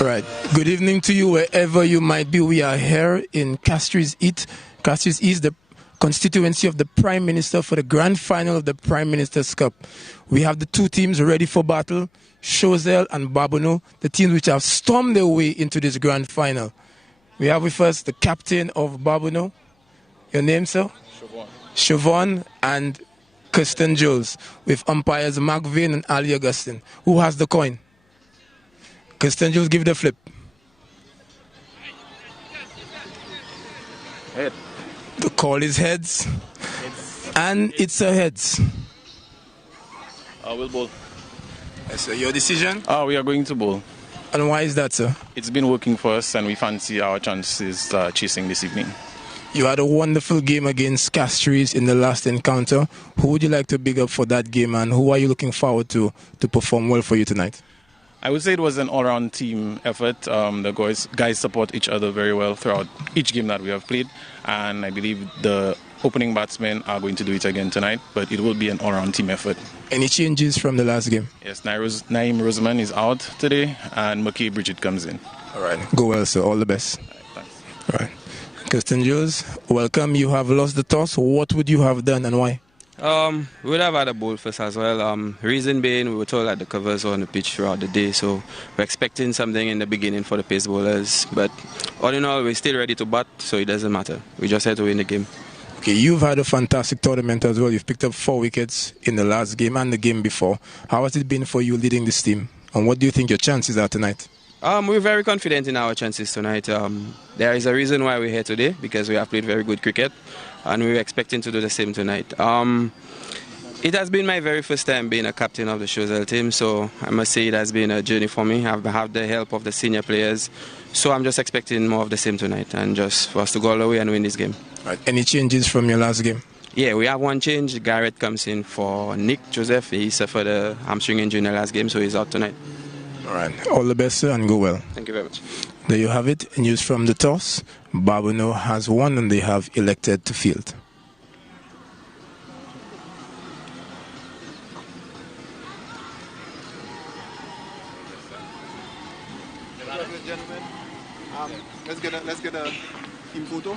Right. Good evening to you wherever you might be. We are here in Castries East. Castries East, the constituency of the Prime Minister for the grand final of the Prime Minister's Cup. We have the two teams ready for battle, Choiseul and Babonneau, the teams which have stormed their way into this grand final. We have with us the captain of Babonneau. Your name, sir? Siobhan and Kirsten Jules, with umpires Mark Vane and Ali Augustine. Who has the coin? Kirsten Jules, give the flip. Head. The call is heads. And it's a heads. We'll bowl. Yes, sir. Your decision? We are going to bowl. And why is that, sir? It's been working for us and we fancy our chances chasing this evening. You had a wonderful game against Castries in the last encounter. Who would you like to big up for that game, and who are you looking forward to perform well for you tonight? I would say it was an all-round team effort. The guys support each other very well throughout each game that we have played, and I believe the opening batsmen are going to do it again tonight, but it will be an all-round team effort. Any changes from the last game? Yes, Naeem Roseman is out today, and McKay Bridget comes in. All right. Go well, sir. All the best. All right, thanks. All right. Kirsten Jules, welcome. You have lost the toss. What would you have done and why? We would have had a bowl first as well. Reason being, we were told that the covers were on the pitch throughout the day, so we're expecting something in the beginning for the pace bowlers. But all in all, we're still ready to bat, so it doesn't matter. We just had to win the game. Okay, you've had a fantastic tournament as well. You've picked up 4 wickets in the last game and the game before. How has it been for you leading this team? And what do you think your chances are tonight? We're very confident in our chances tonight. There is a reason why we're here today, because we have played very good cricket, and we're expecting to do the same tonight. It has been my very first time being a captain of the Choiseul team, so I must say it has been a journey for me. I've had the help of the senior players, so I'm just expecting more of the same tonight, and just for us to go all the way and win this game. Right. Any changes from your last game? Yeah, we have one change. Garrett comes in for Nick Joseph. He suffered a hamstring injury in the last game, so he's out tonight. All right. All the best, sir, and go well. Thank you very much. There you have it. News from the toss. Babonneau has won and they have elected to field. Gentlemen, let's get a team photo.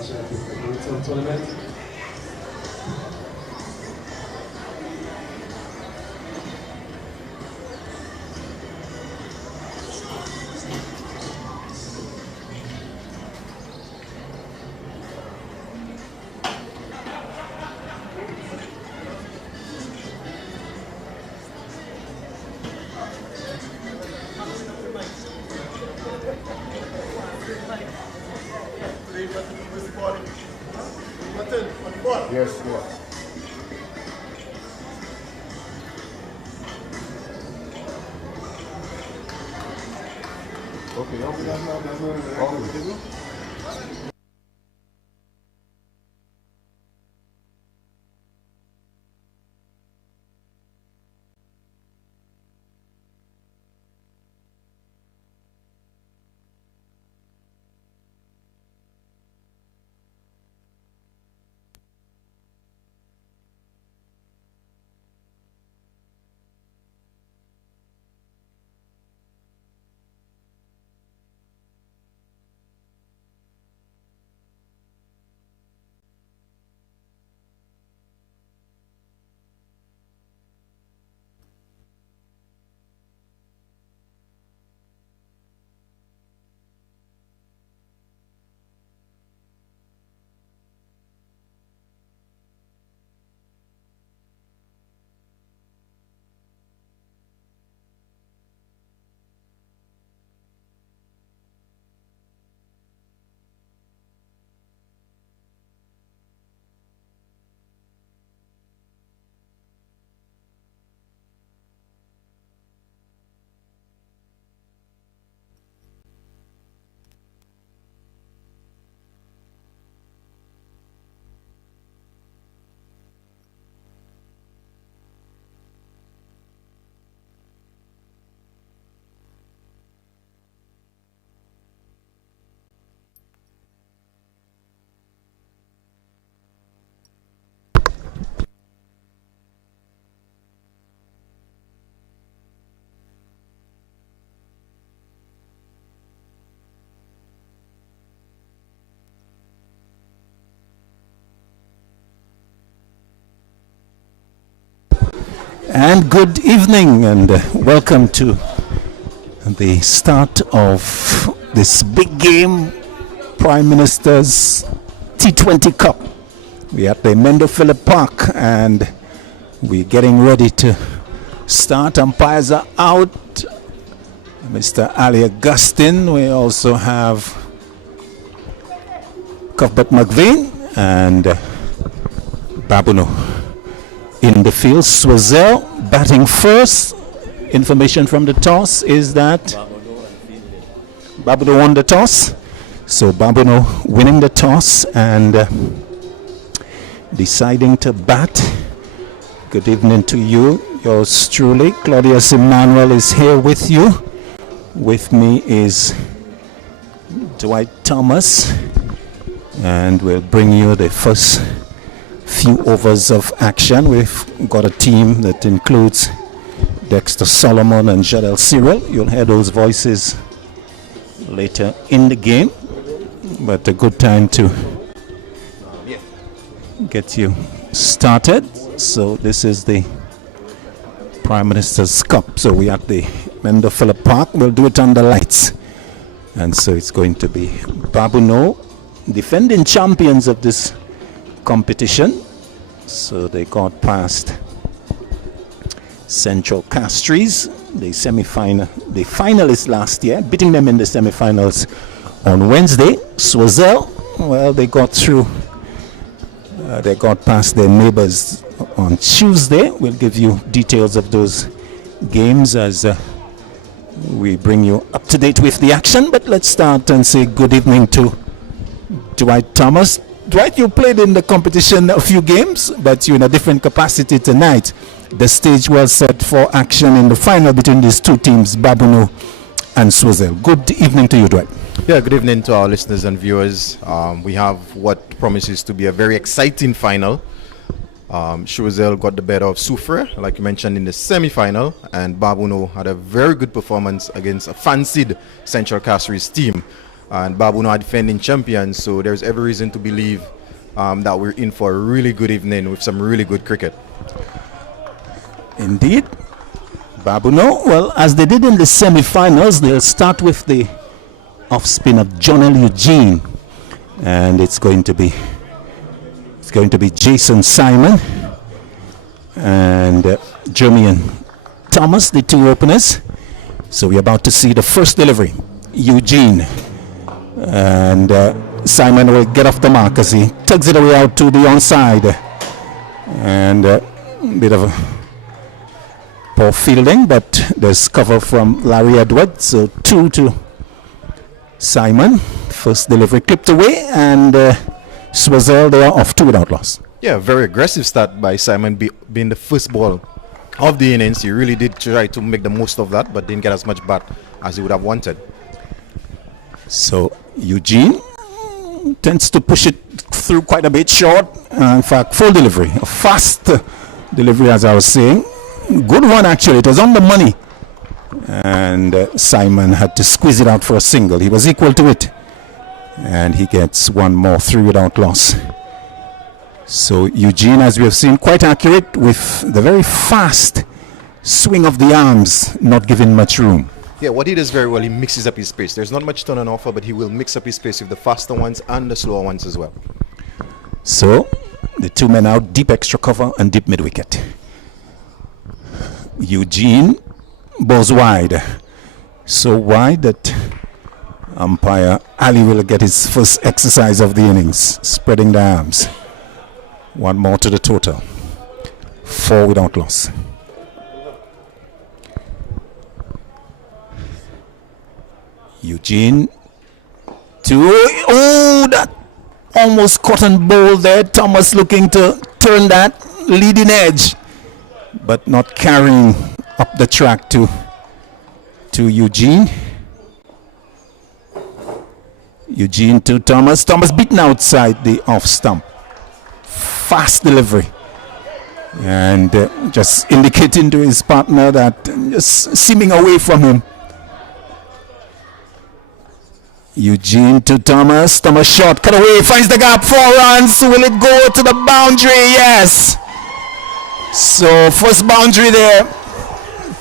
tournament. Yes, yeah. Okay, okay. And good evening and welcome to the start of this big game, Prime Minister's T20 Cup. We're at the Mendo Phillip Park and we're getting ready to start. Umpires are out. Mr. Ali Augustin. We also have Cuthbert McVeigh and Babonneau in the field. Choiseul batting first. Information from the toss is that Babonneau won the toss. So Babonneau winning the toss and deciding to bat. Good evening to you. Yours truly, Claudius Emmanuel, is here with you. With me is Dwight Thomas, and we'll bring you the first few overs of action. We've got a team that includes Dexter Solomon and Jadel Cyril. You'll hear those voices later in the game, but a good time to get you started. So this is the Prime Minister's Cup. So we're at the Mendo Phillip Park. We'll do it under lights. And so it's going to be Babonneau, defending champions of this competition. So they got past Central Castries, the finalists last year, beating them in the semi-finals on Wednesday. Choiseul, well, they got through. They got past their neighbors on Tuesday. We'll give you details of those games as we bring you up to date with the action. But let's start and say good evening to Dwight Thomas. Dwight, you played in the competition a few games, but you're in a different capacity tonight. The stage was set for action in the final between these two teams, Babonneau and Choiseul. Good evening to you, Dwight. Yeah, good evening to our listeners and viewers. We have what promises to be a very exciting final. Choiseul got the better of Soufriere, like you mentioned, in the semi-final, and Babonneau had a very good performance against a fancied Central Castries team. and Babonneau are defending champions, so there's every reason to believe that we're in for a really good evening with some really good cricket. Indeed. Babonneau, well, as they did in the semi-finals, they'll start with the off-spin of Jonel Eugene, and it's going to be Jason Simon and Jermaine Thomas, the two openers. So we're about to see the first delivery. Eugene, and Simon will get off the mark as he tugs it away out to the onside, and a bit of a poor fielding, but there's cover from Larry Edwards. So 2 to Simon. First delivery clipped away, and Choiseul, they are off 2 without loss. Yeah, very aggressive start by Simon being the first ball of the innings. He really did try to make the most of that, but didn't get as much bat as he would have wanted. So Eugene tends to push it through quite a bit short. In fact, full delivery, a fast delivery, as I was saying. Good one, actually. It was on the money, and Simon had to squeeze it out for a single. He was equal to it, and he gets one more, 3 without loss. So Eugene, as we have seen, quite accurate with the very fast swing of the arms, not giving much room. Yeah, what he does very well, he mixes up his pace. There's not much turn on offer, but he will mix up his pace with the faster ones and the slower ones as well. So the 2 men out, deep extra cover and deep mid wicket. Eugene balls wide, so wide that umpire Ali will get his first exercise of the innings, spreading the arms. One more to the total, 4 without loss. Eugene that almost cotton ball there. Thomas looking to turn that leading edge, but not carrying up the track to Eugene. Eugene to Thomas. Thomas beaten outside the off stump. Fast delivery, and just indicating to his partner that just seeming away from him. Eugene to Thomas. Thomas shot, cut away, finds the gap, 4 runs. Will it go to the boundary? Yes. So first boundary there.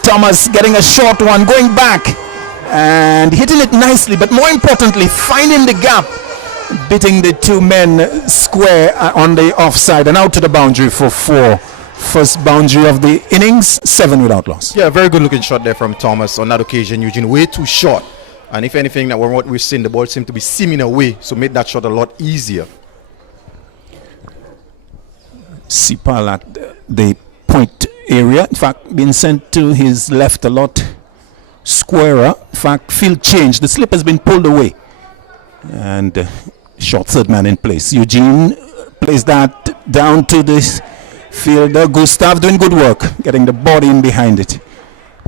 Thomas getting a short one, going back and hitting it nicely, but more importantly, finding the gap, beating the 2 men square on the offside and out to the boundary for 4. First boundary of the innings, 7 without loss. Yeah, very good looking shot there from Thomas on that occasion. Eugene way too short, and if anything, that what we're seeing, the ball seemed to be seaming away, so made that shot a lot easier. Sipal at the point area, in fact, being sent to his left a lot squarer. In fact, field change, the slip has been pulled away, and short third man in place. Eugene plays that down to this fielder. Gustav doing good work, getting the body in behind it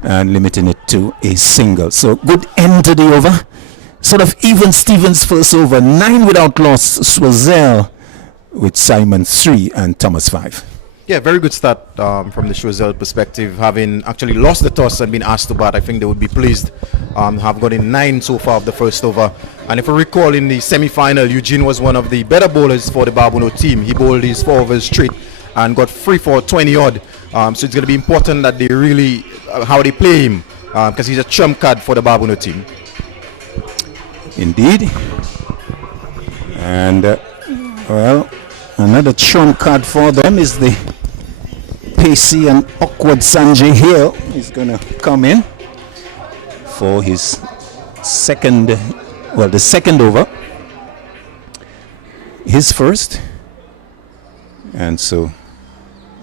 and limiting it to a single. So good end to the over. Sort of even Stevens first over. 9 without loss. Choiseul with Simon 3 and Thomas 5. Yeah, very good start from the Choiseul perspective. Having actually lost the toss and been asked to bat, I think they would be pleased. Have gotten 9 so far of the first over. And if you recall, in the semi-final, Eugene was one of the better bowlers for the Babonneau team. He bowled his 4 overs straight and got free for 20 odd. So it's going to be important that they really, how they play him, because he's a trump card for the Babonneau team. Indeed. And, well, another trump card for them is the pacey and awkward Sanjay Hill. He's going to come in for his the second over. His first. And so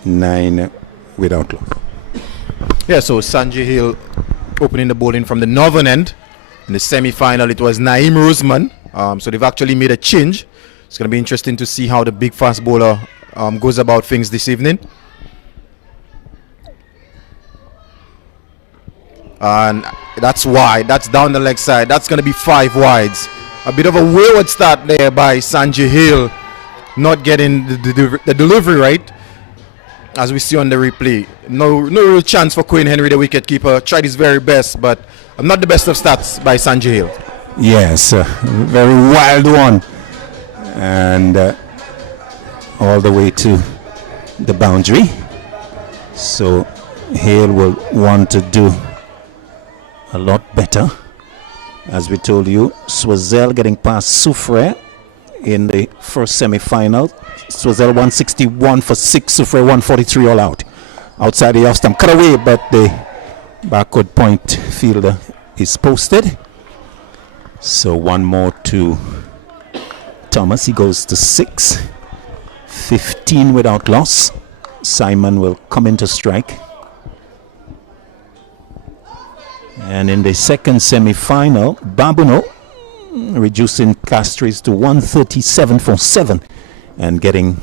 9 without loss. Yeah, so Sanjay Hill opening the bowling from the northern end. In the semi-final, it was Naeem Roseman. So they've actually made a change. It's going to be interesting to see how the big fast bowler goes about things this evening. And that's wide. That's down the leg side. That's going to be 5 wides. A bit of a wayward start there by Sanjay Hill. Not getting the delivery right, as we see on the replay. No real chance for Quinn Henry, the wicketkeeper. Tried his very best, but not the best of stats by Sanjay Hill. Yes, very wild one. And all the way to the boundary. So Hale will want to do a lot better. As we told you, Choiseul getting past Soufrière in the first semi-final. Choiseul 161 for 6, Soufrière 143 all out. Outside the off stump, cut away, but the backward point fielder is posted. So one more to Thomas, he goes to 6. 15 without loss. Simon will come into strike. And in the second semi-final, Babonneau reducing Castries to 137 for 7 and getting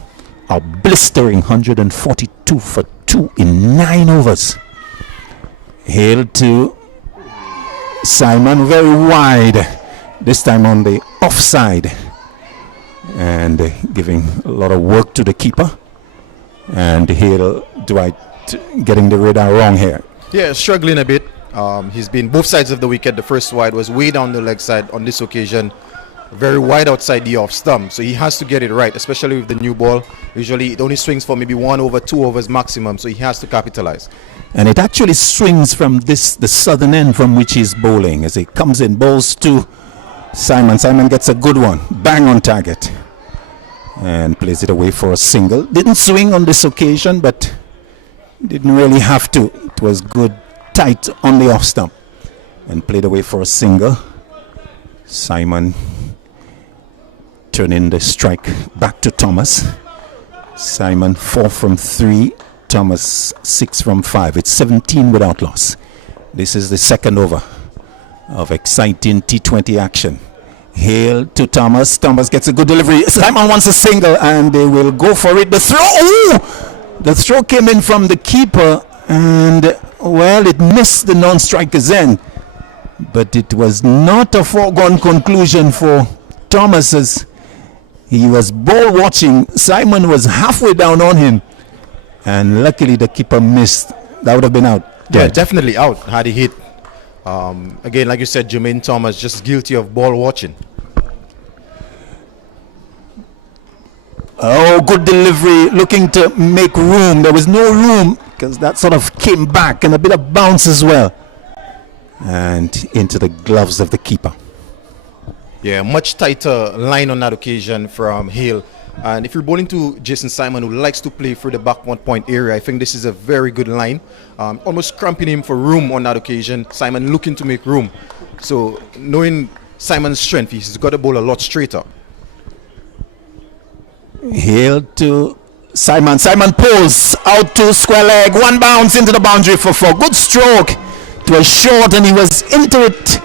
a blistering 142 for 2 in 9 overs. Hale to Simon, very wide, this time on the offside, and giving a lot of work to the keeper. And Hale, Dwight getting the radar wrong here. Yeah, struggling a bit. He's been both sides of the wicket. The first wide was way down the leg side. On this occasion, very wide outside the off stump. So he has to get it right, especially with the new ball. Usually it only swings for maybe 1 over, 2 overs maximum. So he has to capitalize. And it actually swings from the southern end from which he's bowling. As he comes in, bowls to Simon. Simon gets a good one. Bang on target. And plays it away for a single. Didn't swing on this occasion, but didn't really have to. It was good, tight on the off stump. And played away for a single. Simon turning the strike back to Thomas. Simon 4 from 3. Thomas 6 from 5. It's 17 without loss. This is the second over of exciting T20 action. Hale to Thomas. Thomas gets a good delivery. Simon wants a single and they will go for it. The throw! Ooh! The throw came in from the keeper and, well, it missed the non-striker's end. But it was not a foregone conclusion for Thomas as he was ball watching. Simon was halfway down on him. And luckily the keeper missed. That would have been out. Yeah, definitely out had he hit. Again, like you said, Jermaine Thomas just guilty of ball watching. Oh, good delivery, looking to make room. There was no room because that sort of came back and a bit of bounce as well. And into the gloves of the keeper. Yeah, much tighter line on that occasion from Hale. And if you're bowling to Jason Simon, who likes to play through the backward point area, I think this is a very good line. Almost cramping him for room on that occasion. Simon looking to make room. So knowing Simon's strength, he's got to bowl a lot straighter. Hale to Simon. Simon pulls out to square leg. One bounce into the boundary for 4. Good stroke. It was short and he was into it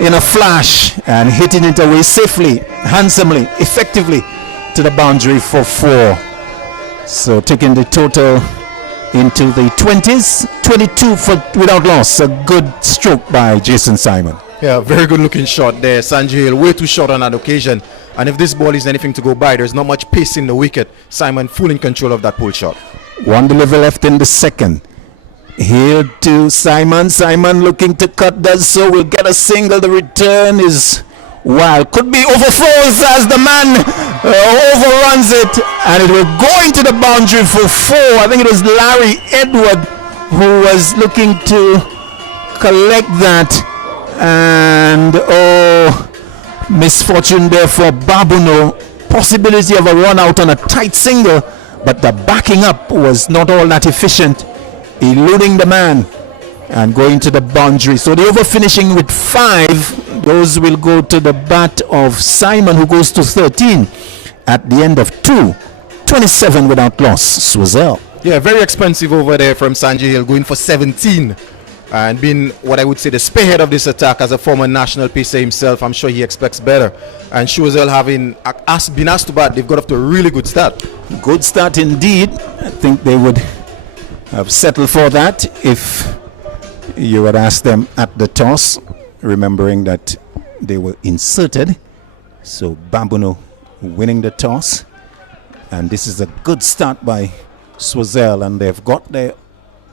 in a flash and hitting it away safely, handsomely, effectively to the boundary for 4. So taking the total into the 20s, 22 for without loss. A good stroke by Jason Simon. Yeah, very good looking shot there. Sanjay Hale way too short on that occasion. And if this ball is anything to go by, there's not much pace in the wicket. Simon full in control of that pull shot. One delivery left in the second. Here to Simon. Simon looking to cut, does so. Will get a single. The return is wild. Could be overthrows as the man overruns it. And it will go into the boundary for 4. I think it was Larry Edward who was looking to collect that. And misfortune there for Babonneau. Possibility of a run out on a tight single. But the backing up was not all that efficient. Eluding the man and going to the boundary. So the over finishing with 5. Those will go to the bat of Simon, who goes to 13 at the end of 2. 27 without loss. Choiseul. Yeah, very expensive over there from Sanjay Hale, going for 17 and being what I would say the spearhead of this attack as a former national pacer himself. I'm sure he expects better. And Choiseul having been asked to bat, they've got off to a really good start. Good start indeed. I think they would have settled for that if you had asked them at the toss, remembering that they were inserted. So Babonneau winning the toss, and this is a good start by Choiseul, and they've got their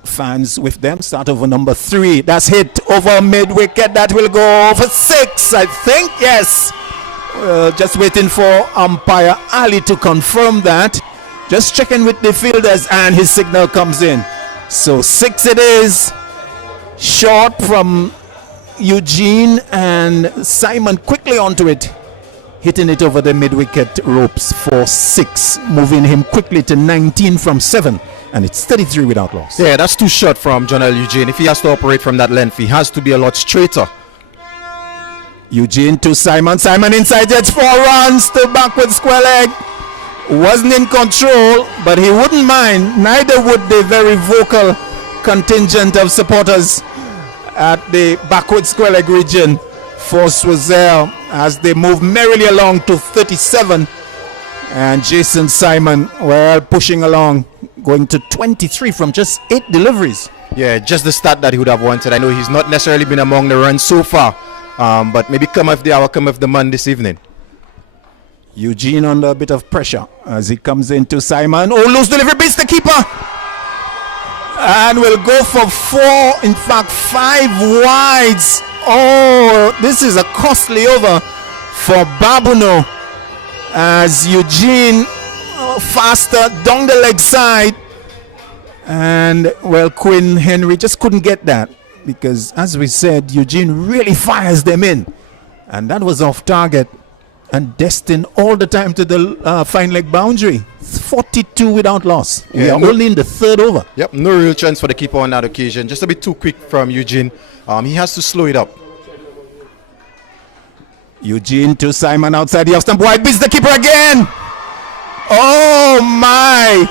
fans with them. Start over number 3. That's hit over mid-wicket. That will go for 6, I think. Yes. Just waiting for umpire Ali to confirm that. Just checking with the fielders, and his signal comes in. So 6 it is. Short from Eugene, and Simon quickly onto it, hitting it over the mid-wicket ropes for 6, moving him quickly to 19 from 7, and it's 33 without loss. Yeah, that's too short from Jonel Eugene. If he has to operate from that length, he has to be a lot straighter. Eugene to Simon. Simon inside, gets 4 runs to backward square leg. Wasn't in control, but he wouldn't mind. Neither would the very vocal contingent of supporters at the backward square leg region for Choiseul as they move merrily along to 37. And Jason Simon, well, pushing along, going to 23 from just 8 deliveries. Yeah, just the start that he would have wanted. I know he's not necessarily been among the runs so far, but maybe come of the hour, come of the man this evening. Eugene under a bit of pressure as he comes into Simon. Oh, loose delivery, beats the keeper. And will go for 4, in fact 5 wides. Oh, this is a costly over for Babonneau as Eugene faster down the leg side. And well, Quinn Henry just couldn't get that because, as we said, Eugene really fires them in. And that was off target and destined all the time to the fine leg boundary. 42 without loss. We are only in the 3rd over. Yep, no real chance for the keeper on that occasion. Just a bit too quick from Eugene. He has to slow it up. Eugene to Simon outside the off stump. Wide beats the keeper again. Oh my!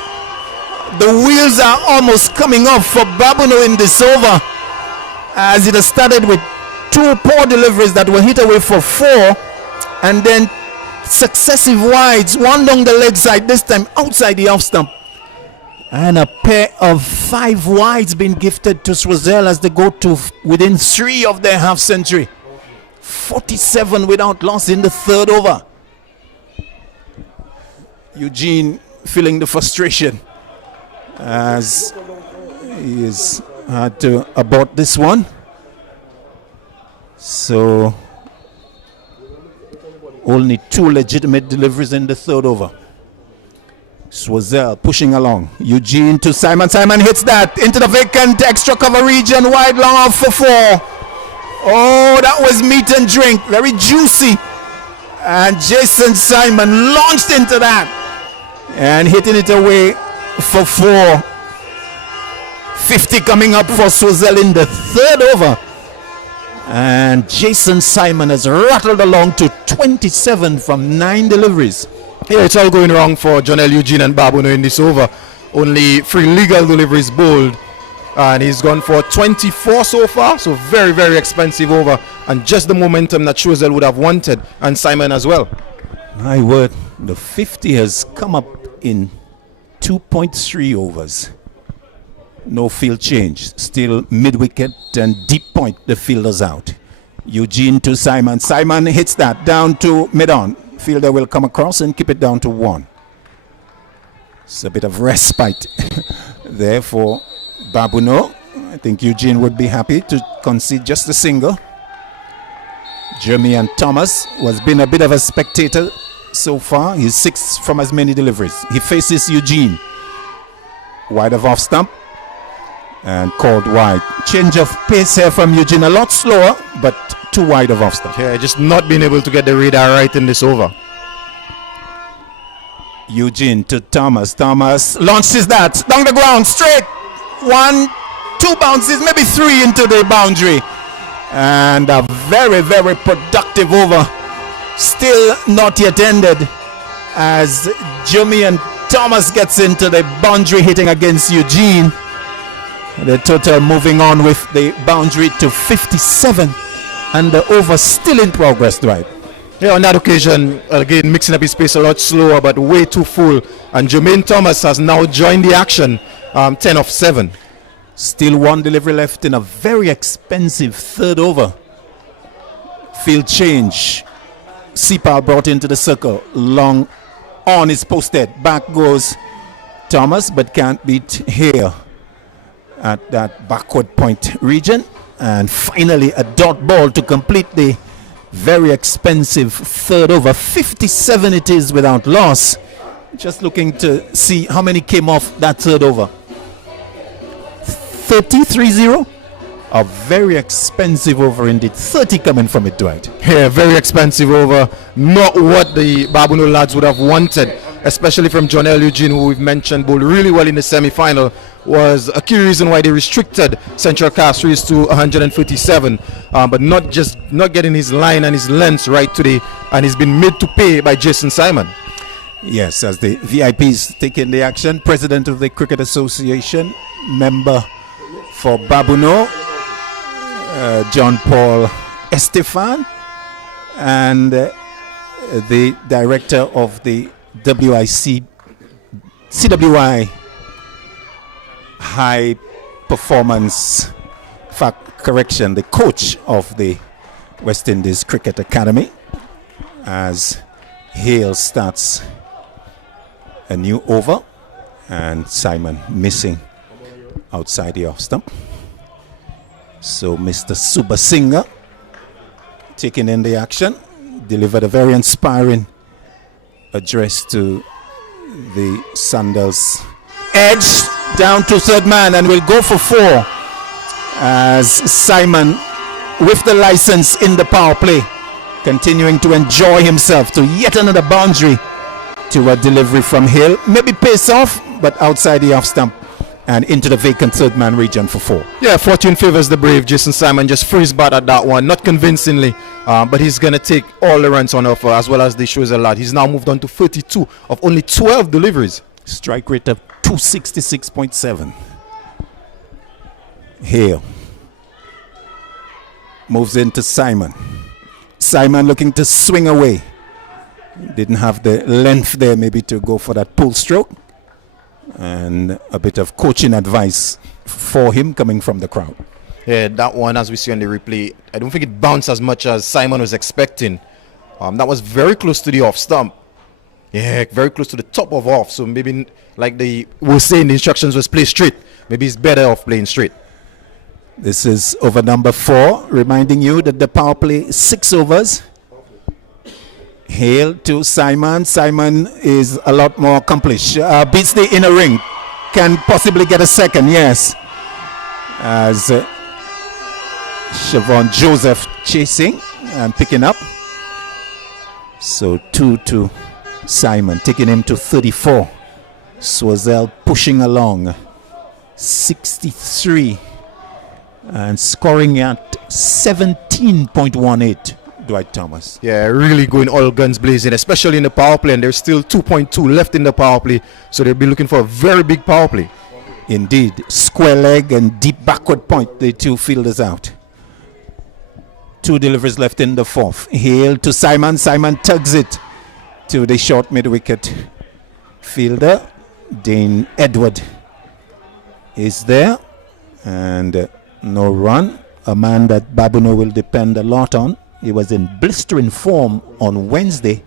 The wheels are almost coming off for Babonneau in this over, as it has started with 2 poor deliveries that were hit away for 4, and then successive wides, 1 down the leg side, this time outside the off stump, and a pair of 5 wides being gifted to Choiseul as they go to within 3 of their half century. 47 without loss in the 3rd over. Eugene feeling the frustration as he has had to abort this one. So only 2 legitimate deliveries in the 3rd over. Choiseul pushing along. Eugene to Simon. Simon hits that into the vacant extra cover region. Wide long off for 4. Oh, that was meat and drink. Very juicy. And Jason Simon launched into that and hitting it away for 4. 50 coming up for Choiseul in the 3rd over. And Jason Simon has rattled along to 27 from 9 deliveries. Yeah, it's all going wrong for Jonel Eugene and Babonneau in this over. Only 3 legal deliveries bowled, and he's gone for 24 so far. So very, very expensive over, and just the momentum that Choiseul would have wanted, and Simon as well. My word, the 50 has come up in 2.3 overs. No field change. Still mid-wicket and deep point, the fielders out. Eugene to Simon. Simon hits that down to mid-on. Fielder will come across and keep it down to 1. It's a bit of respite there for Babonneau. I think Eugene would be happy to concede just a single. Jeremy and Thomas has been a bit of a spectator so far. He's 6 from as many deliveries. He faces Eugene. Wide of off stump. And called wide. Change of pace here from Eugene. A lot slower, but too wide of off stump. Yeah, just not being able to get the radar right in this over. Eugene to Thomas. Thomas launches that down the ground straight. 1, 2 bounces, maybe 3 into the boundary. And a very, very productive over. Still not yet ended as Jeremy and Thomas gets into the boundary hitting against Eugene. The total moving on with the boundary to 57, and the over still in progress, Dwight. Yeah, on that occasion, again, mixing up his pace a lot slower, but way too full. And Jermaine Thomas has now joined the action, 10 of 7. Still 1 delivery left in a very expensive 3rd over. Field change. Sipal brought into the circle. Long on is posted. Back goes Thomas, but can't beat here. at that backward point region. And finally a dot ball to complete the very expensive third over. 57 it is without loss. Just looking to see how many came off that third over. 30-30. A very expensive over indeed. 30 coming from it, Dwight. Yeah, very expensive over. Not what the Babonneau lads would have wanted, especially from John L. Eugene, who we've mentioned bowled really well in the semi-final. Was a key reason why they restricted Central Castries to 147, but not getting his line and his length right today, and he's been made to pay by Jason Simon. Yes, as the VIPs taking the action, President of the Cricket Association, member for Babonneau, John Paul Estefan, and the director of the CWI High Performance the coach of the West Indies Cricket Academy, as Hale starts a new over, and Simon missing outside the off stump. So Mr. Subasinghe taking in the action, delivered a very inspiring address to the Sandals. Edge down to third man, and will go for 4 as Simon with the license in the power play, continuing to enjoy himself to yet another boundary to a delivery from Hill. Maybe pace off, but outside the off stump and into the vacant third man region for 4. Yeah, fortune favors the brave. Jason Simon just freeze bat at that one, not convincingly, but he's going to take all the runs on offer, as well as the Choiseul lad. He's now moved on to 32 of only 12 deliveries. Strike rate of 266.7. Hale moves into Simon. Simon looking to swing away. Didn't have the length there maybe to go for that pull stroke. And a bit of coaching advice for him coming from the crowd. Yeah, that one, as we see on the replay, I don't think it bounced as much as Simon was expecting. That was very close to the off stump. Yeah, very close to the top of off. So maybe, like we were saying, the instructions was play straight. Maybe it's better off playing straight. This is over number 4, reminding you that the power play 6 overs. Hale to Simon. Simon is a lot more accomplished. Beats the inner ring. Can possibly get a second, yes. As Siobhan Joseph chasing and picking up. So 2 to Simon, taking him to 34. Choiseul pushing along. 63. And scoring at 17.18. Dwight Thomas. Yeah, really going all guns blazing, especially in the power play, and there's still 2.2 left in the power play, so they'll be looking for a very big power play. Indeed, square leg and deep backward point, the 2 fielders out. 2 deliveries left in the 4th. Hale to Simon. Simon tugs it to the short mid-wicket fielder. Dane Edward is there, and no run. A man that Babonneau will depend a lot on. He was in blistering form on Wednesday,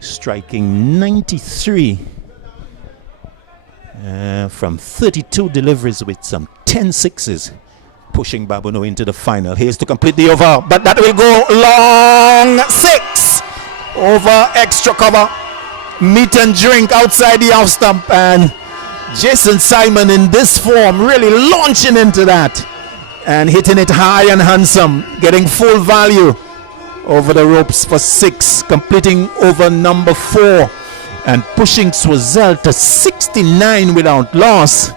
striking 93 from 32 deliveries with some 10 sixes, pushing Babonneau into the final. Here's to complete the over, but that will go long. 6 over extra cover. Meat and drink outside the off stump, and Jason Simon in this form really launching into that and hitting it high and handsome, getting full value over the ropes for 6, completing over number 4 and pushing Choiseul to 69 without loss,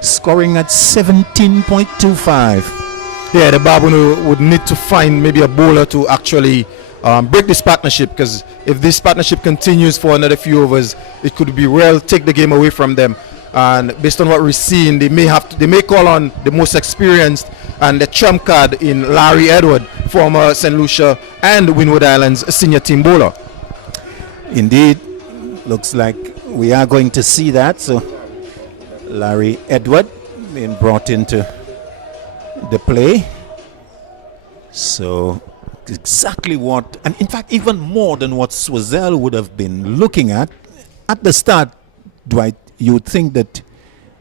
scoring at 17.25. Yeah, the Babonneau would need to find maybe a bowler to actually break this partnership, because if this partnership continues for another few overs, it could be well take the game away from them. And based on what we're seeing, they may call on the most experienced and the trump card in Larry Edward, former St. Lucia and Windward Islands senior team bowler. Indeed, looks like we are going to see that. So Larry Edward being brought into the play. So exactly what, and in fact even more than what Choiseul would have been looking at the start, Dwight. You would think that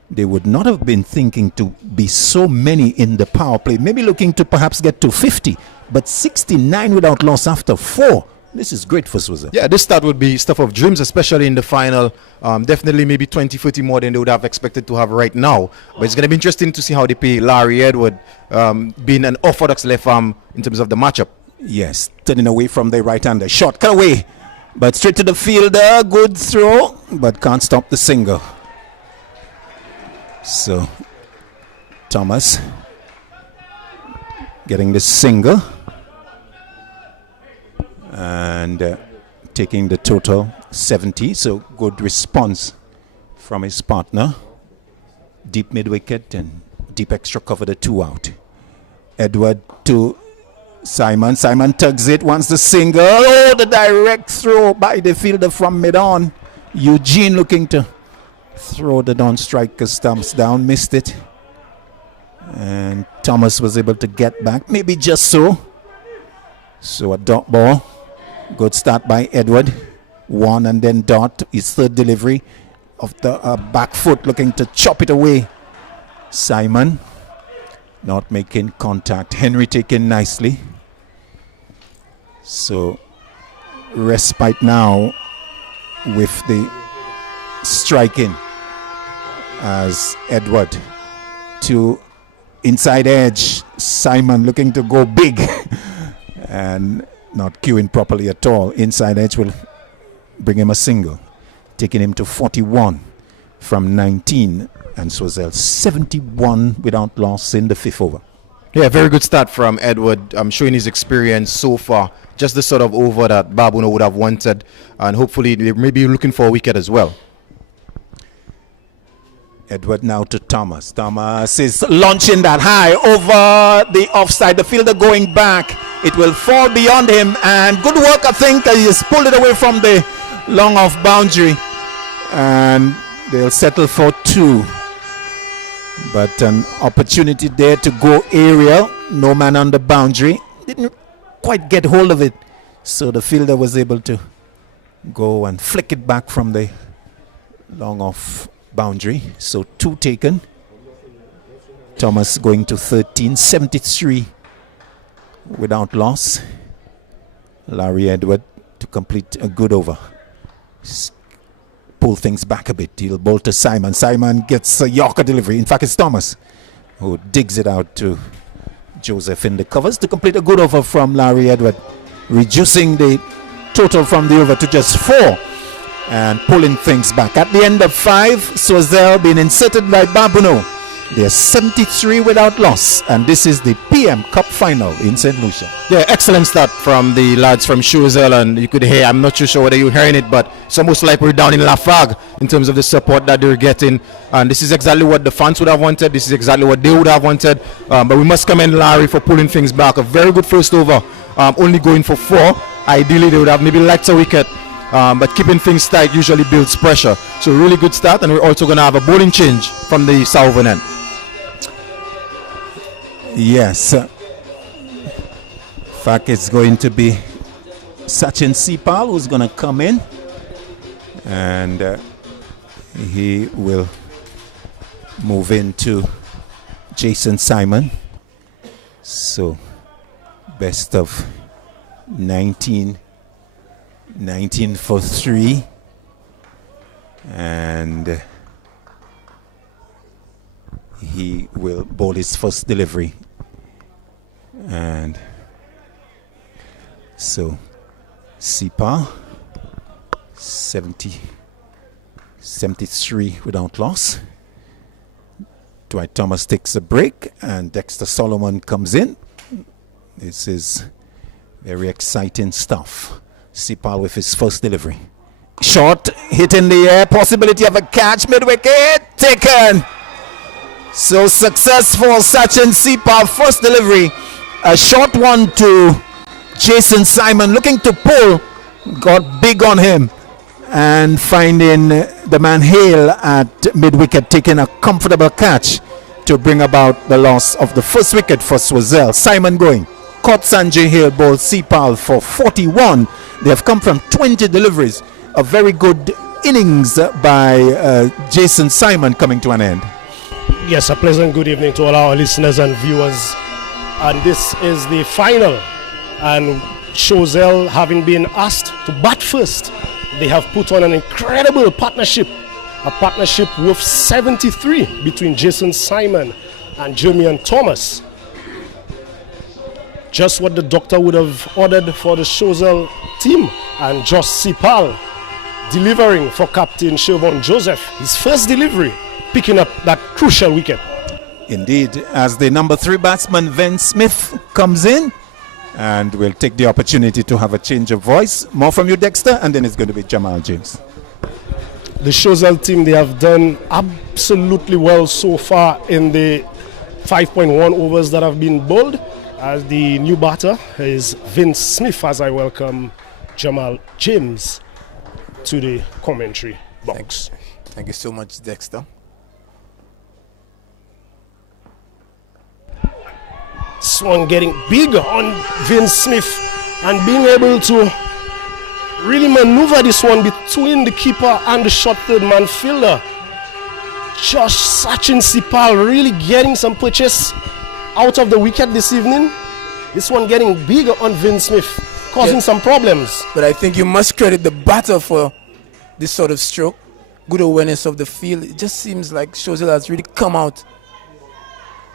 they would not have been thinking to be so many in the power play. Maybe looking to perhaps get to 50, but 69 without loss after 4. This is great for Choiseul. Yeah, this start would be stuff of dreams, especially in the final. Definitely maybe 20, 30 more than they would have expected to have right now. But it's going to be interesting to see how they play Larry Edward, being an orthodox left arm in terms of the matchup. Yes, turning away from the right-hander. Shot, cut away, but straight to the fielder. Good throw, but can't stop the single. So, Thomas getting the single. And taking the total 70, so good response from his partner. Deep mid-wicket and deep extra cover, the 2 out. Edward to Simon. Simon tugs it, wants the single. Oh, the direct throw by the fielder from mid-on. Eugene looking to throw the non-striker stumps down, missed it. And Thomas was able to get back, maybe just so. So a dot ball. Good start by Edward. 1 and then dot. His third delivery of the back foot, looking to chop it away. Simon not making contact. Henry taken nicely. So respite now with the striking as Edward to inside edge. Simon looking to go big and not cueing properly at all. Inside edge will bring him a single, taking him to 41 from 19, and Choiseul 71 without loss in the 5th over. Yeah, very good start from Edward. I'm showing his experience so far. Just the sort of over that Babonneau would have wanted, and hopefully they may be looking for a wicket as well. Edward now to Thomas. Thomas is launching that high over the offside. The fielder going back. It will fall beyond him. And good work, I think. He has pulled it away from the long off boundary. And they'll settle for 2. But an opportunity there to go aerial. No man on the boundary. Didn't quite get hold of it. So the fielder was able to go and flick it back from the long off boundary. So 2 taken. Thomas going to 13, 73 without loss. Larry Edward to complete a good over. Pull things back a bit. He'll bowl to Simon. Simon gets a Yorker delivery. In fact, it's Thomas who digs it out to Joseph in the covers to complete a good over from Larry Edward, reducing the total from the over to just 4. And pulling things back. At the end of 5, Choiseul being inserted by Babonneau. They're 73 without loss. And this is the PM Cup final in St. Lucia. Yeah, excellent start from the lads from Choiseul. And you could hear, I'm not too sure whether you're hearing it, but it's almost like we're down in Lafargue in terms of the support that they're getting. And this is exactly what the fans would have wanted. This is exactly what they would have wanted. But we must commend Larry for pulling things back. A very good first over, only going for 4. Ideally, they would have maybe liked a wicket. But keeping things tight usually builds pressure. So really good start, and we're also going to have a bowling change from the southern end. Yes. In fact, it's going to be Sachin Sipal who's going to come in. And he will move into Jason Simon. So, best of 19 for 3, and he will bowl his first delivery. And so Sipa 73 without loss. Dwight Thomas takes a break and Dexter Solomon comes in. This is very exciting stuff. Sipal with his first delivery. Short, hit in the air, possibility of a catch, mid-wicket, taken. So successful, Sachin Sipal, first delivery. A short one to Jason Simon, looking to pull, got big on him. And finding the man Hale at mid-wicket, taking a comfortable catch to bring about the loss of the first wicket for Choiseul. Simon going. Caught Sanjay Hale, bowled Sipal for 41. They have come from 20 deliveries. A very good innings by Jason Simon coming to an end. Yes, a pleasant good evening to all our listeners and viewers. And this is the final. And Choiseul, having been asked to bat first, they have put on an incredible partnership. A partnership worth 73 between Jason Simon and Jermaine Thomas. Just what the doctor would have ordered for the Choiseul team. And Josh Sipal delivering for Captain Shervon Joseph. His first delivery, picking up that crucial wicket. Indeed, as the number 3 batsman Vin Smith comes in, and we'll take the opportunity to have a change of voice. More from you, Dexter, and then it's going to be Jamal James. The Choiseul team, they have done absolutely well so far in the 5.1 overs that have been bowled. As the new batter is Vince Smith, as I welcome Jamal James to the commentary box. Thank you so much, Dexter. This one getting big on Vince Smith and being able to really maneuver this one between the keeper and the short third man fielder. Josh Sachin Sipal really getting some purchase out of the wicket this evening. This one getting big on Vince Smith, causing some problems. But I think you must credit the batter for this sort of stroke. Good awareness of the field. It just seems like Choiseul has really come out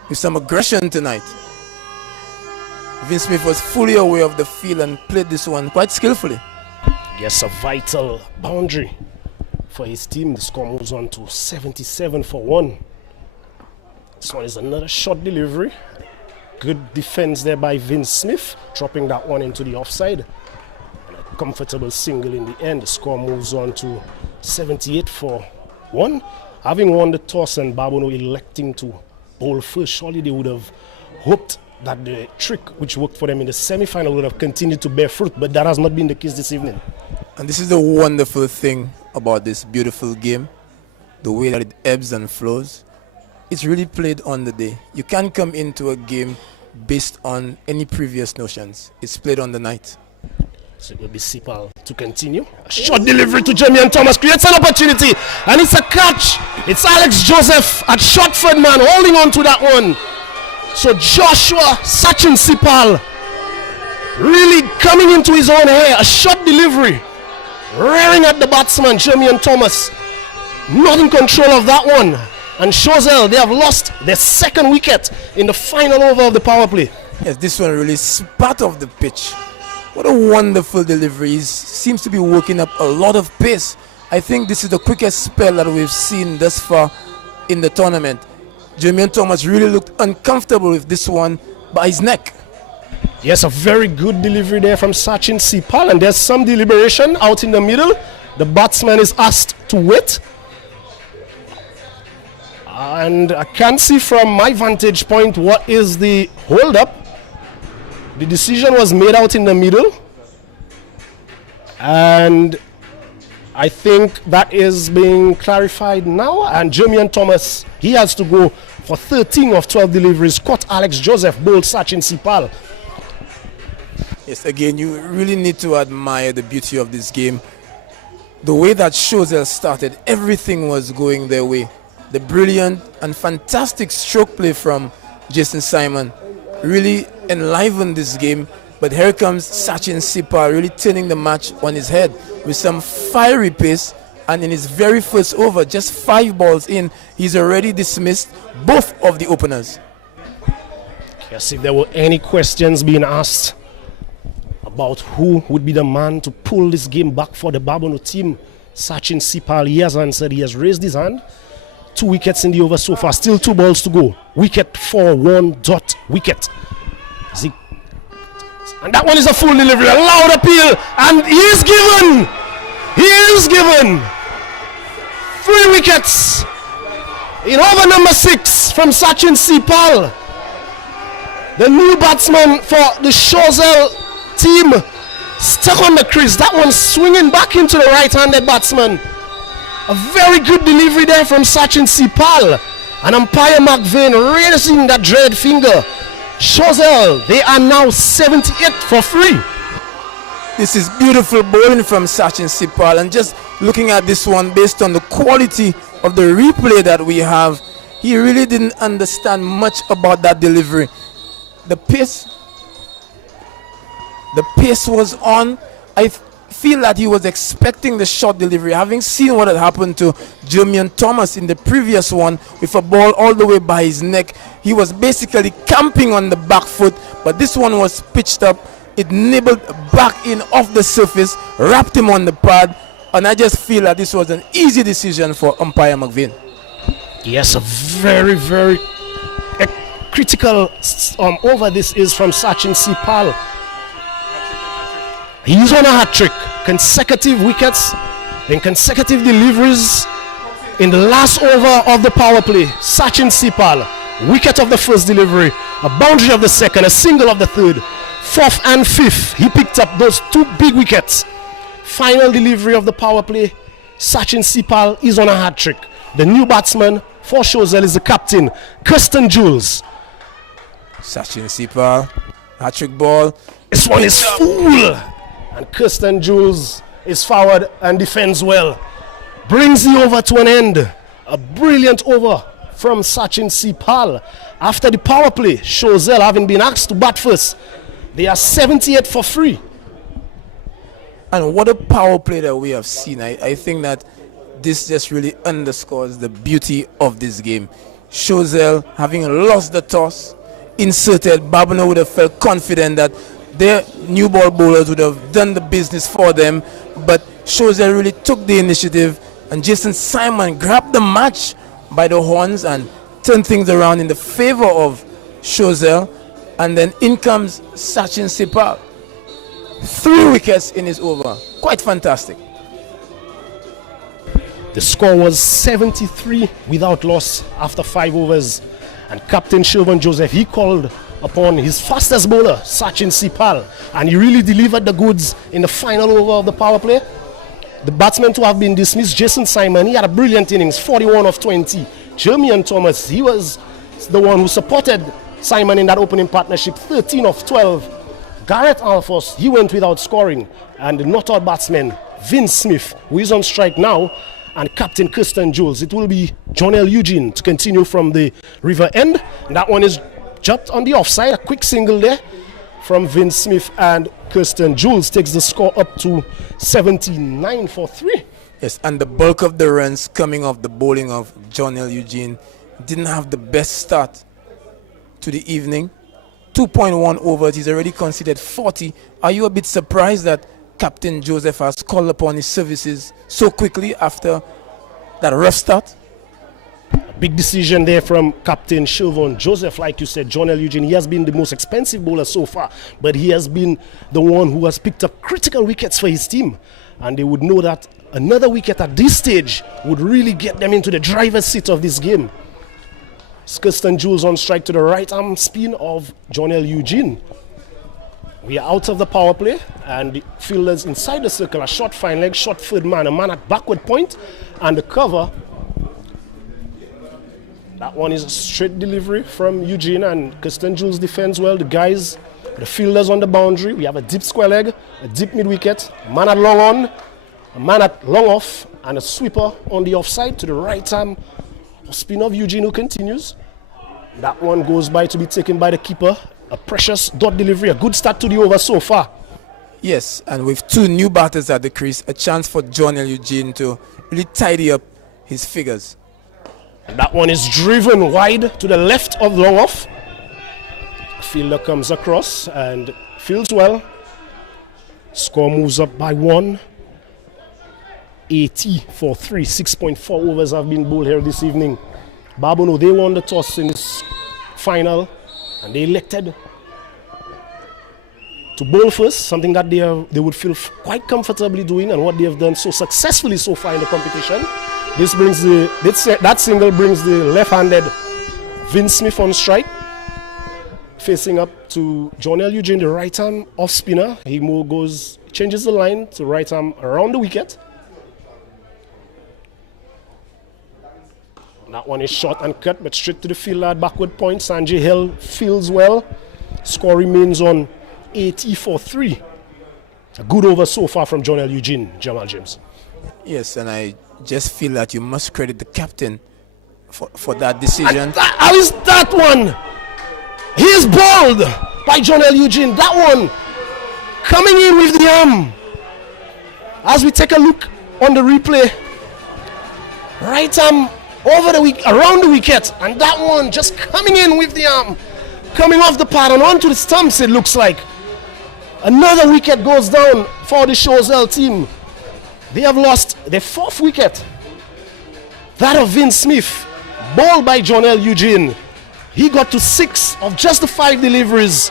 with some aggression tonight. Vince Smith was fully aware of the field and played this one quite skillfully. Yes, a vital boundary for his team. The score moves on to 77 for 1. This one is another short delivery. Good defense there by Vince Smith, dropping that one into the offside. And a comfortable single in the end. The score moves on to 78 for 1. Having won the toss and Babonneau electing to bowl first, surely they would have hoped that the trick which worked for them in the semi-final would have continued to bear fruit, but that has not been the case this evening. And this is the wonderful thing about this beautiful game, the way that it ebbs and flows. It's really played on the day. You can't come into a game based on any previous notions. It's played on the night. So it will be Sipal to continue. A short delivery to Jermaine Thomas creates an opportunity, and it's a catch. It's Alex Joseph at short third man holding on to that one. So Joshua Sachin Sipal really coming into his own hair. A short delivery, rearing at the batsman Jermaine Thomas. Not in control of that one. And Choiseul, they have lost their second wicket in the final over of the power play. Yes, this one really spat off the pitch. What a wonderful delivery. He seems to be working up a lot of pace. I think this is the quickest spell that we've seen thus far in the tournament. Jermaine Thomas really looked uncomfortable with this one by his neck. Yes, a very good delivery there from Sachin Sipal, and there's some deliberation out in the middle. The batsman is asked to wait. And I can't see from my vantage point what is the hold-up. The decision was made out in the middle. And I think that is being clarified now. And Jermaine Thomas, he has to go for 13 of 12 deliveries. Caught Alex Joseph, bowled Sachin Sipal. Yes, again, you really need to admire the beauty of this game. The way that Choiseul started, everything was going their way. The brilliant and fantastic stroke play from Jason Simon really enlivened this game. But here comes Sachin Sipal really turning the match on his head with some fiery pace. And in his very first over, just 5 balls in, he's already dismissed both of the openers. Yes, if there were any questions being asked about who would be the man to pull this game back for the Babonneau team, Sachin Sipal, he has answered. He has raised his hand. 2 wickets in the over so far. Still 2 balls to go. Wicket for 1 dot wicket. And that one is a full delivery. A loud appeal. And he is given. He is given 3 wickets in over number 6 from Sachin Sipal. The new batsman for the Choiseul team stuck on the crease. That one swinging back into the right-handed batsman. A very good delivery there from Sachin Sipal. And umpire McVeigh raising that dreaded finger. Choiseul, they are now 78 for 3. This is beautiful bowling from Sachin Sipal. And just looking at this one based on the quality of the replay that we have, he really didn't understand much about that delivery. The pace was on. I feel that he was expecting the short delivery, having seen what had happened to Jermaine Thomas in the previous one with a ball all the way by his neck. He was basically camping on the back foot, but this one was pitched up. It nibbled back in off the surface, wrapped him on the pad, and I just feel that this was an easy decision for umpire McVeigh. Yes, a very, very critical over this is from Sachin Sipal. He's on a hat trick, consecutive wickets, and consecutive deliveries in the last over of the power play. Sachin Sipal, wicket of the first delivery, a boundary of the second, a single of the third, fourth and fifth. He picked up those two big wickets. Final delivery of the power play. Sachin Sipal is on a hat trick. The new batsman for Choiseul is the captain, Kirsten Jules. Sachin Sipal, hat trick ball. This one is full. And Kirsten Jules is forward and defends well. Brings the over to an end. A brilliant over from Sachin Sipal. After the power play, Choiseul having been asked to bat first. They are 78 for 3. And what a power play that we have seen. I think that this just really underscores the beauty of this game. Choiseul, having lost the toss, inserted. Babonneau would have felt confident that their new ball bowlers would have done the business for them, but Choiseul really took the initiative, and Jason Simon grabbed the match by the horns and turned things around in the favor of Choiseul. And then in comes Sachin Sipal. 3 wickets in his over. Quite fantastic. The score was 73 without loss after 5 overs. And Captain Choiseul Joseph, he called upon his fastest bowler, Sachin Sipal, and he really delivered the goods in the final over of the power play. The batsmen to have been dismissed, Jason Simon, he had a brilliant innings, 41 of 20. Jermaine Thomas, he was the one who supported Simon in that opening partnership, 13 of 12. Gareth Alphonse, he went without scoring. And the not-out batsman, Vince Smith, who is on strike now, and Captain Kirsten Jules. It will be Jonel Eugene to continue from the river end. And that one is jumped on the offside, a quick single there from Vince Smith, and Kirsten Jules takes the score up to 79 for 3. Yes, and the bulk of the runs coming off the bowling of Jonel Eugene. Didn't have the best start to the evening. 2.1 overs, he's already conceded 40. Are you a bit surprised that Captain Joseph has called upon his services so quickly after that rough start? Big decision there from Captain Choiseul Joseph. Like you said, Jonel Eugene, he has been the most expensive bowler so far, but he has been the one who has picked up critical wickets for his team. And they would know that another wicket at this stage would really get them into the driver's seat of this game. Kirsten Jules on strike to the right arm spin of Jonel Eugene. We are out of the power play, and the fielders inside the circle, a short fine leg, short third man, a man at backward point, and the cover. That one is a straight delivery from Eugene, and Kirsten Jules defends well. The guys, the fielders on the boundary. We have a deep square leg, a deep mid wicket, a man at long on, a man at long off, and a sweeper on the offside to the right arm. Spin of Eugene, who continues. That one goes by to be taken by the keeper. A precious dot delivery, a good start to the over so far. Yes, and with 2 new batters at the crease, a chance for Jonel Eugene to really tidy up his figures. And that one is driven wide to the left of long off. Fielder comes across and fields well. Score moves up by 1. 80 for 3. 6.4 overs have been bowled here this evening. Babonneau, they won the toss in this final, and they elected to bowl first, something that they would feel quite comfortably doing, and what they have done so successfully so far in the competition. That single brings the left-handed Vince Smith on strike, facing up to Jonel Eugene, the right arm off spinner. He changes the line to right arm around the wicket. That one is short and cut, but straight to the field at backward point. Sanjay Hill fields well. Score remains on 80 for 3. A good over so far from Jonel Eugene, Jamal James. Yes, and I just feel that you must credit the captain for that decision. How is that one? He is bowled by Jonel Eugene. That one coming in with the arm. As we take a look on the replay, right arm over the around the wicket, and that one just coming in with the arm, coming off the pad and onto the stumps. It looks like another wicket goes down for the Choiseul team. They have lost their 4th wicket. That of Vince Smith, bowled by Jonel Eugene. He got to 6 of just the 5 deliveries.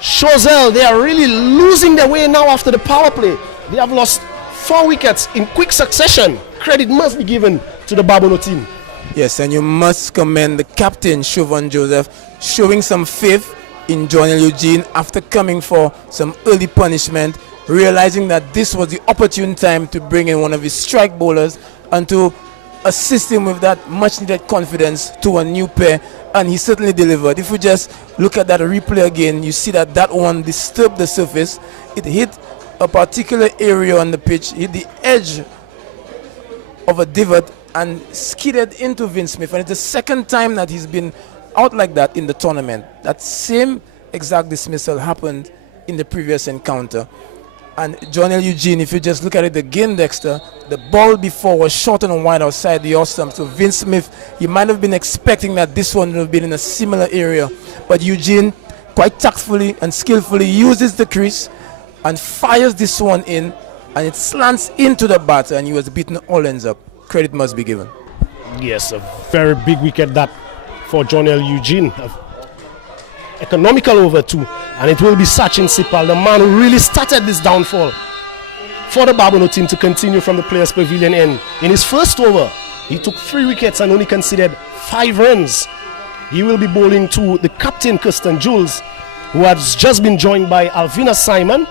Choiseul, they are really losing their way now after the power play. They have lost 4 wickets in quick succession. Credit must be given to the Babonneau team. Yes, and you must commend the captain, Chauvin Joseph, showing some faith in Jonel Eugene after coming for some early punishment, realizing that this was the opportune time to bring in one of his strike bowlers and to assist him with that much needed confidence to a new pair, and he certainly delivered. If we just look at that replay again, you see that that one disturbed the surface. It hit a particular area on the pitch, hit the edge of a divot and skidded into Vince Smith, and it's the second time that he's been out like that in the tournament. That same exact dismissal happened in the previous encounter. And Jonel Eugene, if you just look at it again, Dexter, the ball before was short and wide outside the off stump. So Vince Smith, he might have been expecting that this one would have been in a similar area. But Eugene, quite tactfully and skillfully, uses the crease and fires this one in, and it slants into the batter, and he was beaten all ends up. Credit must be given. Yes, a very big wicket that for Jonel Eugene. Economical over 2, and it will be Sachin Sipal, the man who really started this downfall for the Babonneau team to continue from the Players Pavilion end. In his first over, he took 3 wickets and only conceded 5 runs. He will be bowling to the captain, Kirsten Jules, who has just been joined by Alvina Simon.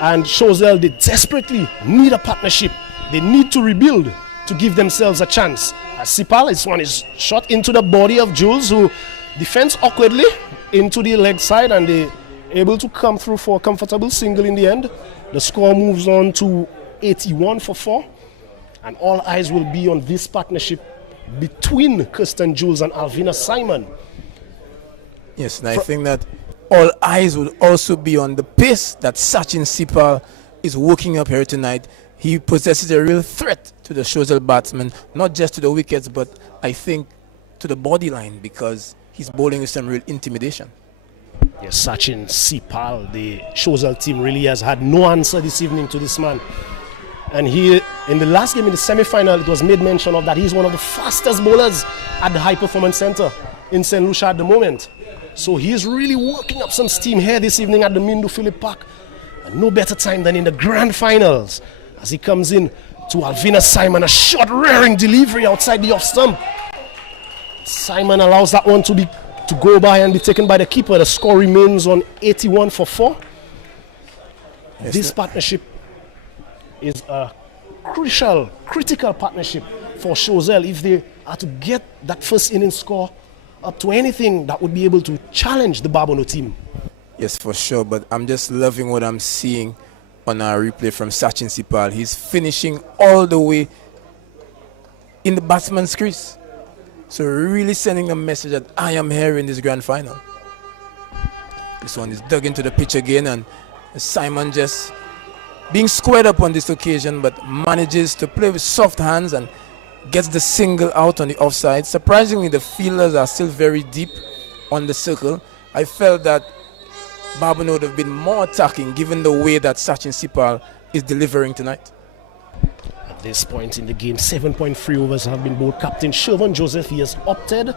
And Choiseul, they desperately need a partnership. They need to rebuild to give themselves a chance. As Sipal, this one is shot into the body of Jules, who defends awkwardly into the leg side, and they able to come through for a comfortable single in the end. The score moves on to 81 for 4, and all eyes will be on this partnership between Kirsten Jules and Alvina Simon. Yes, and I think that all eyes will also be on the pace that Sachin Sipal is working up here tonight. He possesses a real threat to the Choiseul batsmen, not just to the wickets, but I think to the body line, because he's bowling with some real intimidation. Yes, Sachin Sipal, the Choiseul team really has had no answer this evening to this man. And he, in the last game in the semi-final, it was made mention of that he's one of the fastest bowlers at the High Performance Center in St. Lucia at the moment. So he is really working up some steam here this evening at the Mindu Phillip Park. And no better time than in the grand finals, as he comes in to Alvina Simon, a short rearing delivery outside the off stump. Simon allows that one to go by and be taken by the keeper. The score remains on 81 for 4. Yes, this partnership is a critical partnership for Choiseul if they are to get that first inning score up to anything that would be able to challenge the Babonneau team. Yes, for sure, but I'm just loving what I'm seeing on our replay from Sachin Sipal. He's finishing all the way in the batsman's crease. So really sending a message that I am here in this grand final. This one is dug into the pitch again, and Simon just being squared up on this occasion, but manages to play with soft hands and gets the single out on the offside. Surprisingly, the fielders are still very deep on the circle. I felt that Babonneau would have been more attacking given the way that Sachin Sipal is delivering tonight. At this point in the game, 7.3 overs have been bowled. Captain Chauvin Joseph, he has opted.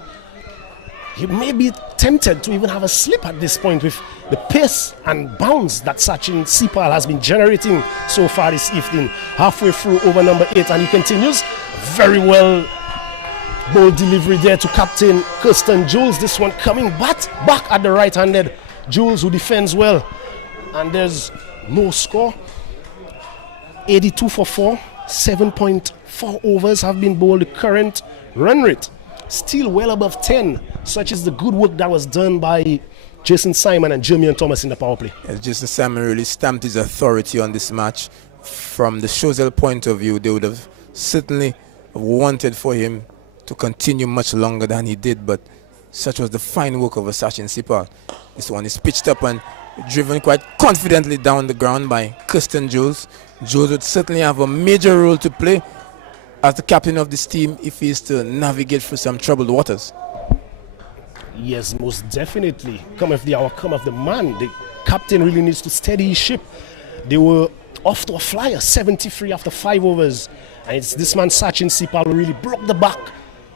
He may be tempted to even have a slip at this point with the pace and bounce that Sachin Sipal has been generating so far this evening. Halfway through over number 8, and he continues. Very well bowled delivery there to Captain Kirsten Jules. This one coming back at the right-handed Jules, who defends well. And there's no score. 82 for 4. 7.4 overs have been bowled. The current run rate still well above 10. Such is the good work that was done by Jason Simon and Jermaine Thomas in the power play. Yes, Jason Simon really stamped his authority on this match. From the Choiseul point of view, they would have certainly wanted for him to continue much longer than he did, but such was the fine work of Sachin Sipal. This one is pitched up and driven quite confidently down the ground by Kirsten Jules. Jules would certainly have a major role to play as the captain of this team if he is to navigate through some troubled waters. Yes, most definitely. Come of the hour, come of the man. The captain really needs to steady his ship. They were off to a flyer, 73 after 5 overs. And it's this man, Sachin Sipal, who really broke the back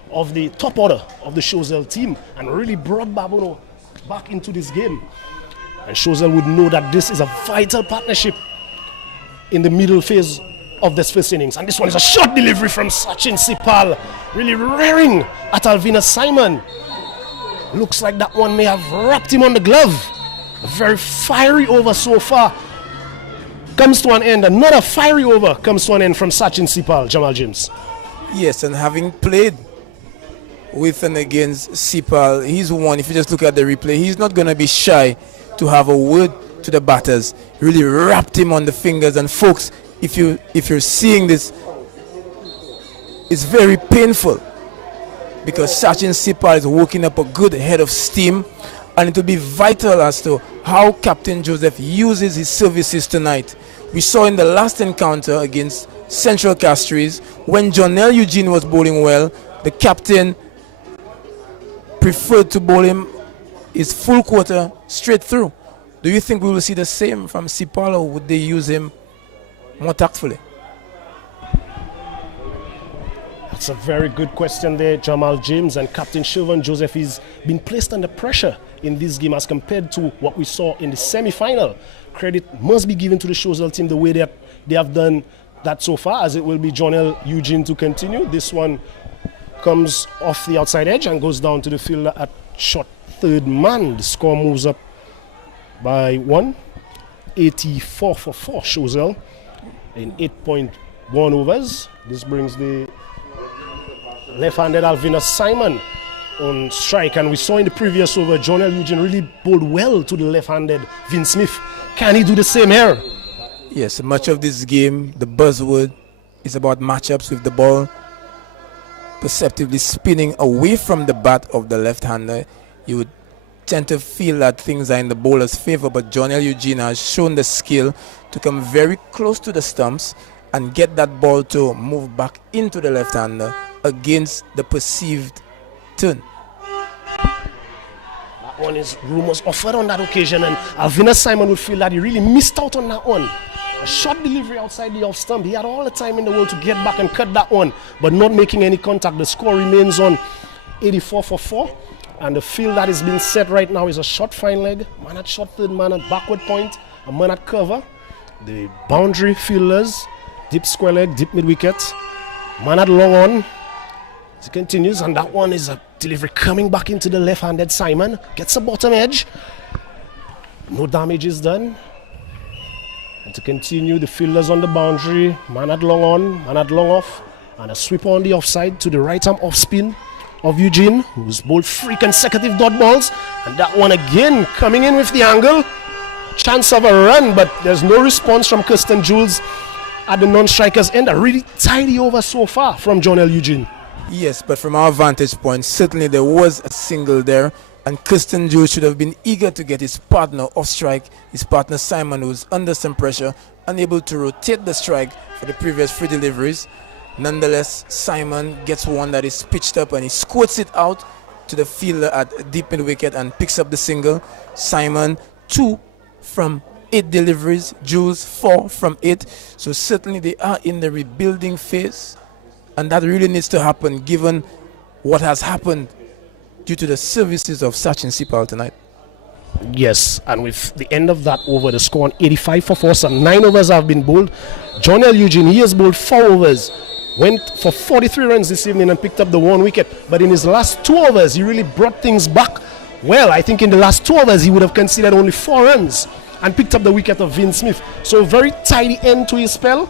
of the top order of the Choiseul team and really brought Babonneau back into this game. And Choiseul would know that this is a vital partnership in the middle phase of this first innings. And this one is a short delivery from Sachin Sipal, really rearing at Alvina Simon. Looks like that one may have wrapped him on the glove. A very fiery over so far comes to an end. Another fiery over comes to an end from Sachin Sipal, Jamal James. Yes, and having played with and against Sipal, he's one, if you just look at the replay, he's not going to be shy to have a word to the batters. Really wrapped him on the fingers. And folks, if you're seeing this, it's very painful, because Sachin Sipal is working up a good head of steam, and it will be vital as to how Captain Joseph uses his services tonight. We saw in the last encounter against Central Castries, when Jonelle Eugene was bowling well, the captain preferred to bowl him his full quarter straight through. Do you think we will see the same from Sipal, or would they use him more tactfully? That's a very good question there, Jamal James. And Captain Siobhan Joseph is being placed under pressure in this game as compared to what we saw in the semi-final. Credit must be given to the Choiseul team the way that they have done that so far, as it will be Jonelle Eugene to continue. This one comes off the outside edge and goes down to the fielder at short third man. The score moves up by 1, 84 for 4 Choiseul in 8.1 overs. This brings the left-handed Alvina Simon on strike, and we saw in the previous over Jonelle Eugene really bowled well to the left-handed Vin Smith. Can he do the same here? Yes, much of this game, the buzzword is about matchups with the ball perceptibly spinning away from the bat of the left-hander. You would tend to feel that things are in the bowler's favor, but Jonelle Eugene has shown the skill to come very close to the stumps and get that ball to move back into the left-hander against the perceived turn. That one is rumors offered on that occasion, and Alvina Simon would feel that he really missed out on that one. A short delivery outside the off stump. He had all the time in the world to get back and cut that one, but not making any contact. The score remains on 84 for 4. And the field that is being set right now is a short fine leg, man at short third, man at backward point, a man at cover. The boundary fielders, deep square leg, deep mid wicket, man at long on. It continues, and that one is a delivery coming back into the left-handed Simon. Gets a bottom edge. No damage is done. And to continue, the fielders on the boundary, man at long on, man at long off, and a sweep on the offside to the right arm off spin of Eugene, who's bowled 3 consecutive dot balls, and that one again coming in with the angle. Chance of a run, but there's no response from Kirsten Jules at the non-striker's end. A really tidy over so far from Jonelle Eugene. Yes, but from our vantage point, certainly there was a single there, and Kirsten Jules should have been eager to get his partner off strike, his partner Simon, who was under some pressure, unable to rotate the strike for the previous 3 deliveries. Nonetheless, Simon gets one that is pitched up and he squirts it out to the fielder at deep mid wicket and picks up the single. Simon 2 from 8 deliveries, Jules 4 from 8. So certainly they are in the rebuilding phase, and that really needs to happen given what has happened due to the services of Sachin Sipal tonight. Yes, and with the end of that over, the score on 85 for 4, some 9 overs have been bowled. Jonelle Eugene, he has bowled 4 overs. Went for 43 runs this evening and picked up the 1 wicket. But in his last 2 overs, he really brought things back. Well, I think in the last 2 overs, he would have conceded only 4 runs and picked up the wicket of Vin Smith. So a very tidy end to his spell.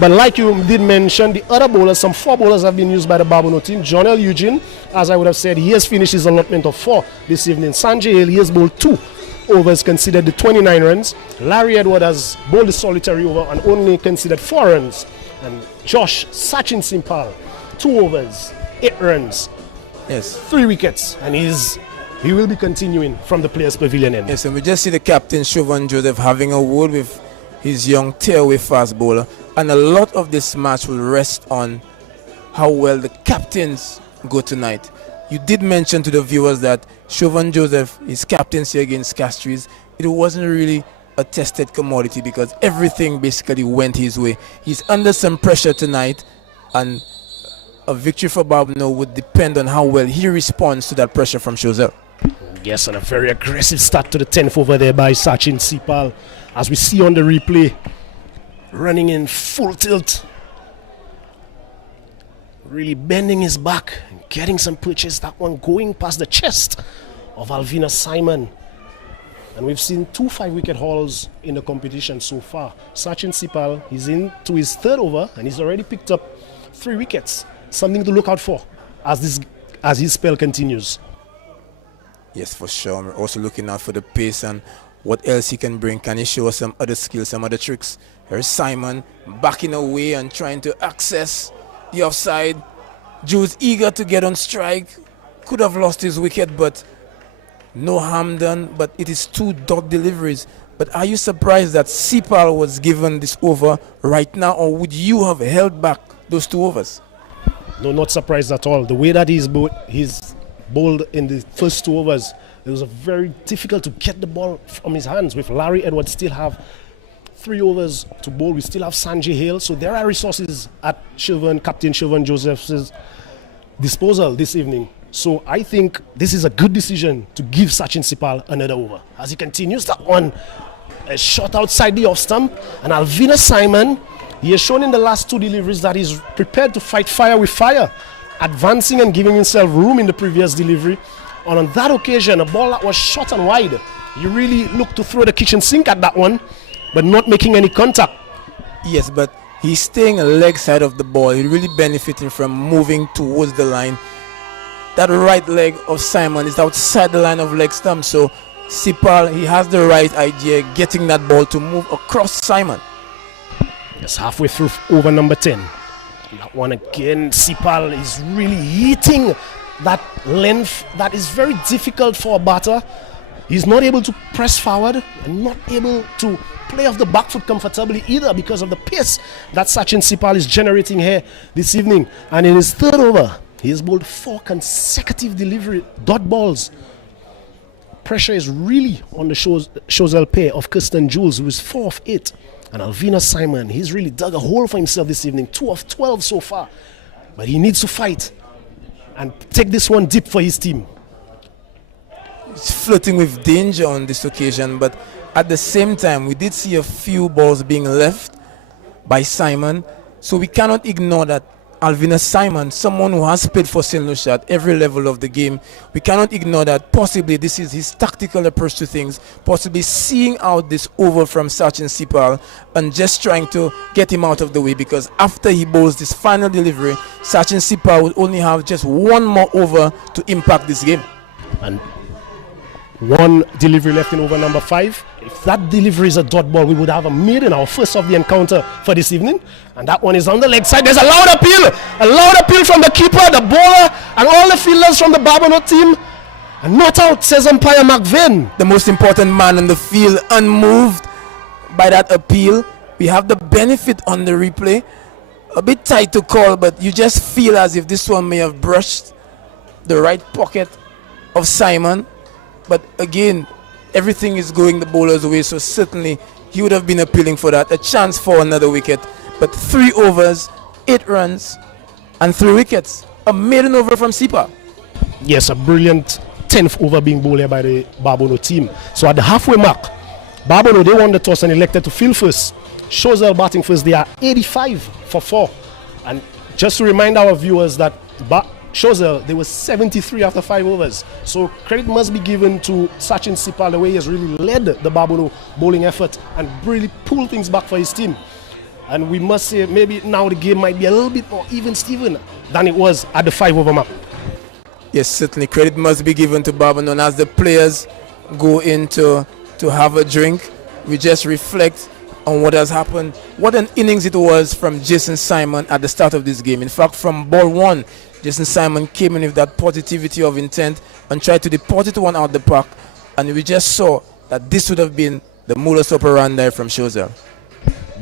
But like you did mention, the other bowlers, some 4 bowlers have been used by the Babonneau team. Jonelle Eugene, as I would have said, he has finished his allotment of 4 this evening. Sanjay Hill, he has bowled 2 overs, considered the 29 runs. Larry Edward has bowled a solitary over and only considered 4 runs. And Josh Sachin Sipal 2 overs, 8 runs, Yes. 3 wickets, and he will be continuing from the players' pavilion end. Yes, and we just see the captain, Chauvin Joseph, having a word with his young tearaway fast bowler. And a lot of this match will rest on how well the captains go tonight. You did mention to the viewers that Chauvin Joseph, his captaincy against Castries, it wasn't really a tested commodity because everything basically went his way. He's under some pressure tonight, and a victory for Babonneau would depend on how well he responds to that pressure from Choiseul. Yes, and a very aggressive start to the 10th over there by Sachin Sipal. As we see on the replay, running in full tilt. Really bending his back and getting some pitches. That one going past the chest of Alvina Simon. And we've seen 2 5-wicket hauls in the competition so far. Sachin Sipal, he's into his 3rd over and he's already picked up 3 wickets. Something to look out for as his spell continues. Yes, for sure. We're also looking out for the pace and what else he can bring. Can he show us some other skills, some other tricks? Here's Simon backing away and trying to access the offside. Jules eager to get on strike. Could have lost his wicket, but no harm done. But it is 2 dot deliveries. But are you surprised that Sipal was given this over right now, or would you have held back those 2 overs? No, not surprised at all. The way that he's bowled in the first 2 overs, it was very difficult to get the ball from his hands. With Larry Edwards still have 3 overs to bowl, we still have Sanjay Hale. So there are resources at Captain Chauvin Joseph's disposal this evening. So I think this is a good decision to give Sachin Sipal another over. As he continues that one, a shot outside the off stump, and Alvina Simon, he has shown in the last 2 deliveries that he's prepared to fight fire with fire, advancing and giving himself room in the previous delivery. And on that occasion, a ball that was short and wide, you really looked to throw the kitchen sink at that one, but not making any contact. Yes, but he's staying leg side of the ball. He's really benefiting from moving towards the line. That right leg of Simon is outside the line of leg stump, so Sipal, he has the right idea, getting that ball to move across Simon. Yes, halfway through over number 10. And that one again, Sipal is really hitting that length that is very difficult for a batter. He's not able to press forward and not able to play off the back foot comfortably either because of the pace that Sachin Sipal is generating here this evening. And in his 3rd over, he has bowled 4 consecutive delivery dot balls. Pressure is really on the Choiseul pair of Kirsten Jules, who is 4 of 8. And Alvina Simon, he's really dug a hole for himself this evening, 2 of 12 so far. But he needs to fight and take this one deep for his team. He's flirting with danger on this occasion, but at the same time, we did see a few balls being left by Simon. So we cannot ignore that Alvina Simon, someone who has played for St. Lucia at every level of the game, we cannot ignore that possibly this is his tactical approach to things, possibly seeing out this over from Sachin Sipal and just trying to get him out of the way, because after he bowls this final delivery, Sachin Sipal will only have just 1 more over to impact this game. And 1 delivery left in over number 5. If that delivery is a dot ball, we would have a maiden, our first of the encounter for this evening. And that one is on the leg side. There's a loud appeal from the keeper, the bowler, and all the fielders from the Babonneau team. And not out, says umpire McVeigh. The most important man on the field, unmoved by that appeal. We have the benefit on the replay. A bit tight to call, but you just feel as if this one may have brushed the right pocket of Simon. But again, everything is going the bowler's way, so certainly he would have been appealing for that. A chance for another wicket. But 3 overs, 8 runs, and 3 wickets. A maiden over from Sipal. Yes, a brilliant 10th over being bowled here by the Babonneau team. So at the halfway mark, Babonneau, they won the toss and elected to field first. Choiseul batting first. They are 85 for 4. And just to remind our viewers that Choiseul, they were 73 after 5 overs. So credit must be given to Sachin Sipal, the way he has really led the Babonneau bowling effort and really pulled things back for his team. And we must say maybe now the game might be a little bit more even-steven than it was at the 5 over mark. Yes, certainly credit must be given to Babonneau. And as the players go in to have a drink, we just reflect on what has happened. What an innings it was from Jason Simon at the start of this game. In fact, from ball one, Jason Simon came in with that positivity of intent and tried to deposit one out the park. And we just saw that this would have been the modus operandi from Choiseul.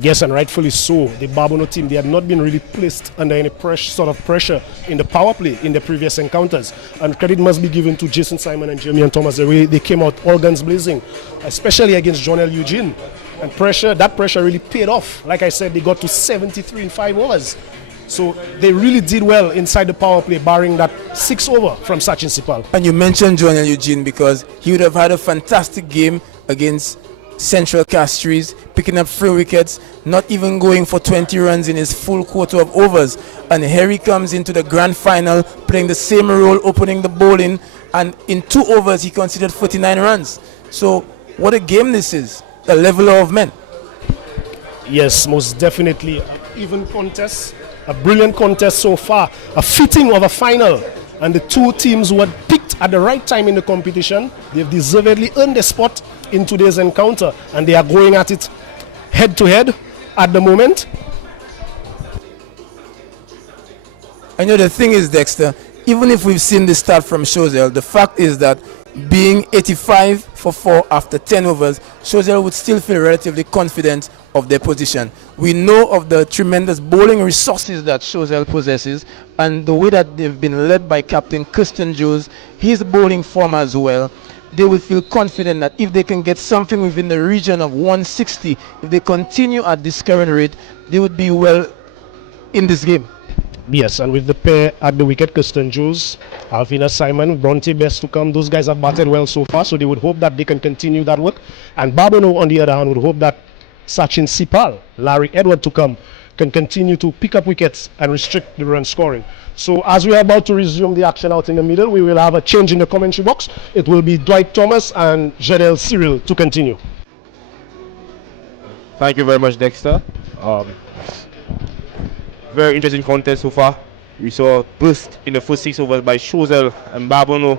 Yes, and rightfully so. The Babonneau team, they had not been really placed under any sort of pressure in the power play in the previous encounters. And credit must be given to Jason Simon and Jeremy and Thomas. The way they came out all guns blazing, especially against Choiseul Eugene. And that pressure really paid off. Like I said, they got to 73 in 5 overs. So they really did well inside the power play, barring that 6 over from Sachin Sipal. And you mentioned Choiseul Eugene because he would have had a fantastic game against Central Castries, picking up 3 wickets, not even going for 20 runs in his full quarter of overs. And here he comes into the grand final, playing the same role, opening the bowling, and in 2 overs he conceded 49 runs. So what a game this is, a leveler of men. Yes, most definitely. An even contest, a brilliant contest so far, a fitting of a final. And the 2 teams who had picked at the right time in the competition, they've deservedly earned a spot in today's encounter, and they are going at it head to head at the moment. I know the thing is, Dexter, even if we've seen the start from Choiseul, the fact is that being 85 for 4 after 10 overs, Choiseul would still feel relatively confident of their position. We know of the tremendous bowling resources that Choiseul possesses and the way that they've been led by Captain Kirsten Jules, his bowling form as well. They will feel confident that if they can get something within the region of 160, if they continue at this current rate, they would be well in this game. Yes, and with the pair at the wicket, Kirsten Jules, Alvina Simon, Bronte best to come. Those guys have batted well so far, so they would hope that they can continue that work. And Babonneau, on the other hand, would hope that Sachin Sipal, Larry Edward to come, can continue to pick up wickets and restrict the run scoring. So as we are about to resume the action out in the middle, we will have a change in the commentary box. It will be Dwight Thomas and Jadel Cyril to continue. Thank you very much, Dexter. Very interesting contest so far. We saw a burst in the first 6 overs by Choiseul and Babonneau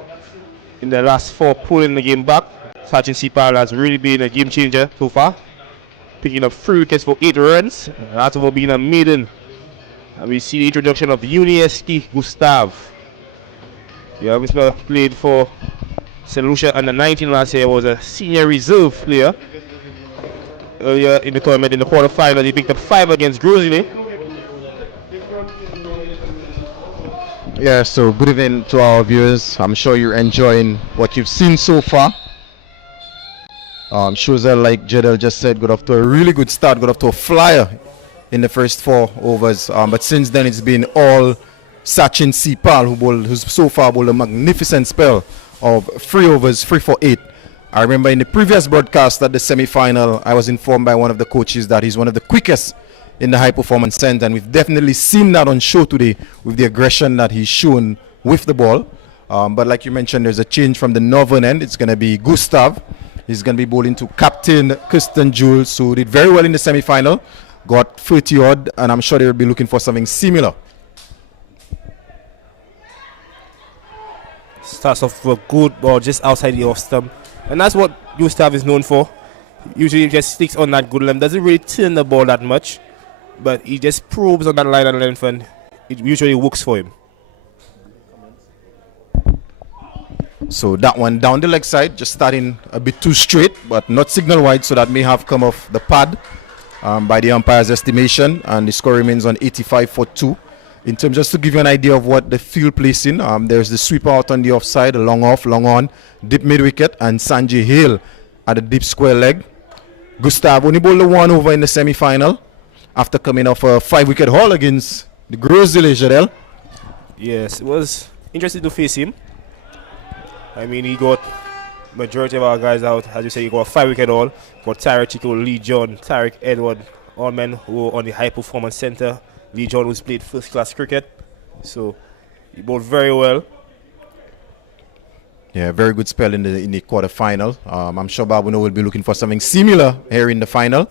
in the last 4, pulling the game back. Sachin Sipal has really been a game changer so far, picking up 3 wickets for 8 runs. That's over being a maiden. And we see the introduction of Unieski Gustav. Yeah, Mr. played for St. Lucia under 19 last year, was a senior reserve player. Earlier in the tournament, in the quarterfinal, he picked up 5 against Choiseul. Yeah, so good evening to our viewers. I'm sure you're enjoying what you've seen so far. Choiseul, like Jadel just said, got off to a really good start, got off to a flyer in the first 4 overs. But since then, it's been all Sachin Sipal, who's so far bowled a magnificent spell of 3 overs, 3 for 8. I remember in the previous broadcast at the semi-final, I was informed by one of the coaches that he's one of the quickest in the high performance center, and we've definitely seen that on show today with the aggression that he's shown with the ball. But like you mentioned, there's a change from the northern end. It's going to be Gustav. He's going to be bowling to Captain Kirsten Jules, who did very well in the semi-final, got 30 odd, and I'm sure they will be looking for something similar. Starts off with a good ball just outside the off stump, and that's what Gustav is known for. Usually he just sticks on that good limb, doesn't really turn the ball that much, but he just probes on that line and length, and it usually works for him. So that one down the leg side, just starting a bit too straight, but not signal wide, so that may have come off the pad by the umpire's estimation, and the score remains on 85 for 2. In terms, just to give you an idea of what the field placing, there's the sweeper out on the offside, a long off, long on, deep mid wicket, and Sanjay Hale at the deep square leg. Gustav only bowled the 1 over in the semi-final after coming off a 5-wicket haul against the Choiseul, Jadel. Yes, it was interesting to face him. I mean, he got majority of our guys out. As you say, he got a 5-wicket haul. Got Tyrek Chico, Lee John, Tarek Edward, all men who were on the high performance center. Lee John, who's played first class cricket. So he bowled very well. Yeah, very good spell in the quarter-final. I'm sure Babonneau will be looking for something similar here in the final.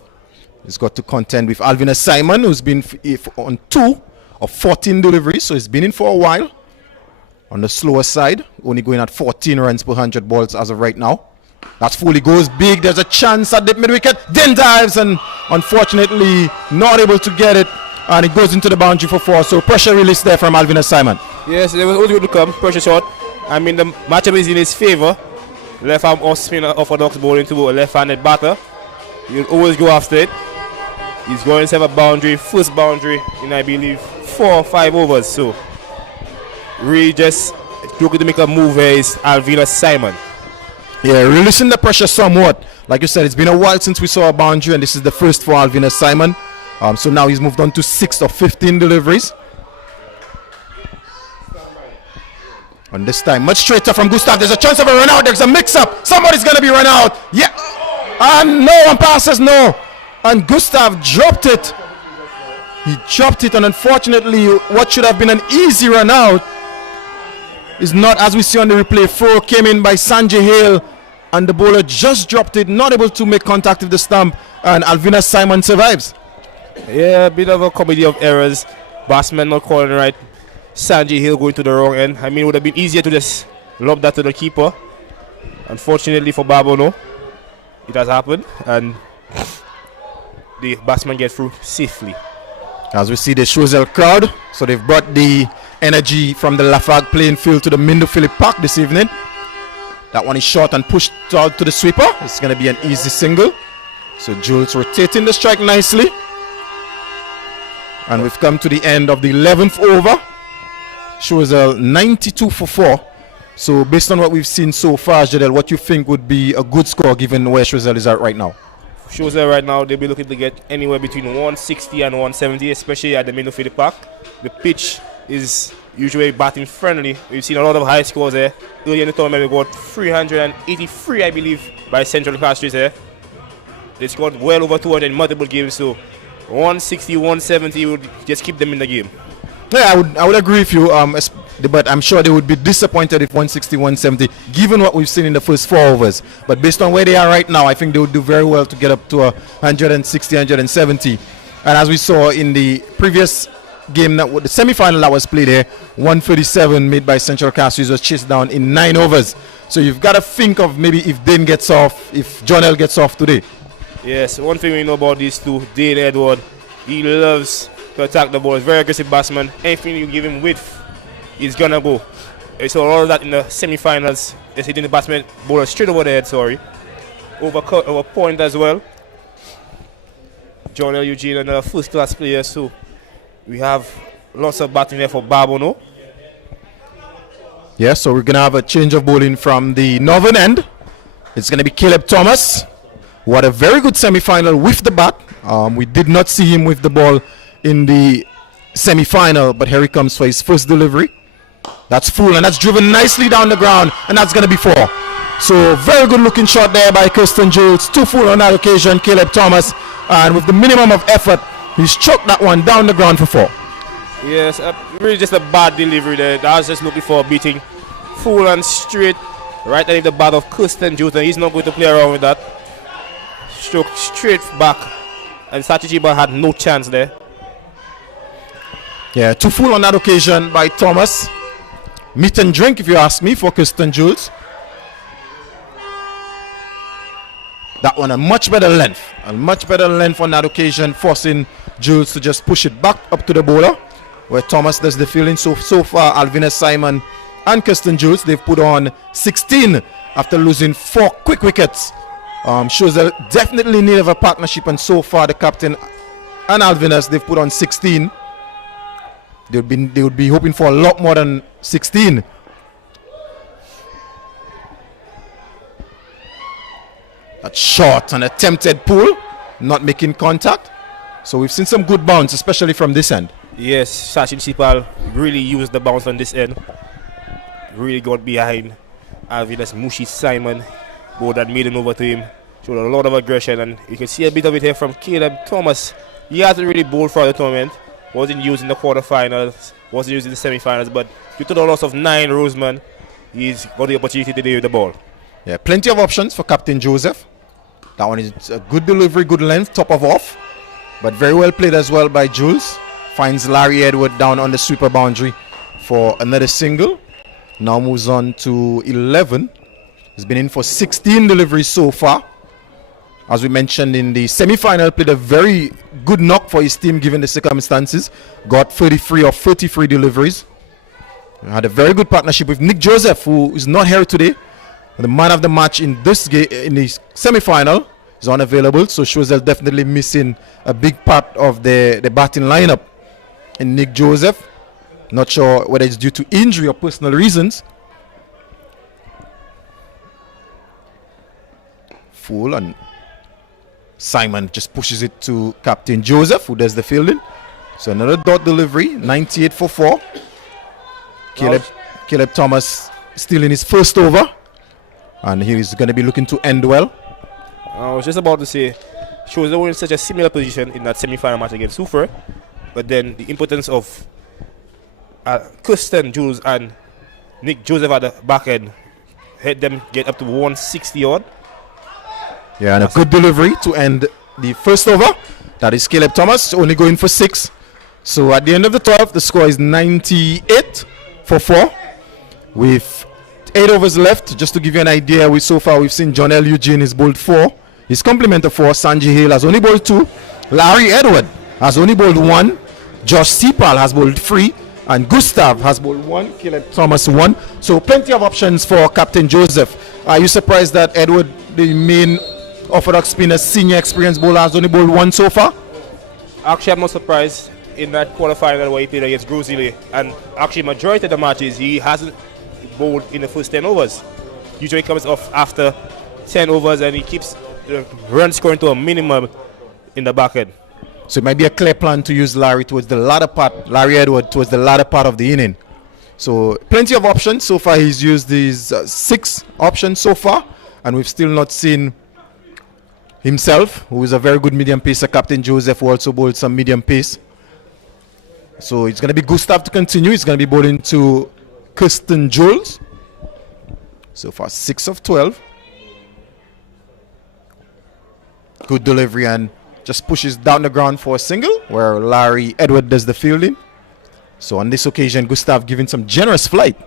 He's got to contend with Alvina Simon, who's been on 2 of 14 deliveries, so he's been in for a while. On the slower side, only going at 14 runs per 100 balls as of right now. That's fully goes big. There's a chance at the mid-wicket. Then dives, and Unfortunately, not able to get it, and it goes into the boundary for 4. So pressure release there from Alvina Simon. Yes, there was always going to come pressure shot. I mean, the matchup is in his favor. Left arm off spinner orthodox bowling to a left-handed batter. He'll always go after it. He's going to have a boundary, first boundary in I believe 4 or 5 overs. So really just looking to make a move here is Alvina Simon. Yeah, releasing the pressure somewhat. Like you said, it's been a while since we saw a boundary, and this is the first for Alvina Simon. So now he's moved on to 6 of 15 deliveries. And this time, much straighter from Gustav. There's a chance of a run out. There's a mix-up. Somebody's going to be run out. Yeah. And no one passes, no. And Gustav dropped it. He dropped it, and unfortunately, what should have been an easy run out is not, as we see on the replay. Throw came in by Sanjay Hale, and the bowler just dropped it, not able to make contact with the stump, and Alvina Simon survives. Yeah, a bit of a comedy of errors. Batsman not calling right. Sanjay Hill going to the wrong end. I mean, it would have been easier to just lob that to the keeper. Unfortunately for Babonneau, it has happened, and the batsman gets through safely. As we see the Choiseul crowd, so they've brought the energy from the Lafargue playing field to the Mindo Phillip Park this evening. That one is short and pushed out to the sweeper. It's going to be an easy single. So Jules rotating the strike nicely. And we've come to the end of the 11th over. Choiseul 92 for 4. So based on what we've seen so far, Jadel, what you think would be a good score given where Choiseul is at right now? Choiseul right now, they'll be looking to get anywhere between 160 and 170, especially at the Mindo Phillip Park. The pitch is usually batting friendly. We've seen a lot of high scores there. Early in the tournament, we got 383, I believe, by Central Castries here. They scored well over 200 in multiple games, so 160, 170 would just keep them in the game. Yeah, I would agree with you, but I'm sure they would be disappointed if 160, 170, given what we've seen in the first 4 overs. But based on where they are right now, I think they would do very well to get up to 160, 170. And as we saw in the previous game, the semi-final that was played here, 137 made by Central Castries was chased down in 9 overs. So you've got to think of maybe if Dane gets off, if John L gets off today. Yes, one thing we know about these two, Dane Edward, he loves to attack the ball. He's a very aggressive batsman. Anything you give him width, he's gonna go. We saw all of that in the semi-finals. They're hitting the batsman bowler straight over the head, over point as well. John L. Eugene and a first-class player, so we have lots of batting there for Babonneau. Yeah, so we're gonna have a change of bowling from the northern end. It's gonna be Caleb Thomas, who had a very good semi-final with the bat. We did not see him with the ball in the semi-final, but here he comes for his first delivery. That's full, and that's driven nicely down the ground, and that's going to be 4. So very good looking shot there by Kirsten Jules. 2 full on that occasion, Caleb Thomas, and with the minimum of effort, he's chucked that one down the ground for 4. Yes, really just a bad delivery there. I was just looking for a beating. Full and straight, right at the bat of Kirsten Jules, and he's not going to play around with that. Stroke straight back, and Sachichiba had no chance there. Yeah, 2 full on that occasion by Thomas. Meat and drink, if you ask me, for Kirsten Jules. That one a much better length. On that occasion, forcing Jules to just push it back up to the bowler, where Thomas does the fielding. So far, Alvina Simon and Kirsten Jules, they've put on 16 after losing 4 quick wickets. Shows a definitely need of a partnership, and so far the captain and Alvinas, they've put on 16. They would be hoping for a lot more than 16. That's short, an attempted pull, not making contact. So we've seen some good bounce, especially from this end. Yes, Sachin Sipal really used the bounce on this end. Really got behind Alvinas Mushi Simon. Ball that made him over to him. Showed a lot of aggression, and you can see a bit of it here from Caleb Thomas. He hasn't really bowled for the tournament. Wasn't used in the quarterfinals, wasn't used in the semi-finals, but due to the loss of 9 Roseman, he's got the opportunity today with the ball. Yeah, plenty of options for Captain Joseph. That one is a good delivery, good length, top of off, but very well played as well by Jules. Finds Larry Edward down on the sweeper boundary for another single. Now moves on to 11. He's been in for 16 deliveries so far. as we mentioned in the semi-final, played a very good knock for his team given the circumstances. Got 33 of 33 deliveries. Had a very good partnership with Nick Joseph, who is not here today. The man of the match in this game, in the semi-final, is unavailable. So Choiseul definitely missing a big part of the batting lineup in Nick Joseph. Not sure whether it's due to injury or personal reasons. Full, and Simon just pushes it to Captain Joseph, who does the fielding. So another dot delivery, 98 for 4. Caleb Thomas still in his first over, and he's going to be looking to end well. I was just about to say, Choiseul were in such a similar position in that semi-final match against Sufer, but then the importance of Kirsten Jules and Nick Joseph at the back end helped them get up to 160 odd. Yeah, and a good delivery to end the first over. That is Caleb Thomas, only going for 6. So at the end of the 12th, the score is 98 for 4. With 8 overs left, just to give you an idea, so far we've seen John L. Eugene is bowled 4. His complement of 4. Sanjay Hale has only bowled 2. Larry Edward has only bowled 1. Josh Sepal has bowled 3. And Gustav has bowled 1. Caleb Thomas 1. So plenty of options for Captain Joseph. Are you surprised that Edward, the main orthodox spinner, senior experienced bowler, has only bowled 1 so far? Actually, I'm not surprised in that quarterfinal where he played against Grozile. And actually, majority of the matches, he hasn't bowled in the first 10 overs. Usually he comes off after 10 overs and he keeps the run scoring to a minimum in the back end. So it might be a clear plan to use Larry Edward towards the latter part of the inning. So plenty of options. So far he's used these 6 options so far, and we've still not seen himself, who is a very good medium pacer. Captain Joseph, who also bowled some medium pace. So it's going to be Gustav to continue. He's going to be bowling to Kirsten Jules. So far 6 of 12. Good delivery, and just pushes down the ground for a single, where Larry Edward does the fielding. So on this occasion, Gustav giving some generous flight.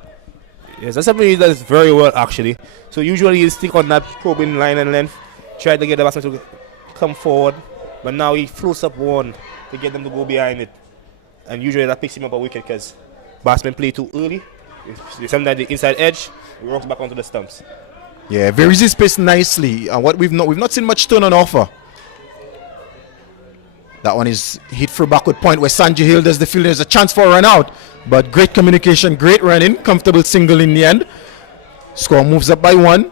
Yes, that's something he does very well actually. So usually he'll stick on that probing line and length, try to get the batsman to come forward, but now he floats up one to get them to go behind it. And usually that picks him up a wicket because batsmen play too early. Sometimes the inside edge, he walks back onto the stumps. Yeah, varies his pace nicely. And what we've not seen much turn on offer. That one is hit for a backward point where Sanjay Hill does the field. There's a chance for a run out, but great communication, great running, comfortable single in the end. Score moves up by 1.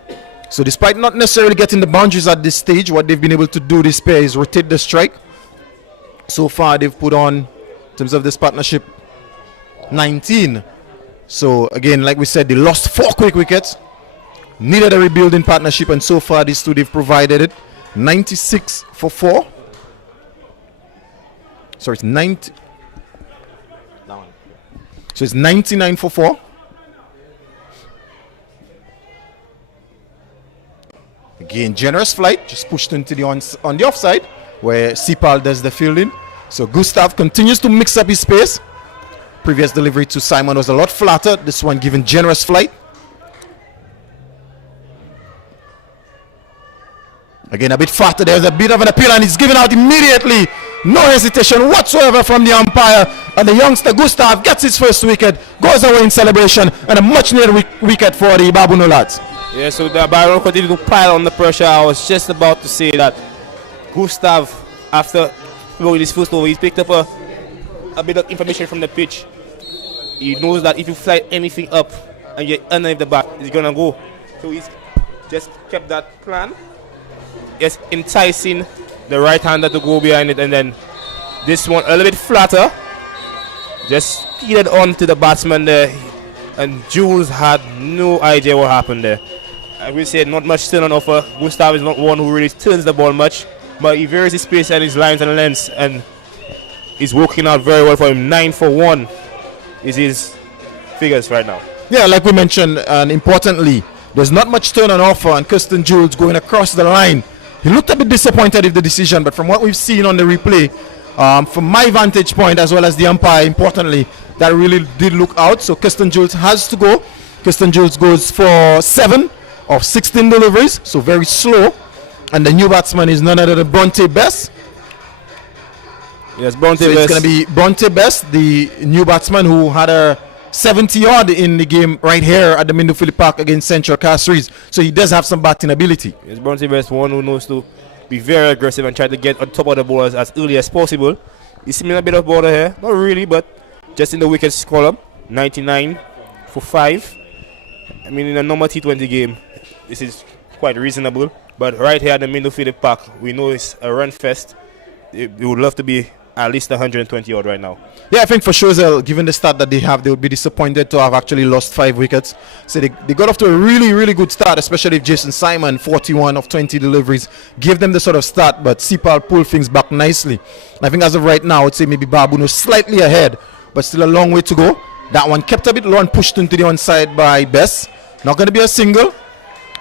So despite not necessarily getting the boundaries at this stage, what they've been able to do this pair is rotate the strike. So far they've put on, in terms of this partnership, 19. So again, like we said, they lost 4 quick wickets, needed a rebuilding partnership, and so far these two, they've provided it. 96 for 4. So it's 90. So it's 99 for 4. Again, generous flight, just pushed into the on the offside, where Sepal does the fielding. So Gustav continues to mix up his space. Previous delivery to Simon was a lot flatter. This one given generous flight. Again, a bit faster. There's a bit of an appeal, and it's given out immediately. No hesitation whatsoever from the umpire. And the youngster Gustav gets his first wicket, goes away in celebration, and a much needed wicket for the Babonneau lads. Yeah, so the Babonneau continued to pile on the pressure. I was just about to say that Gustav, after throwing his first over, he's picked up a bit of information from the pitch. He knows that if you fly anything up and get underneath the bat, it's going to go. So he's just kept that plan. Yes, enticing the right-hander to go behind it, and then this one a little bit flatter. Just speeded on to the batsman there, and Jules had no idea what happened there. I will say not much still on offer. Gustav is not one who really turns the ball much, but he varies his space and his lines and lengths, and he's working out very well for him. 9 for 1 is his figures right now. Yeah, like we mentioned, and importantly, there's not much turn on offer, and Kirsten Jules going across the line. He looked a bit disappointed with the decision, but from what we've seen on the replay, from my vantage point as well as the umpire, importantly, that really did look out. So Kirsten Jules has to go. Kirsten Jules goes for 7 of 16 deliveries, so very slow. And the new batsman is none other than Bronte Best. Yes, Bronte So Best. it's going to be Bronte Best, the new batsman who had a 70-odd in the game right here at the Mindufili Park against Central Castries. So he does have some batting ability. Yes, Bronte Best, one who knows to be very aggressive and try to get on top of the bowlers as early as possible. He's seen a bit of border here, not really, but just in the wickets column, 99 for 5. I mean, in a normal T20 game, this is quite reasonable. But right here at the Mindufili Park, we know it's a run fest. We would love to be at least 120 odd right now. Yeah, I think for Choiseul, given the start that they have, they would be disappointed to have actually lost 5 wickets. So they got off to a really, really good start, especially if Jason Simon, 41 of 20 deliveries, gave them the sort of start, but Sipal pulled things back nicely. And I think as of right now, I would say maybe Babonneau slightly ahead, but still a long way to go. That one kept a bit low and pushed into the onside by Bess. Not going to be a single.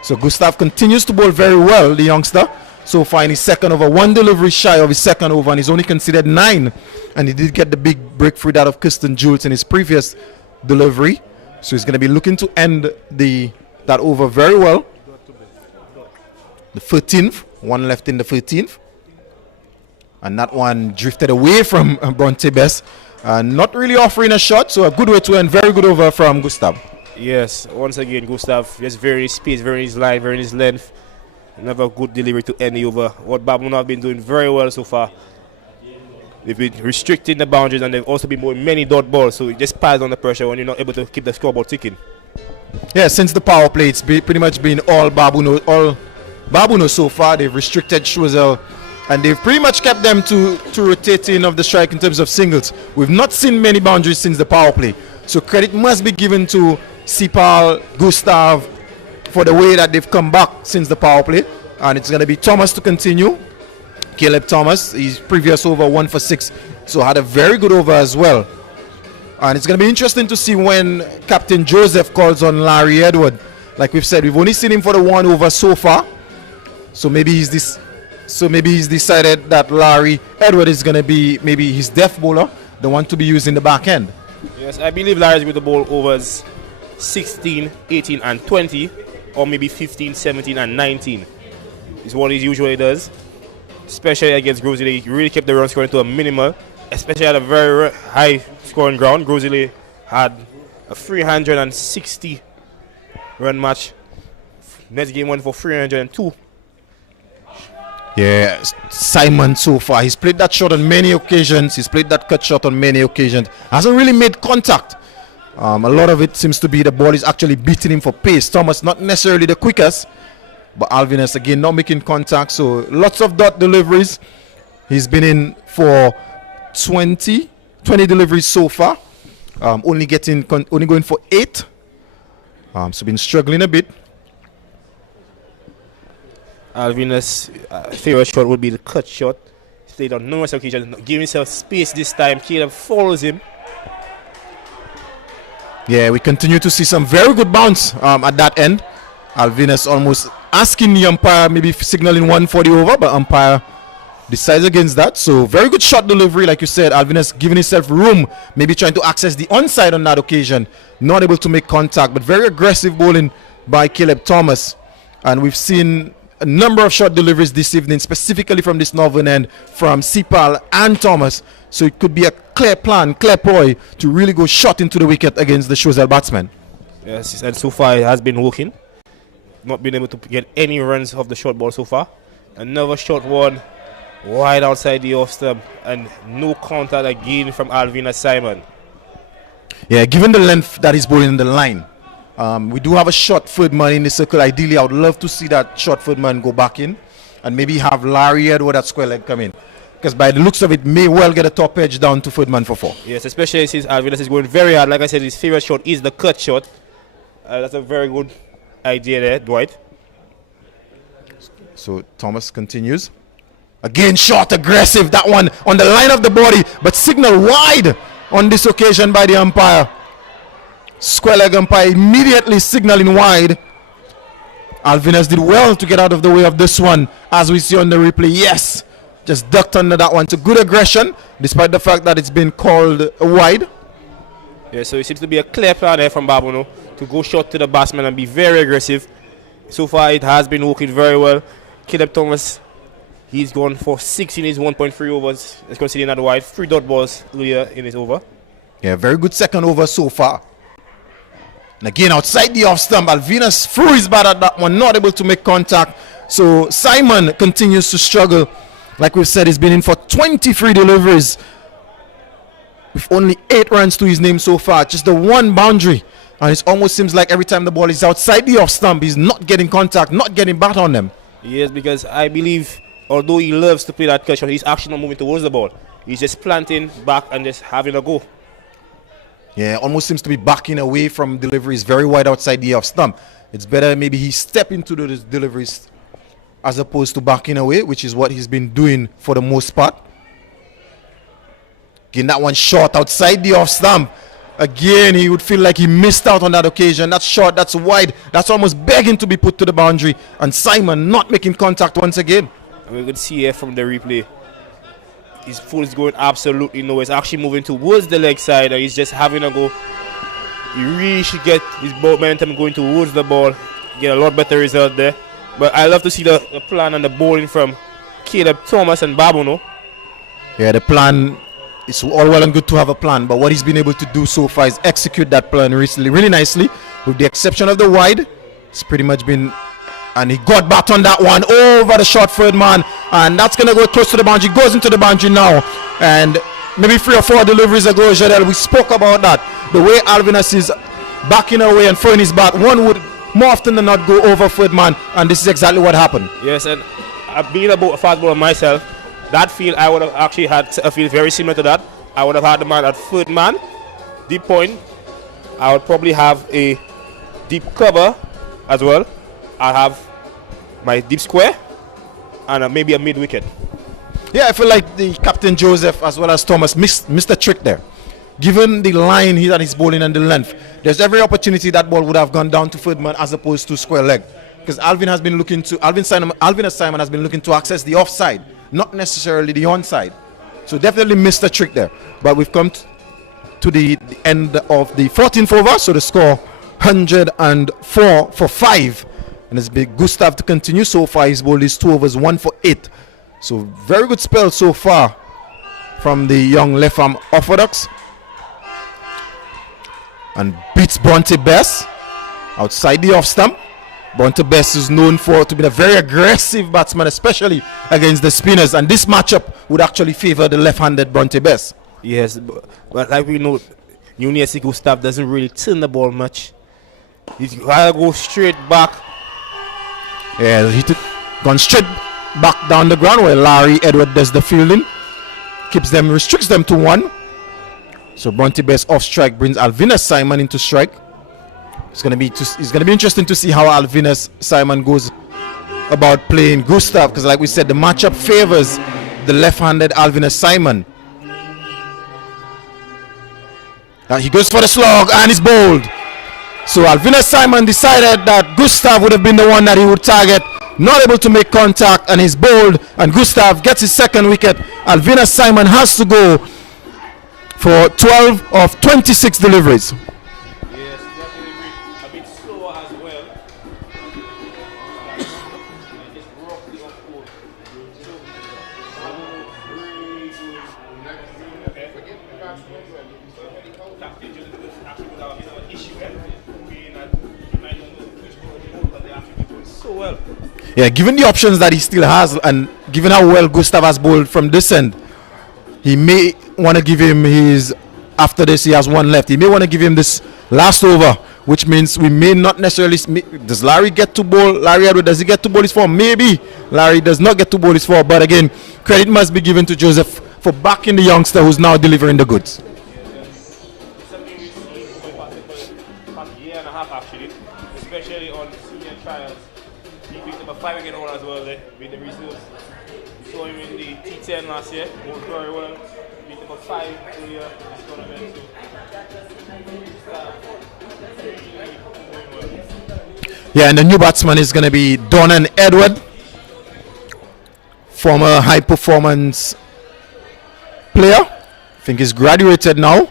So Gustav continues to bowl very well, the youngster. So far in his second over, 1 delivery shy of his second over, and he's only considered 9. And he did get the big breakthrough that of Kirsten Jules in his previous delivery. So he's going to be looking to end that over very well. The 13th, one left in the 13th. And that one drifted away from Bronte Best. Not really offering a shot, so a good way to end. Very good over from Gustav. Yes, once again, Gustav just very in his space, very in his line, very in his length. Another good delivery to end the over. What Babonneau have been doing very well so far. They've been restricting the boundaries and they've also been moving many dot balls, so it just piles on the pressure when you're not able to keep the scoreboard ticking. Yeah, since the power play, it's pretty much been all Babonneau so far. They've restricted Choiseul and they've pretty much kept them to rotating of the strike in terms of singles. We've not seen many boundaries since the power play. So credit must be given to Sipal, Gustav, for the way that they've come back since the power play. And it's going to be Thomas to continue. Caleb Thomas, his previous over 1 for 6, so had a very good over as well. And it's going to be interesting to see when Captain Joseph calls on Larry Edward. Like we've said, we've only seen him for the 1 over so far. So maybe he's decided that Larry Edward is going to be maybe his death bowler, the one to be used in the back end. Yes, I believe Larry's with the ball overs 16, 18 and 20, or maybe 15, 17 and 19 is what he usually does, especially against Grosile. He really kept the run scoring to a minimal, especially at a very high scoring ground. Grosile had a 360 run match. Next game went for 302. Yeah, Simon so far, he's played that shot on many occasions. He's played that cut shot on many occasions. Hasn't really made contact. A lot of it seems to be the ball is actually beating him for pace. Thomas not necessarily the quickest, but Alvinus again not making contact. So lots of dot deliveries. He's been in for 20 deliveries so far. Only going for 8. So been struggling a bit. Alvinus' favorite shot would be the cut shot. He's played on numerous occasions, giving himself space this time. Caleb follows him. Yeah, we continue to see some very good bounce at that end. Alvinus almost asking the umpire, maybe signaling 1 for the over, but umpire decides against that. So very good shot delivery, like you said. Alvinus giving himself room, maybe trying to access the onside on that occasion. Not able to make contact, but very aggressive bowling by Caleb Thomas. And we've seen a number of short deliveries this evening, specifically from this northern end, from Sipal and Thomas. So it could be a clear plan, clear ploy to really go shot into the wicket against the Choiseul batsman. Yes, and so far it has been working. Not been able to get any runs off the short ball so far. Another short one wide outside the off stump, and no contact again from Alvina Simon. Yeah, given the length that he's bowling in the line, we do have a short third man in the circle. Ideally, I would love to see that short third man go back in and maybe have Larry Edward at square leg come in. Because by the looks of it, may well get a top edge down to third man for 4. Yes, especially since Alvinus is going very hard. Like I said, his favorite shot is the cut shot. That's a very good idea there, Dwight. So Thomas continues. Again, short, aggressive. That one on the line of the body, but signal wide on this occasion by the umpire. Square leg umpire immediately signaling wide. Alvinus did well to get out of the way of this one, as we see on the replay. Yes, just ducked under that one. So good aggression, despite the fact that it's been called wide. Yeah, so it seems to be a clear plan there from Babonneau to go short to the batsman and be very aggressive. So far, it has been working very well. Caleb Thomas, he's gone for 6 innings, 1.3 overs. Let's consider another wide. 3 dot balls earlier in his over. Yeah, very good second over so far. And again, outside the off stump, Alvinas threw his bat at that one, not able to make contact. So Simon continues to struggle. Like we've said, he's been in for 23 deliveries with only 8 runs to his name so far. Just the one boundary. And it almost seems like every time the ball is outside the off stump, he's not getting contact, not getting bat on them. Yes, because I believe, although he loves to play that catch, he's actually not moving towards the ball. He's just planting back and just having a go. Yeah, almost seems to be backing away from deliveries very wide outside the off stump. It's better maybe he step into those deliveries as opposed to backing away, which is what he's been doing for the most part. Again, that one short outside the off stump. Again, he would feel like he missed out on that occasion. That's short, that's wide, that's almost begging to be put to the boundary. And Simon not making contact once again. And we could see here from the replay, his foot is going absolutely nowhere. It's actually moving towards the leg side, and he's just having a go. He really should get his ball momentum going towards the ball, get a lot better result there. But I love to see the plan and the bowling from Caleb Thomas and Babonneau. Yeah, the plan, it's all well and good to have a plan, but what he's been able to do so far is execute that plan recently really nicely, with the exception of the wide. It's pretty much been, and he got back on that one over the short third man, and that's going to go close to the boundary. Goes into the boundary now, and maybe 3 or 4 deliveries ago, Jadel, we spoke about that. The way Alvinas is backing away and throwing his bat, one would more often than not go over third man, and this is exactly what happened. Yes, and being a fast bowler myself, that field I would have actually had a field very similar to that. I would have had the man at third man, deep point. I would probably have a deep cover as well. I'll have my deep square and maybe a mid wicket. Yeah, I feel like the captain Joseph as well as Thomas missed the trick there. Given the line that he's bowling and the length, there's every opportunity that ball would have gone down to third man as opposed to square leg. Because Alvin Simon has been looking to access the offside, not necessarily the onside. So definitely missed the trick there. But we've come to the end of the 14th over, so the score 104 for 5. And it's been Gustav to continue. So far he's bowled his 2 overs, 1 for 8. So very good spell so far from the young left arm orthodox. And beats Bronte Bess outside the off stump. Bronte Bess is known to be a very aggressive batsman, especially against the spinners. And this matchup would actually favor the left-handed Bronte Bess. Yes, but like we know, Junior Gustav doesn't really turn the ball much. He's got to go straight back. Yeah, gone straight back down the ground where Larry Edward does the fielding. Restricts them to 1. So Bronte Bess off strike brings Alvinas Simon into strike. It's gonna be interesting to see how Alvinas Simon goes about playing Gustav, because like we said, the matchup favors the left-handed Alvinas Simon. He goes for the slog and he's bowled. So Alvinas Simon decided that Gustav would have been the one that he would target. Not able to make contact, and he's bowled, and Gustav gets his second wicket. Alvinas Simon has to go for 12 of 26 deliveries. Yes, definitely a bit slower as well. Just roughly off course. So well. Yeah, given the options that he still has, and given how well Gustav has bowled from this end, he may want to give him his, after this he has 1 left, he may want to give him this last over, which means we may not necessarily, does Larry get to bowl, Larry Edward, does he get to bowl his 4? Maybe Larry does not get to bowl his 4, but again, credit must be given to Joseph for backing the youngster who's now delivering the goods. Something we've seen over the past year and a half actually, especially on senior trials. He picked up a 5-wicket haul as well there with the reserves. Saw him in the T10 last year, bowled very well. Picked up a 5 earlier this tournament. Yeah, and the new batsman is going to be Donan Edward, former high performance player. I think he's graduated now.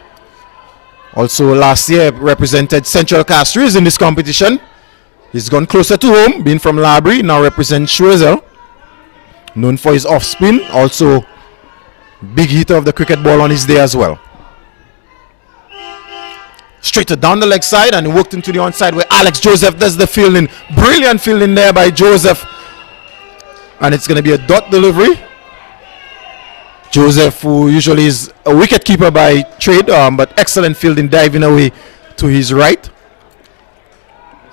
Also last year represented Central Castries in this competition. He's gone closer to home, being from Labrie, now represents Choiseul. known for his off spin, also big hitter of the cricket ball on his day as well. Straight down the leg side and worked into the onside where Alex Joseph does the fielding. Brilliant fielding there by Joseph. And it's going to be a dot delivery. Joseph, who usually is a wicket keeper by trade, but excellent fielding, diving away to his right.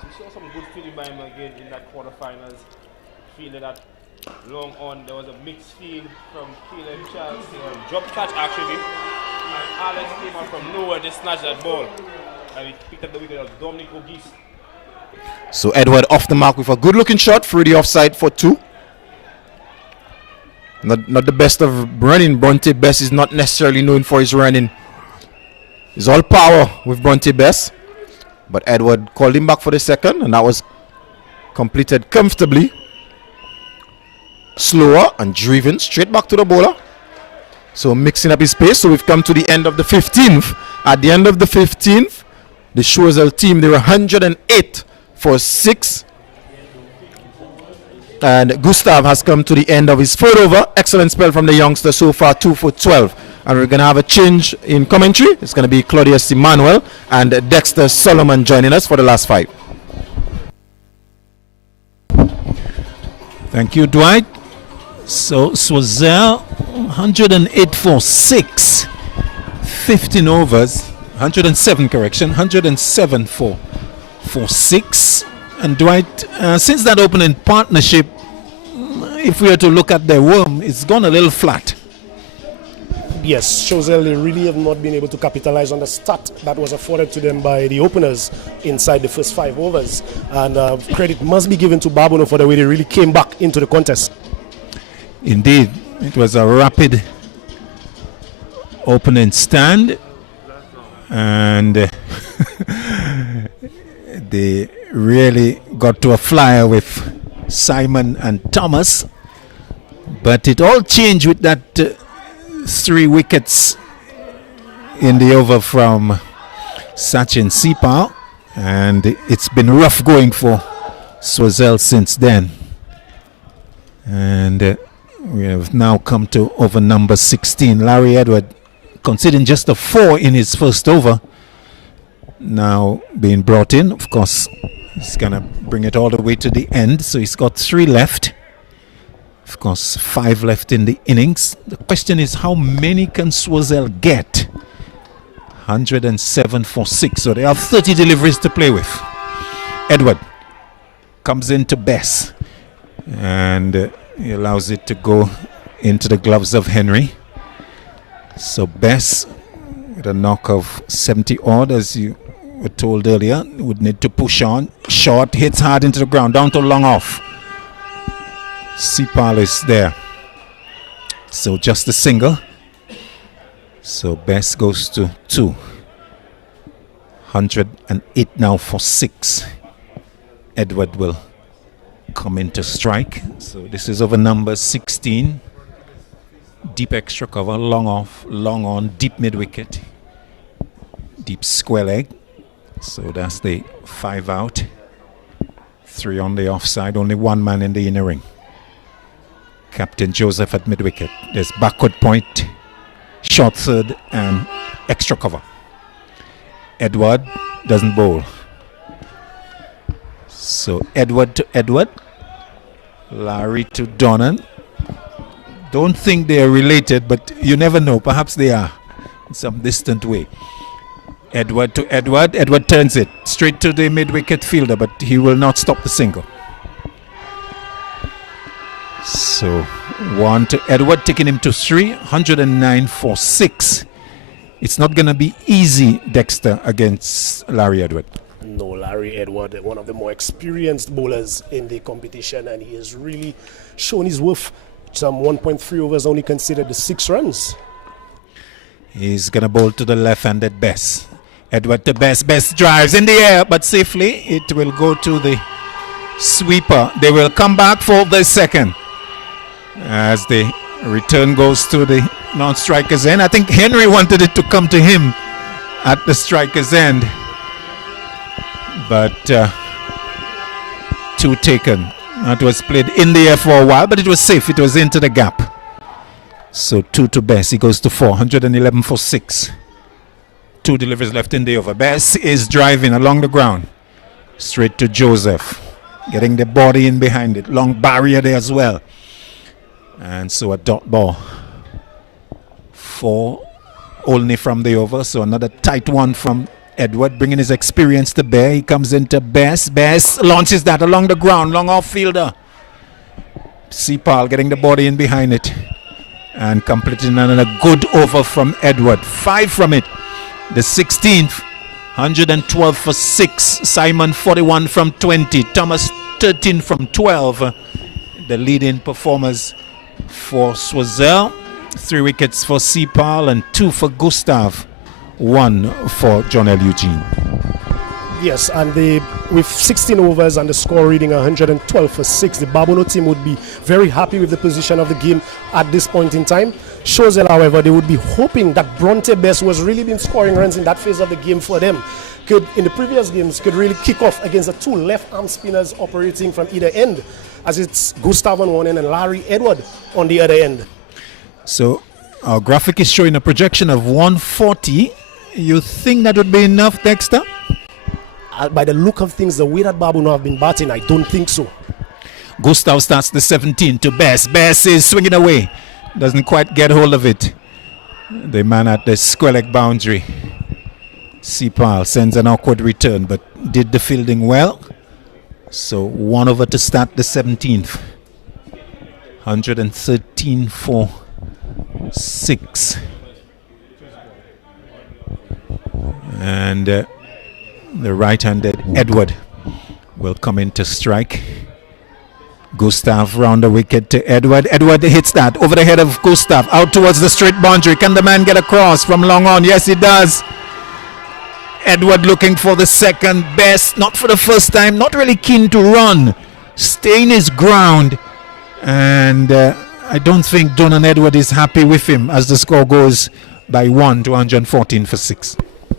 We saw some good fielding by him again in that quarterfinals. Fielded that long on. There was a mixed field from Caleb Charles. Drop catch actually. And Alex came out from nowhere to snatch that ball. And he picked up the wicket of Dominic Ogis. So Edward off the mark with a good looking shot through the offside for 2. Not the best of running. Bronte Best is not necessarily known for his running. It's all power with Bronte Best. But Edward called him back for the second, and that was completed comfortably. Slower and driven straight back to the bowler. So mixing up his pace. So we've come to the end of the 15th. At the end of the 15th, the Choiseul team, they were 108 for 6. And Gustav has come to the end of his third over. Excellent spell from the youngster so far, 2 for 12. And we're going to have a change in commentary. It's going to be Claudius Emmanuel and Dexter Solomon joining us for the last 5. Thank you, Dwight. So Choiseul 108 for 6. 15 overs. 107 correction. 107 for 6. And Dwight, since that opening partnership, if we are to look at their worm, it's gone a little flat. Yes, Choiseul, they really have not been able to capitalize on the start that was afforded to them by the openers inside the first 5 overs. And credit must be given to Babonneau for the way they really came back into the contest. Indeed, it was a rapid opening stand. And they really got to a flyer with Simon and Thomas. But it all changed with that 3 wickets in the over from Sachin Sipal, and it's been rough going for Choiseul since then. And we have now come to over number 16. Larry Edward, conceding just a 4 in his first over, now being brought in. Of course, he's going to bring it all the way to the end, so he's got 3 left. Of course, 5 left in the innings. The question is, how many can Choiseul get? 107 for 6. So they have 30 deliveries to play with. Edward comes into Bess. And he allows it to go into the gloves of Henry. So Bess, with a knock of 70 odd, as you were told earlier, would need to push on. Short, hits hard into the ground, down to long off. Sipal is there. So just a single. So Bess goes to 2. 108 now for 6. Edward will come in to strike. So this is over number 16. Deep extra cover, long off, long on, deep mid wicket. Deep square leg. So that's the 5 out. 3 on the offside, only 1 man in the inner ring. Captain Joseph at mid wicket. There's backward point, short third, and extra cover. Edward doesn't bowl. So Edward to Edward. Larry to Donnan. Don't think they are related, but you never know. Perhaps they are in some distant way. Edward to Edward. Edward turns it straight to the mid wicket fielder, but he will not stop the single. So 1 to Edward, taking him to 3. 109 for 6. It's not going to be easy, Dexter, against Larry Edward. No, Larry Edward, one of the more experienced bowlers in the competition, and he has really shown his worth. Some 1.3 overs, only considered the 6 runs. He's going to bowl to the left-handed Bess. Edward to Bess. Bess drives in the air, but safely. It will go to the sweeper. They will come back for the second. As the return goes to the non-striker's end. I think Henry wanted it to come to him at the striker's end. But 2 taken. That was played in the air for a while, but it was safe. It was into the gap. So 2 to Bess. He goes to 4. 111 for 6. 2 deliveries left in the over. Bess is driving along the ground. Straight to Joseph. Getting the body in behind it. Long barrier there as well. And so a dot ball. 4 only from the over. So another tight one from Edward, bringing his experience to bear. He comes into Bess. Bess launches that along the ground. Long off fielder. Sepal getting the body in behind it. And completing another good over from Edward. 5 from it. The 16th. 112 for 6. Simon 41 from 20. Thomas 13 from 12. The leading performers for Choiseul. 3 wickets for Sepal and 2 for Gustav. 1 for John L. Eugene. Yes, and with 16 overs and the score reading 112 for 6, the Babonneau team would be very happy with the position of the game at this point in time. Choiseul, however, they would be hoping that Bronte Bess, who has really been scoring runs in that phase of the game for them, could, in the previous games, could really kick off against the 2 left-arm spinners operating from either end, as it's Gustav on one end and Larry Edward on the other end. So our graphic is showing a projection of 140. You think that would be enough, Dexter? By the look of things, the way that Babonneau have been batting, I don't think so. Gustav starts the 17 to Bess. Bess is swinging away. Doesn't quite get hold of it. The man at the square leg boundary. Sepal sends an awkward return, but did the fielding well. So 1 over to start the 17th. 113 for 6. And the right-handed Edward will come in to strike. Gustav round the wicket to Edward. Edward hits that over the head of Gustav, out towards the straight boundary. Can the man get across from long on? Yes, he does. Edward looking for the second. Best, not for the first time, not really keen to run, staying his ground. And I don't think Donan Edward is happy with him as the score goes by 1 to 114 for 6.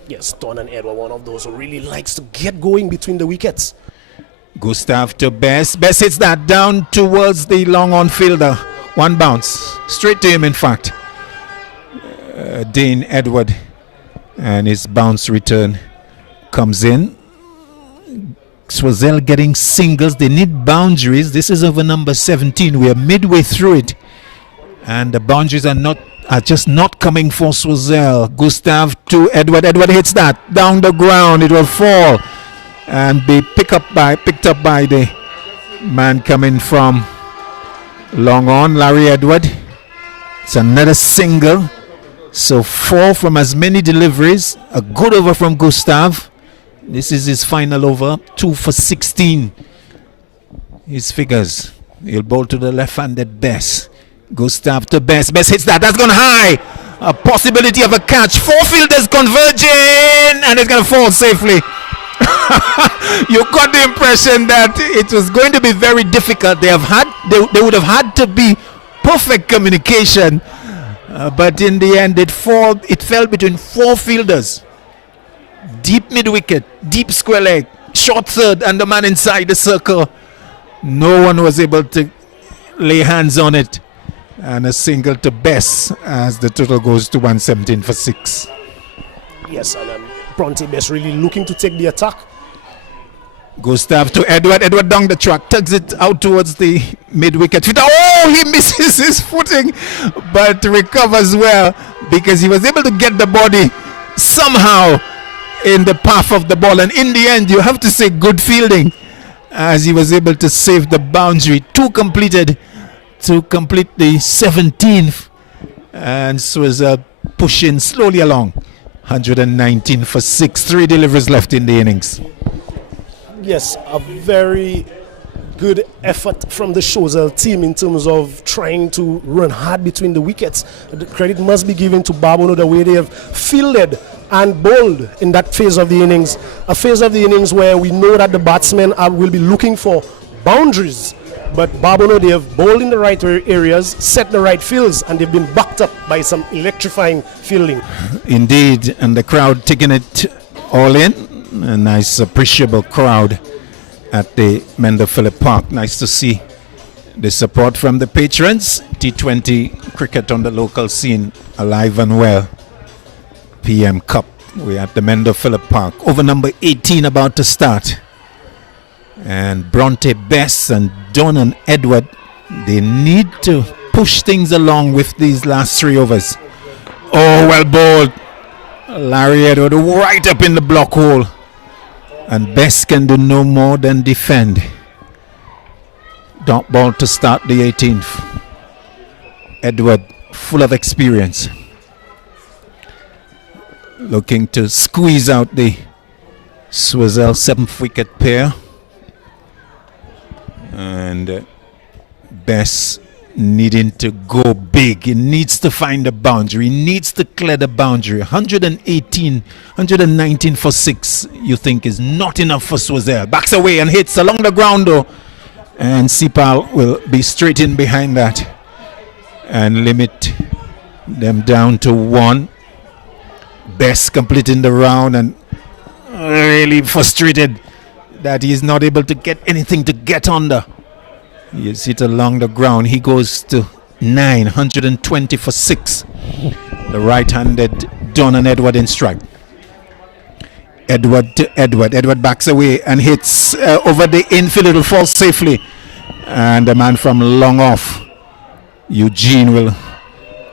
Yes, Donan Edward, one of those who really likes to get going between the wickets. Gustav to Bess. Bess hits that down towards the long on fielder. 1 bounce. Straight to him, in fact. Dane Edward. And his bounce return comes in. Choiseul getting singles. They need boundaries. This is over number 17. We are midway through it. And the boundaries are just not coming for Choiseul. Gustav to Edward. Edward hits that down the ground. It will fall and be picked up by the man coming from long on, Larry Edward. It's another single. So 4 from as many deliveries. A good over from Gustav. This is his final over. 2 for 16. His figures. He'll bowl to the left-handed Bess. Gustav to Bess. Bess hits that. That's gone high. A possibility of a catch. 4 fielders converging, and it's going to fall safely. You got the impression that it was going to be very difficult. They would have had to be perfect communication, but in the end, it fell between 4 fielders. Deep mid-wicket, deep square leg, short third, and the man inside the circle. No one was able to lay hands on it. And a single to Bess as the total goes to 117 for 6. Yes, and Bronte Bess really looking to take the attack. Gustav to Edward. Edward down the track, tugs it out towards the mid-wicket. Oh, he misses his footing, but recovers well because he was able to get the body somehow in the path of the ball. And in the end, you have to say good fielding as he was able to save the boundary. 2 completed to complete the 17th, and Choiseul pushing slowly along. 119 for 6. 3 deliveries left in the innings. Yes, a very good effort from the Choiseul team in terms of trying to run hard between the wickets. The credit must be given to Babonneau, the way they have fielded and bowled in that phase of the innings. A phase of the innings where we know that the batsmen will be looking for boundaries. But Babonneau, they have bowled in the right areas, set the right fields, and they've been backed up by some electrifying fielding. Indeed, and the crowd taking it all in. A nice, appreciable crowd at the Mender Phillip Park. Nice to see the support from the patrons. T20 cricket on the local scene, alive and well. PM Cup. We're at the Mender Phillip Park. Over number 18 about to start. And Bronte Bess and Don and Edward, they need to push things along with these last 3 overs. Oh, well bowled. Larry Edward right up in the block hole. And Bess can do no more than defend. Dot ball to start the 18th. Edward, full of experience, looking to squeeze out the Choiseul 7th wicket pair. And Bess needing to go big. He needs to find the boundary. He needs to clear the boundary. 119 for 6, you think is not enough for Choiseul. Backs away and hits along the ground though. And Sipal will be straight in behind that and limit them down to 1. Bess completing the round and really frustrated that he is not able to get anything to get under. You see it along the ground. He goes to 9, 120 for 6. The right-handed Don and Edward in strike. Edward to Edward. Edward backs away and hits over the infield. It will fall safely. And the man from long off, Eugene, will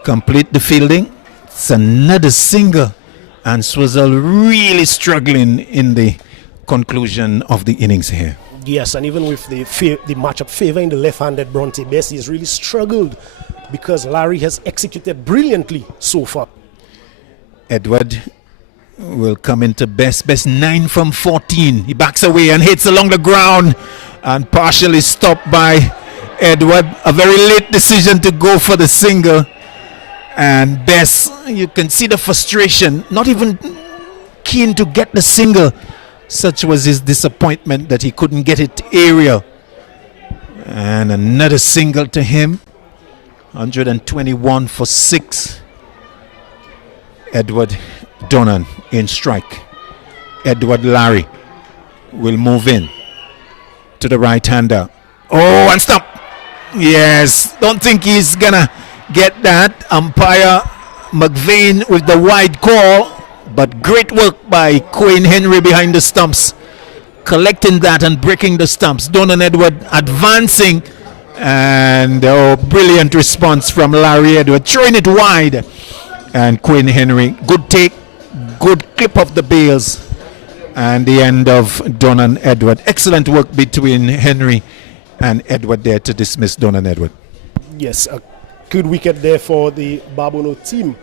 complete the fielding. It's another single. And Choiseul really struggling in the conclusion of the innings here. Yes, and even with the matchup favoring the left-handed Bronte Bess, he's really struggled because Larry has executed brilliantly so far. Edward will come into Bess. Bess 9 from 14. He backs away and hits along the ground and partially stopped by Edward. A very late decision to go for the single. And Bess, you can see the frustration, not even keen to get the single. Such was his disappointment that he couldn't get it aerial. And another single to him. 121 for 6. Edward Donan in strike. Edward Larry will move in to the right-hander. Oh, and stop. Yes, don't think he's gonna get that. Umpire McVeigh with the wide call. But great work by Quinn Henry behind the stumps, collecting that and breaking the stumps. Don and Edward advancing, and brilliant response from Larry Edward, throwing it wide. And Quinn Henry, good take, good clip of the bails, and the end of Don and Edward. Excellent work between Henry and Edward there to dismiss Don and Edward. Yes, a good wicket there for the Babonneau team.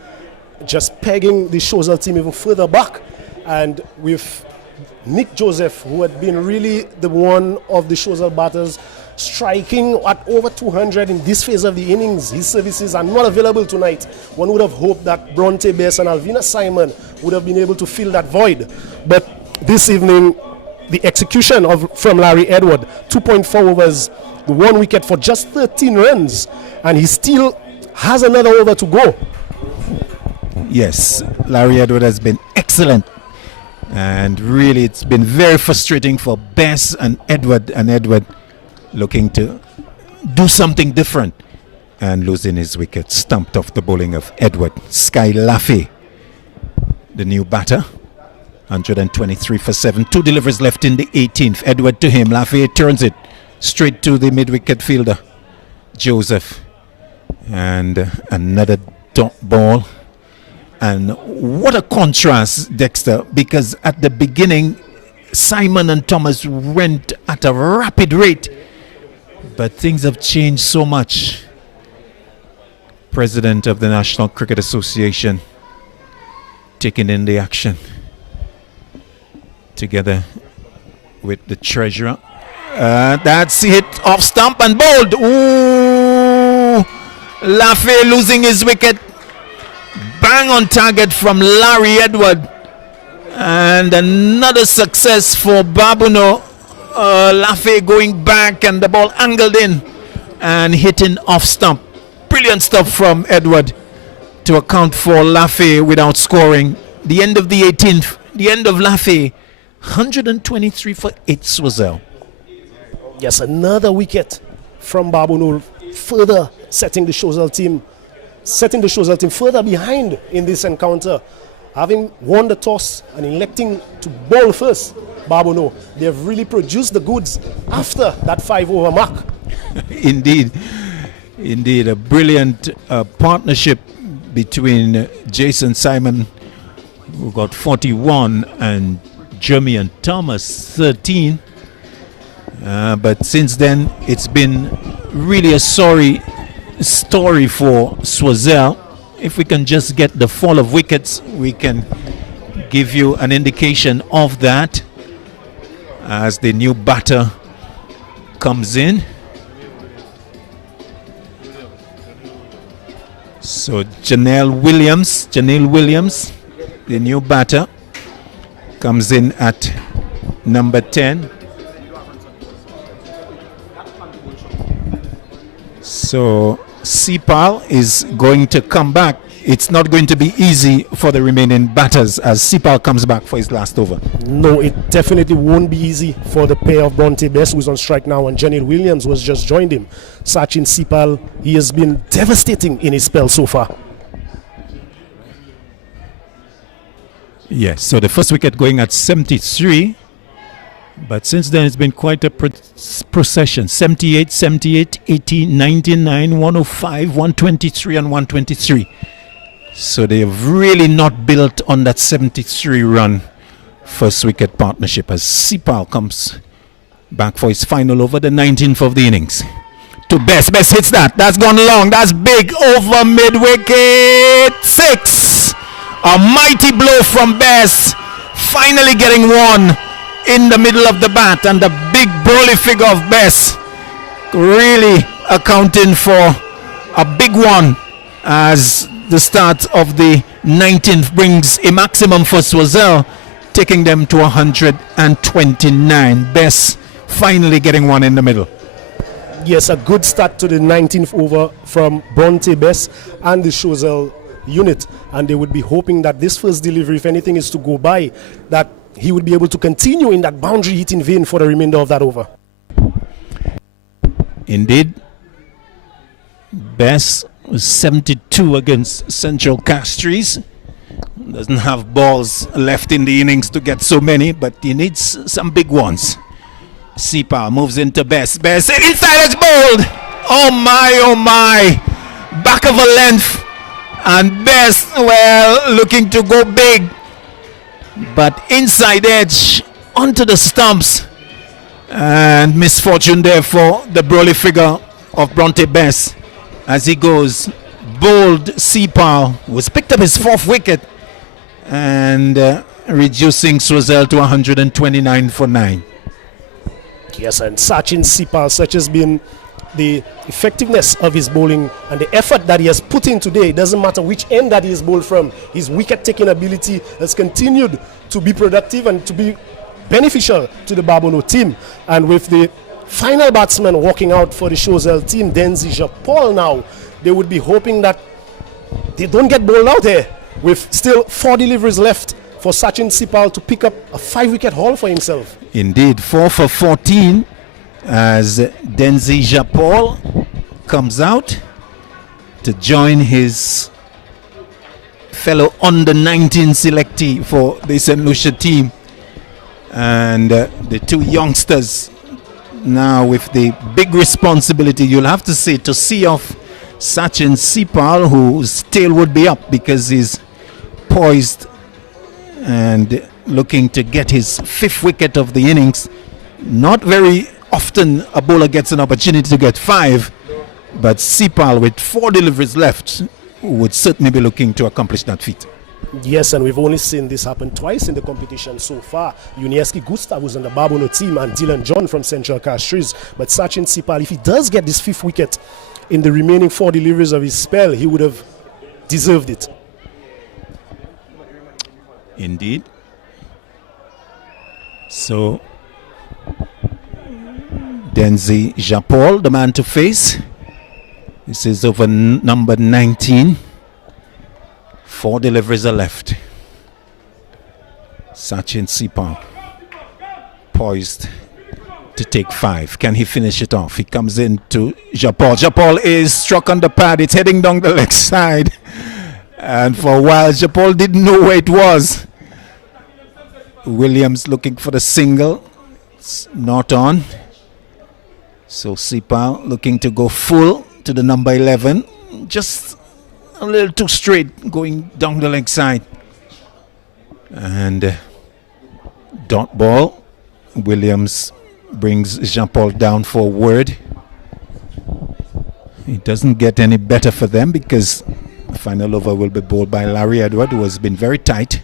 Just pegging the Choiseul team even further back, and with Nick Joseph, who had been really the one of the Choiseul batters, striking at over 200 in this phase of the innings. His services are not available tonight. One would have hoped that Bronte Bess and Alvina Simon would have been able to fill that void, but this evening the execution from Larry Edward, 2.4 overs, the 1 wicket for just 13 runs, and he still has another over to go. Yes, Larry Edward has been excellent, and really it's been very frustrating for Bess and Edward looking to do something different and losing his wicket, stumped off the bowling of Edward. Sky Laffey, the new batter, 123 for 7, 2 deliveries left in the 18th. Edward to him, Laffey turns it straight to the mid-wicket fielder Joseph, and another dot ball. And what a contrast, Dexter, because at the beginning Simon and Thomas went at a rapid rate, but things have changed so much. President of the National Cricket Association taking in the action together with the treasurer. That's hit off stump and bowled. Ooh, Laffey losing his wicket. Bang on target from Larry Edward, and another success for Babonneau. Laffey going back and the ball angled in and hitting off stump. Brilliant stuff from Edward to account for Laffey without scoring. The end of the 18th, the end of Laffey, 123 for 8 Choiseul. Yes, another wicket from Babonneau, further setting the Choiseul team further behind in this encounter. Having won the toss and electing to bowl first, Babonneau, they've really produced the goods after that 5-over mark. Indeed, a brilliant partnership between Jason Simon, who got 41, and Jeremy Thomas 13. But since then, it's been really a sorry story for Choiseul. If we can just get the fall of wickets, we can give you an indication of that as the new batter comes in. So Janelle Williams, the new batter, comes in at number 10. So Sipal is going to come back. It's not going to be easy for the remaining batters as Sipal comes back for his last over. No, it definitely won't be easy for the pair of Bronte Best, who's on strike now, and Janelle Williams, who has just joined him. Sachin Sipal, he has been devastating in his spell so far. Yes, so the first wicket going at 73. But since then, it's been quite a procession. 78, 78, 80, 99, 105, 123, and 123. So they have really not built on that 73 run first wicket partnership as Sipal comes back for his final over, the 19th of the innings. To Best. Best hits that. That's gone long. That's big over mid-wicket. 6. A mighty blow from Best. Finally getting one in the middle of the bat, and the big burly figure of Bess really accounting for a big one as the start of the 19th brings a maximum for Choiseul, taking them to 129. Bess finally getting one in the middle. Yes, a good start to the 19th over from Bronte Bess and the Choiseul unit, and they would be hoping that this first delivery, if anything is to go by, that he would be able to continue in that boundary hitting vein for the remainder of that over. Indeed, Bess was 72 against Central Castries. Doesn't have balls left in the innings to get so many, but he needs some big ones. Sipal moves into Bess. Bess inside, it's bowled. Oh my. Back of a length. And Bess, well, looking to go big. But inside edge onto the stumps, and misfortune there for the burly figure of Bronte Bess as he goes. Bold Sipal was picked up his 4th wicket and reducing Choiseul to 129 for 9. Yes, and Sachin Sipal, such has been the effectiveness of his bowling and the effort that he has put in today. It doesn't matter which end that he is bowled from. His wicket-taking ability has continued to be productive and to be beneficial to the Babonneau team. And with the final batsman walking out for the Choiseul team, Denzi Japol now, they would be hoping that they don't get bowled out here with still 4 deliveries left for Sachin Sipal to pick up a 5-wicket haul for himself. Indeed, 4 for 14. As Denzi Japol comes out to join his fellow under 19 selectee for the St. Lucia team, and the two youngsters now with the big responsibility, you'll have to say, to see off Sachin Sipal, who still would be up because he's poised and looking to get his 5th wicket of the innings. Not very often a bowler gets an opportunity to get 5, but Sipal with 4 deliveries left would certainly be looking to accomplish that feat. Yes, and we've only seen this happen twice in the competition so far. Unieski Gustav was on the Babonneau team and Dylan John from Central Castries. But Sachin Sipal, if he does get this 5th wicket in the remaining 4 deliveries of his spell, he would have deserved it. Indeed. So Denzi Japol, the man to face. This is over number 19. 4 deliveries are left. Sachin Sipal poised to take 5. Can he finish it off? He comes into Japol. Japol is struck on the pad. It's heading down the leg side. And for a while, Japol didn't know where it was. Williams looking for the single. It's not on. So Sipal looking to go full to the number 11. Just a little too straight going down the leg side. And dot ball. Williams brings Jean-Paul down for a word. It doesn't get any better for them because the final over will be bowled by Larry Edward, who has been very tight.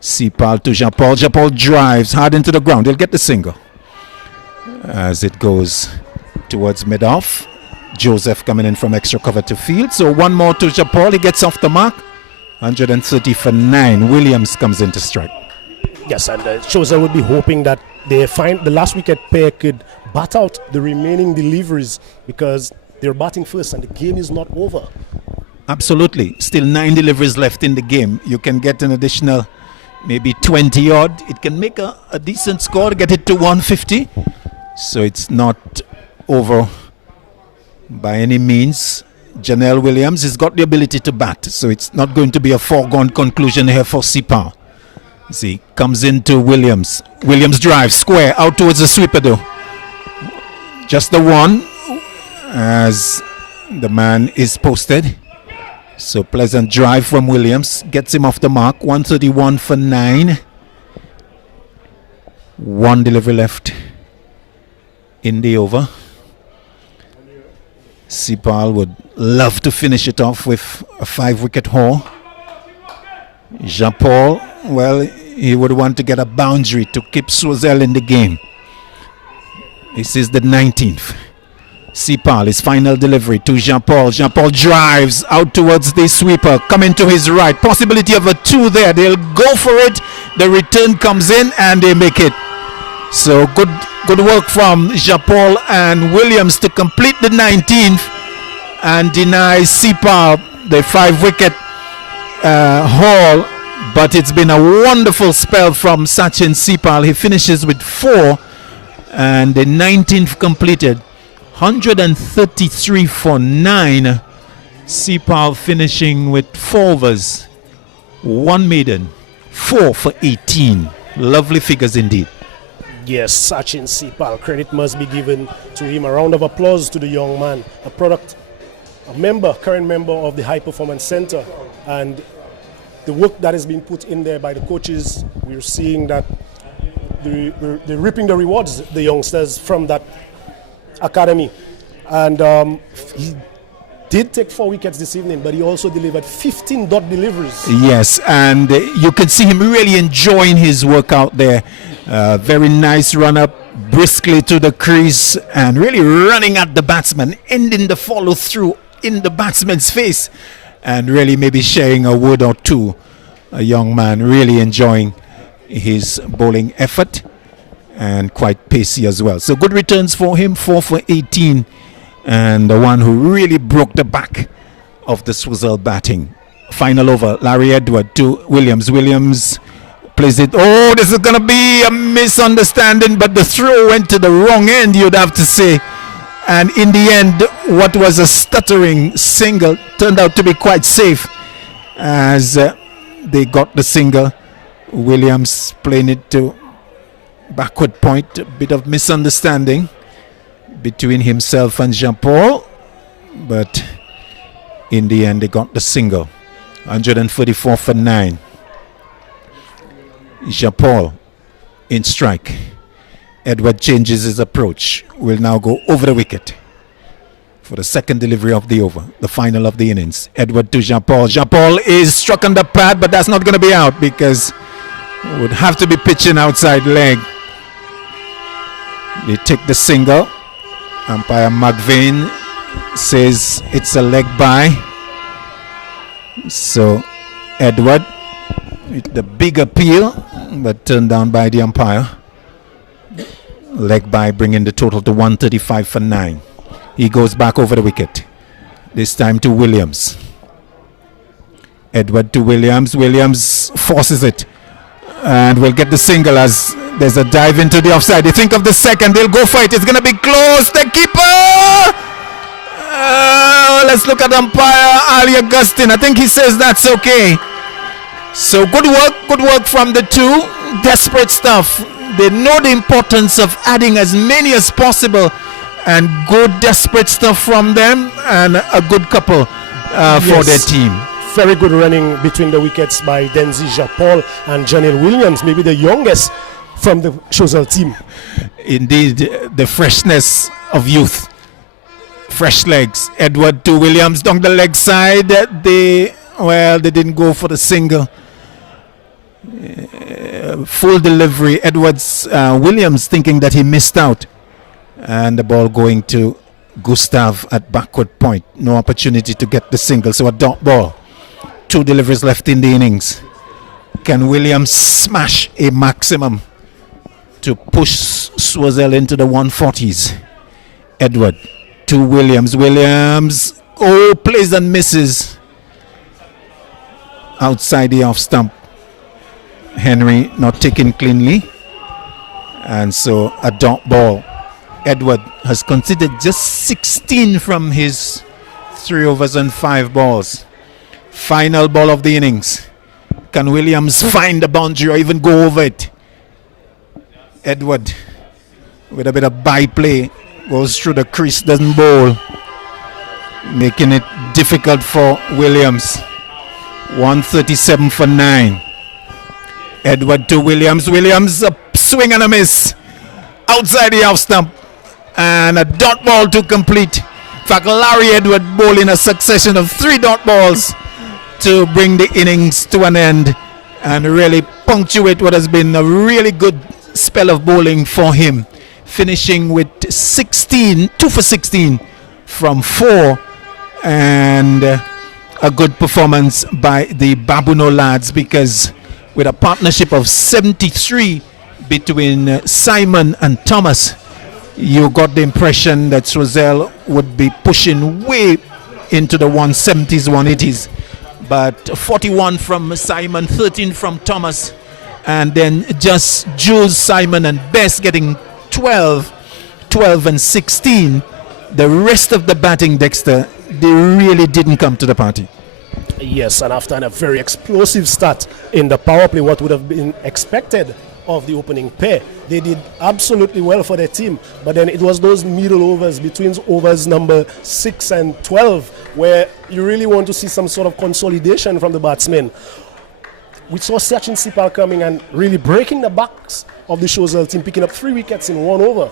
Sipal to Jean-Paul. Jean-Paul drives hard into the ground. He'll get the single. As it goes towards mid-off. Joseph coming in from extra cover to field. So one more to Jean-Paul. He gets off the mark. 130 for 9. Williams comes in to strike. Yes, and Choiseul would be hoping that they find the last wicket pair could bat out the remaining deliveries because they're batting first and the game is not over. Absolutely. Still 9 deliveries left in the game. You can get an additional maybe 20 odd. It can make a decent score to get it to 150. So it's not over by any means. Janelle Williams has got the ability to bat. So it's not going to be a foregone conclusion here for Sipal. See, comes into Williams. Williams drives square out towards the sweeper though. Just the one as the man is posted. So pleasant drive from Williams. Gets him off the mark. 131 for 9. 1 delivery left in the over. Sipal would love to finish it off with a 5-wicket haul. Jean-Paul, well, he would want to get a boundary to keep Choiseul in the game. This is the 19th. Sipal, his final delivery to Jean-Paul. Jean-Paul drives out towards the sweeper, coming to his right. Possibility of a 2 there. They'll go for it. The return comes in and they make it. So good work from Jean-Paul and Williams to complete the 19th and deny Sipal the 5-wicket haul. But it's been a wonderful spell from Sachin Sipal. He finishes with 4 and the 19th completed. 133 for 9. Sipal finishing with 4 overs, 1 maiden, 4 for 18. Lovely figures indeed. Yes, Sachin Sipal, credit must be given to him. A round of applause to the young man, a current member of the High Performance Center, and the work that has been put in there by the coaches. We're seeing that they're reaping the rewards, the youngsters from that academy. And he did take 4 wickets this evening, but he also delivered 15 dot deliveries. Yes, and you can see him really enjoying his work out there. Very nice run up briskly to the crease and really running at the batsman, ending the follow through in the batsman's face, and really maybe sharing a word or two. A young man really enjoying his bowling effort and quite pacey as well. So good returns for him, 4 for 18, and the one who really broke the back of the Choiseul batting. Final over, Larry Edward to Williams. Williams plays it. Oh, this is going to be a misunderstanding, but the throw went to the wrong end, you'd have to say. And in the end, what was a stuttering single turned out to be quite safe as they got the single. Williams playing it to backward point, a bit of misunderstanding between himself and Jean-Paul, but in the end they got the single. 144 for 9. Jean-Paul in strike. Edward changes his approach. Will now go over the wicket for the second delivery of the over, the final of the innings. Edward to Jean-Paul. Jean-Paul is struck on the pad, but that's not going to be out because it would have to be pitching outside leg. They take the single. Umpire McVeigh says it's a leg by. So Edward with the big appeal, but turned down by the umpire. Leg by, bringing the total to 135 for 9. He goes back over the wicket. This time to Williams. Edward to Williams. Williams forces it and will get the single as There's a dive into the offside. They think of the second. They'll go for it. It's going to be close. The keeper. Let's look at umpire Ali Augustine. I think he says that's okay. So good work from the two. Desperate stuff. They know the importance of adding as many as possible, and good desperate stuff from them, and a good couple for their team. Very good running between the wickets by Denzi Japol and Janelle Williams, maybe the youngest from the Choiseul team. Indeed, the freshness of youth. Fresh legs. Edward to Williams down the leg side. They didn't go for the single. Full delivery. Williams thinking that he missed out. And the ball going to Gustav at backward point. No opportunity to get the single. So a dot ball. 2 deliveries left in the innings. Can Williams smash a maximum to push Choiseul into the 140s? Edward to Williams. Williams plays and misses outside the off stump. Henry not taken cleanly, and so a dot ball. Edward has conceded just 16 from his 3 overs and 5 balls. Final ball of the innings. Can Williams find the boundary or even go over it? Edward with a bit of byplay goes through the crease, doesn't bowl, making it difficult for Williams. 137 for 9. Edward to Williams. Williams a swing and a miss outside the off stump, and a dot ball to complete. In fact, Larry Edward bowling a succession of 3 dot balls to bring the innings to an end and really punctuate what has been a really good spell of bowling for him, finishing with 2 for 16 from 4, and a good performance by the Babonneau lads, because with a partnership of 73 between Simon and Thomas, you got the impression that Choiseul would be pushing way into the 170s, 180s. But 41 from Simon, 13 from Thomas, and then just Jules, Simon and Bess getting 12 and 16. The rest of the batting, Dexter, they really didn't come to the party. Yes, and after a very explosive start in the power play, what would have been expected of the opening pair, they did absolutely well for their team. But then it was those middle overs, between overs number 6 and 12, where you really want to see some sort of consolidation from the batsmen. We saw Sachin Sipal coming and really breaking the backs of the Choiseul team, picking up 3 wickets in 1 over.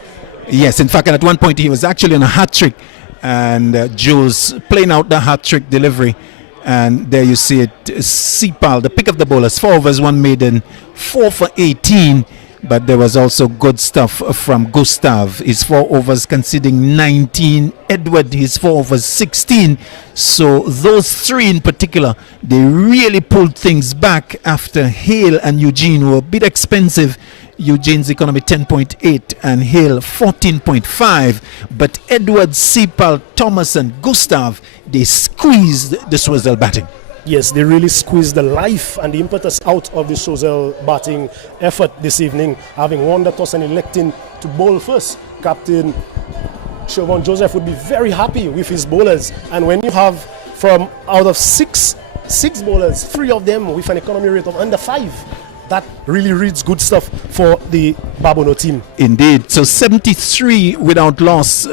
Yes, in fact, at one point he was actually on a hat trick, and Jules playing out the hat trick delivery. And there you see it, Sipal, the pick of the bowlers, 4 overs, 1 maiden, 4 for 18. But there was also good stuff from Gustav. His 4 overs conceding 19. Edward, his 4 overs, 16. So those 3 in particular, they really pulled things back after Hale and Eugene were a bit expensive. Eugene's economy 10.8 and Hale 14.5. But Edward, Sipal, Thomas and Gustav, they squeezed the Choiseul batting. Yes, they really squeezed the life and the impetus out of the Choiseul batting effort this evening, having won the toss and electing to bowl first. Captain Siobhan Joseph would be very happy with his bowlers. And when you have from out of six bowlers, 3 of them with an economy rate of under 5, that really reads good stuff for the Babonneau team. Indeed. So 73 without loss.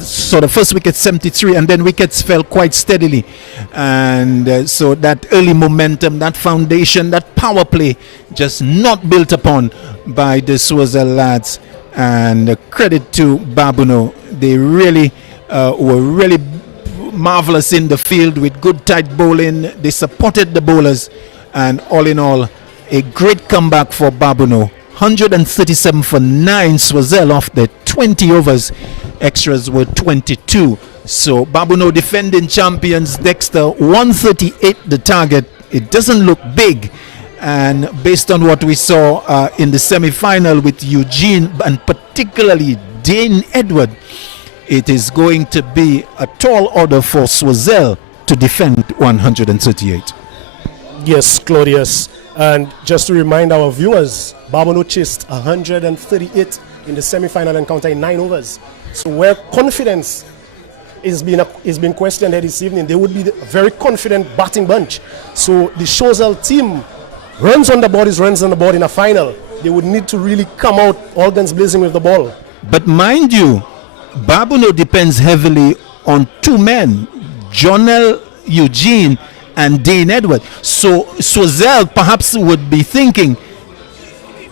So the first wicket 73, and then wickets fell quite steadily, and so that early momentum, that foundation, that power play just not built upon by the Choiseul lads. And credit to Babonneau, they really were really marvelous in the field with good tight bowling. They supported the bowlers, and all in all, a great comeback for Babonneau. 137 for 9. Choiseul off the 20 overs. Extras were 22. So Babonneau defending champions. Dexter 138 the target. It doesn't look big, and based on what we saw in the semi-final with Eugene and particularly Dane Edward, it is going to be a tall order for Choiseul to defend 138. Yes, Claudius. And just to remind our viewers, Babonneau chased 138 in the semi-final encounter in 9 overs. So where confidence is being questioned here this evening, they would be a very confident batting bunch. So the Choiseul team runs on the board in a final. They would need to really come out all guns blazing with the ball. But mind you, Babonneau depends heavily on 2 men, Jonel Eugene and Dane Edward. So Choiseul perhaps would be thinking,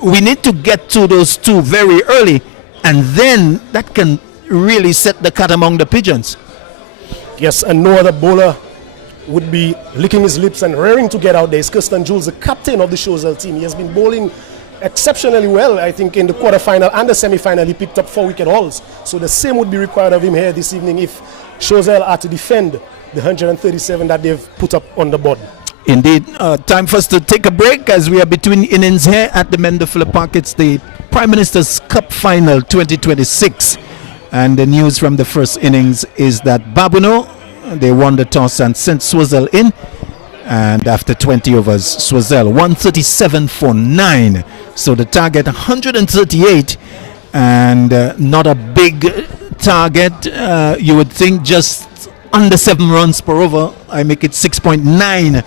we need to get to those 2 very early, and then that can really set the cat among the pigeons. Yes, and no other bowler would be licking his lips and raring to get out there. It's Kirsten Jules, the captain of the Choiseul team. He has been bowling exceptionally well. I think in the quarterfinal and the semi-final he picked up 4 wicket hauls. So the same would be required of him here this evening if Choiseul are to defend the 137 that they've put up on the board. Indeed. Time for us to take a break as we are between innings here at the Mendefiller Park. It's the Prime Minister's Cup Final 2026. And the news from the first innings is that Babonneau, they won the toss and sent Choiseul in. And after 20 overs, Choiseul 137 for 9. So the target 138, and not a big target. You would think just under 7 runs per over. I make it 6.9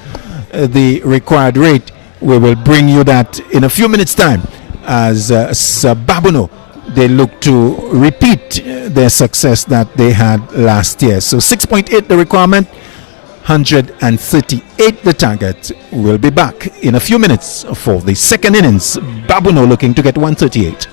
the required rate. We will bring you that in a few minutes' time as Babonneau, they look to repeat their success that they had last year. So 6.8 the requirement, 138 the target. We'll be back in a few minutes for the second innings. Babonneau looking to get 138.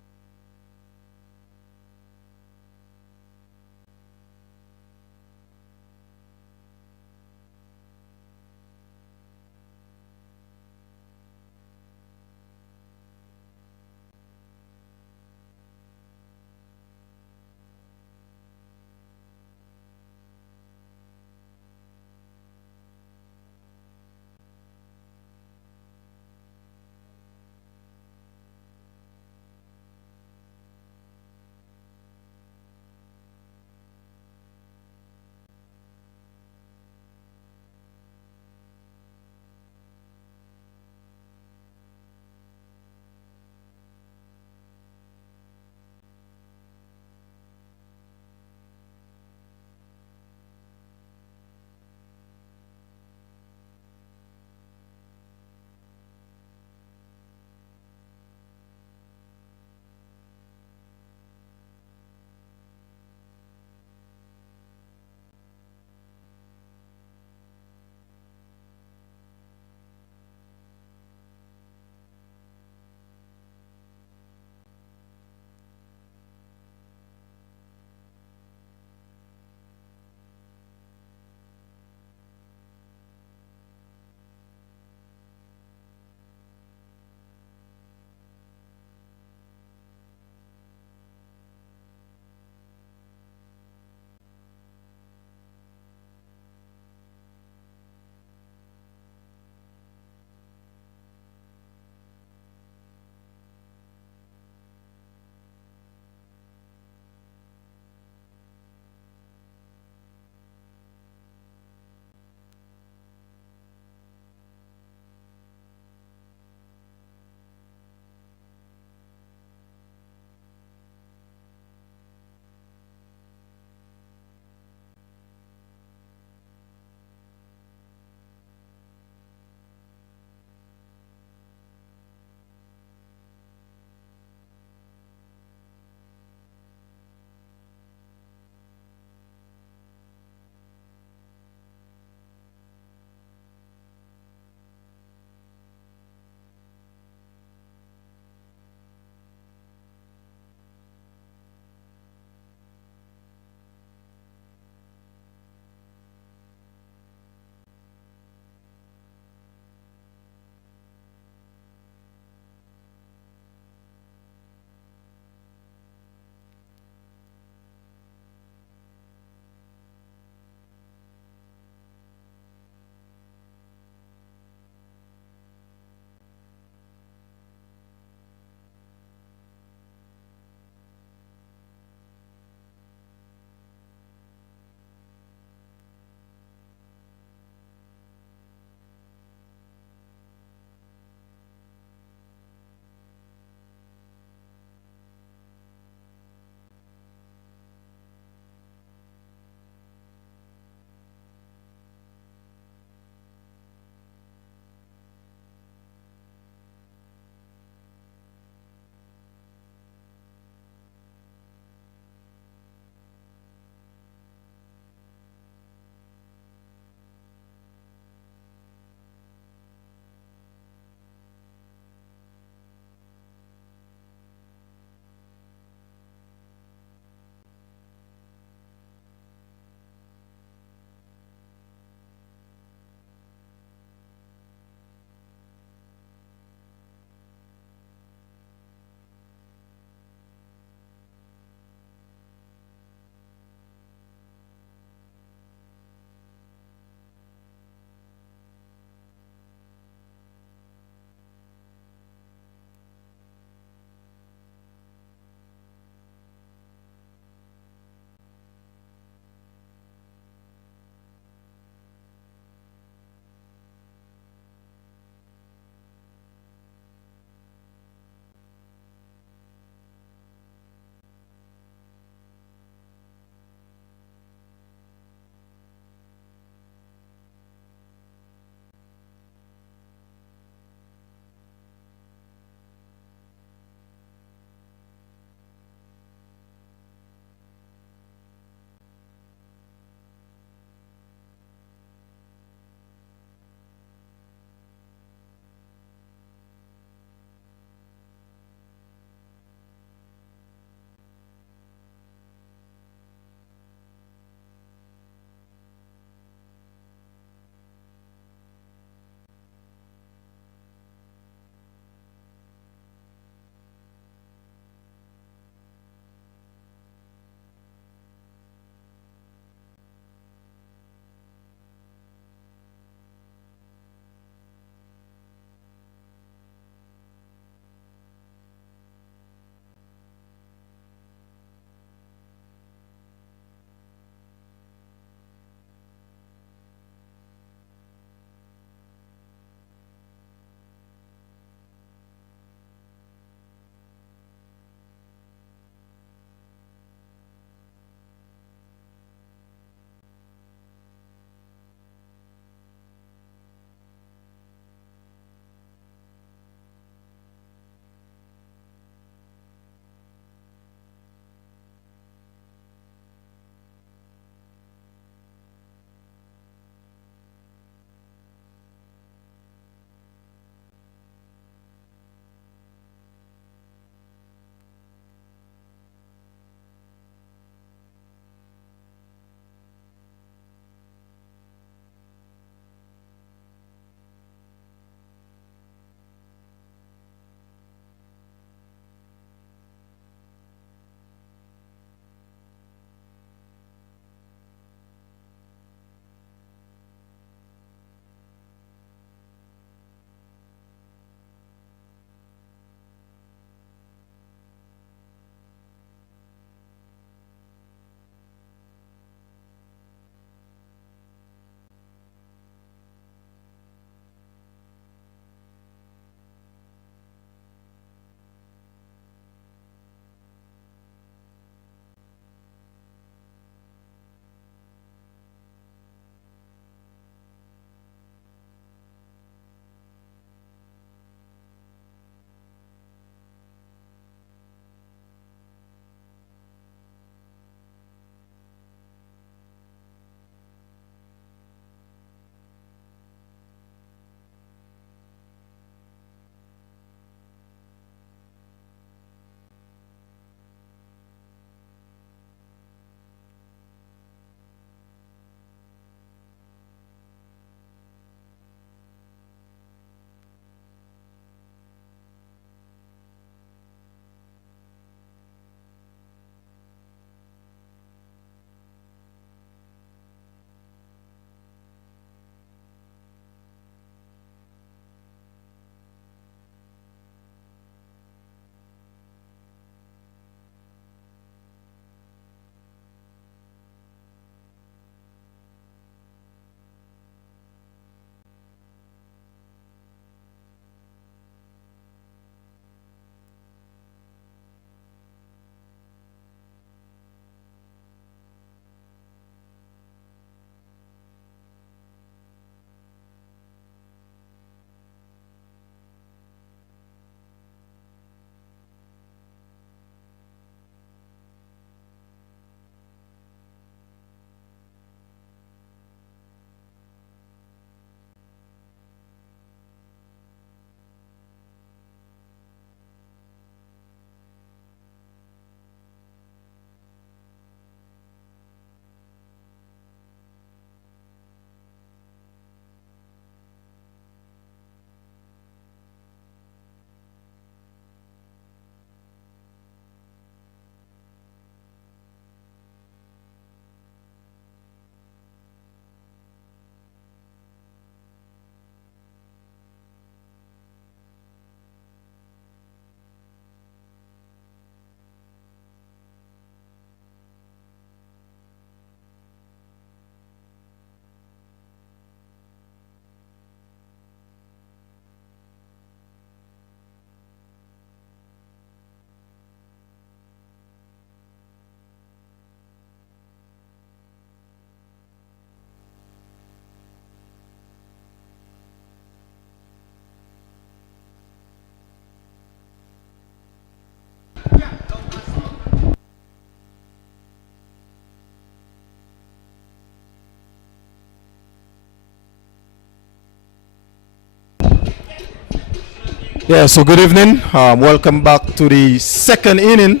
Yeah, so good evening. Welcome back to the second inning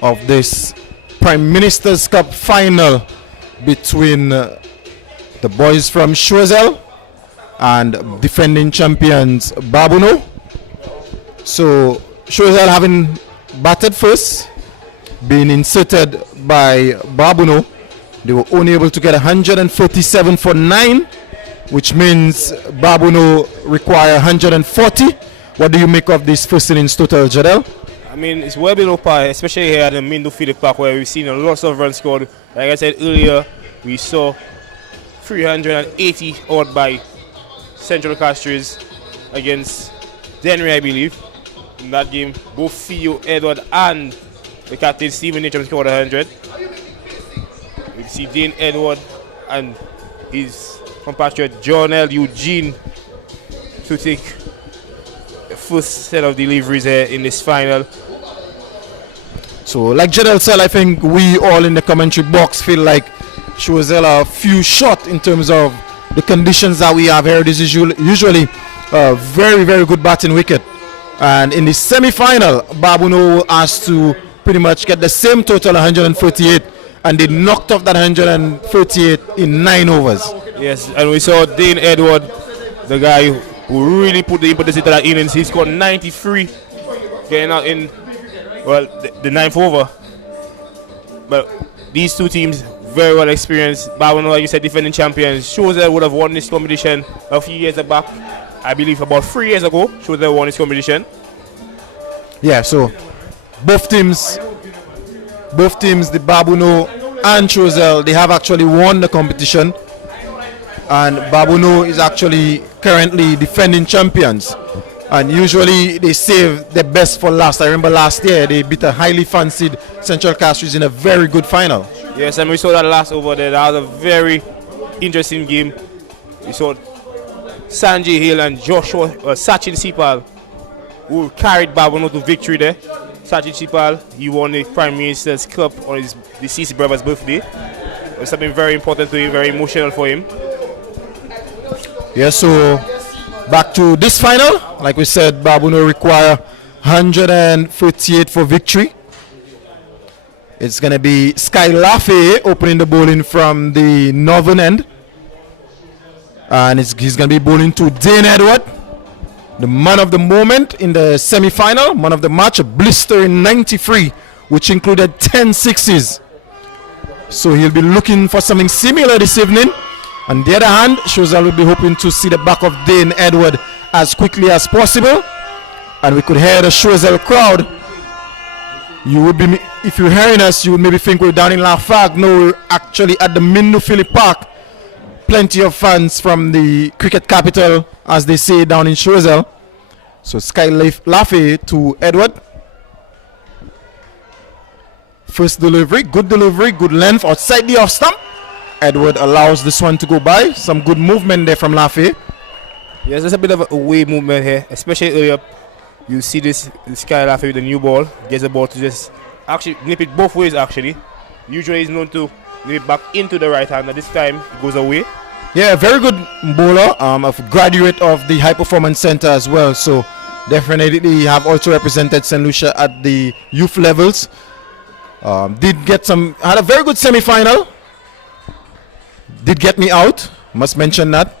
of this Prime Minister's Cup final between the boys from Choiseul and defending champions Babonneau. So Choiseul having batted first, being inserted by Babonneau. They were only able to get 147 for 9, which means Babonneau require 140. What do you make of this first innings total, Jadel? I mean, it's well below par, especially here at the Mindofield Park, where we've seen a lot of runs scored. Like I said earlier, we saw 380 odd by Central Castries against Denry, I believe. In that game, both Theo, Edward, and the captain Stephen Nathan scored 100. We see Dane Edward and his compatriot John L. Eugene to take the first set of deliveries here in this final. So, like Jadel said, I think we all in the commentary box feel like Choiseul are a few short in terms of the conditions that we have here. This is usually a very, very good batting wicket. And in the semi-final, Babonneau has to pretty much get the same total, 138, and they knocked off that 138 in 9 overs. Yes, and we saw Dane Edward, the guy who really put the impetus into that innings. He scored 93, getting out in, well, the 9th over. But these two teams, very well experienced. Babonneau, like you said, defending champions. Choiseul would have won this competition a few years back. I believe about 3 years ago, Choiseul won this competition. Yeah, so both teams, the Babonneau and Choiseul, they have actually won the competition. And Babonneau is actually currently defending champions. And usually they save the best for last. I remember last year they beat a highly fancied Central Castries in a very good final. Yes, and we saw that last over there. That was a very interesting game. We saw Sanjay Hill and Joshua Sachin Sipal, who carried Babonneau to victory there. Sachin Sipal, he won the Prime Minister's Cup on his deceased brother's birthday. It was something very important to him, very emotional for him. Yeah, so back to this final. Like we said, Babonneau require 138 for victory. It's going to be Sky Lafayette opening the bowling from the northern end. And he's going to be bowling to Dane Edward, the man of the moment in the semi-final, man of the match, a blistering 93, which included 10 sixes. So he'll be looking for something similar this evening. On the other hand, Choiseul will be hoping to see the back of Dane Edward as quickly as possible. And we could hear the Choiseul crowd. You would be, if you're hearing us, you would maybe think we're down in Lafargue. No, we're actually at the Mindofield Park. Plenty of fans from the cricket capital, as they say down in Choiseul. So Sky Lafayette to Edward. First delivery, good length outside the off stump. Edward allows this one to go by. Some good movement there from Lafayette. Yes, there's a bit of a away movement here, especially earlier. You see this Sky Lafayette with the new ball. Gets the ball to just actually nip it both ways actually. Usually he's known to nip it back into the right hand, and this time it goes away. Yeah, very good bowler, a graduate of the High Performance Center as well. So definitely have also represented St. Lucia at the youth levels. Had a very good semi-final. Did get me out, must mention that.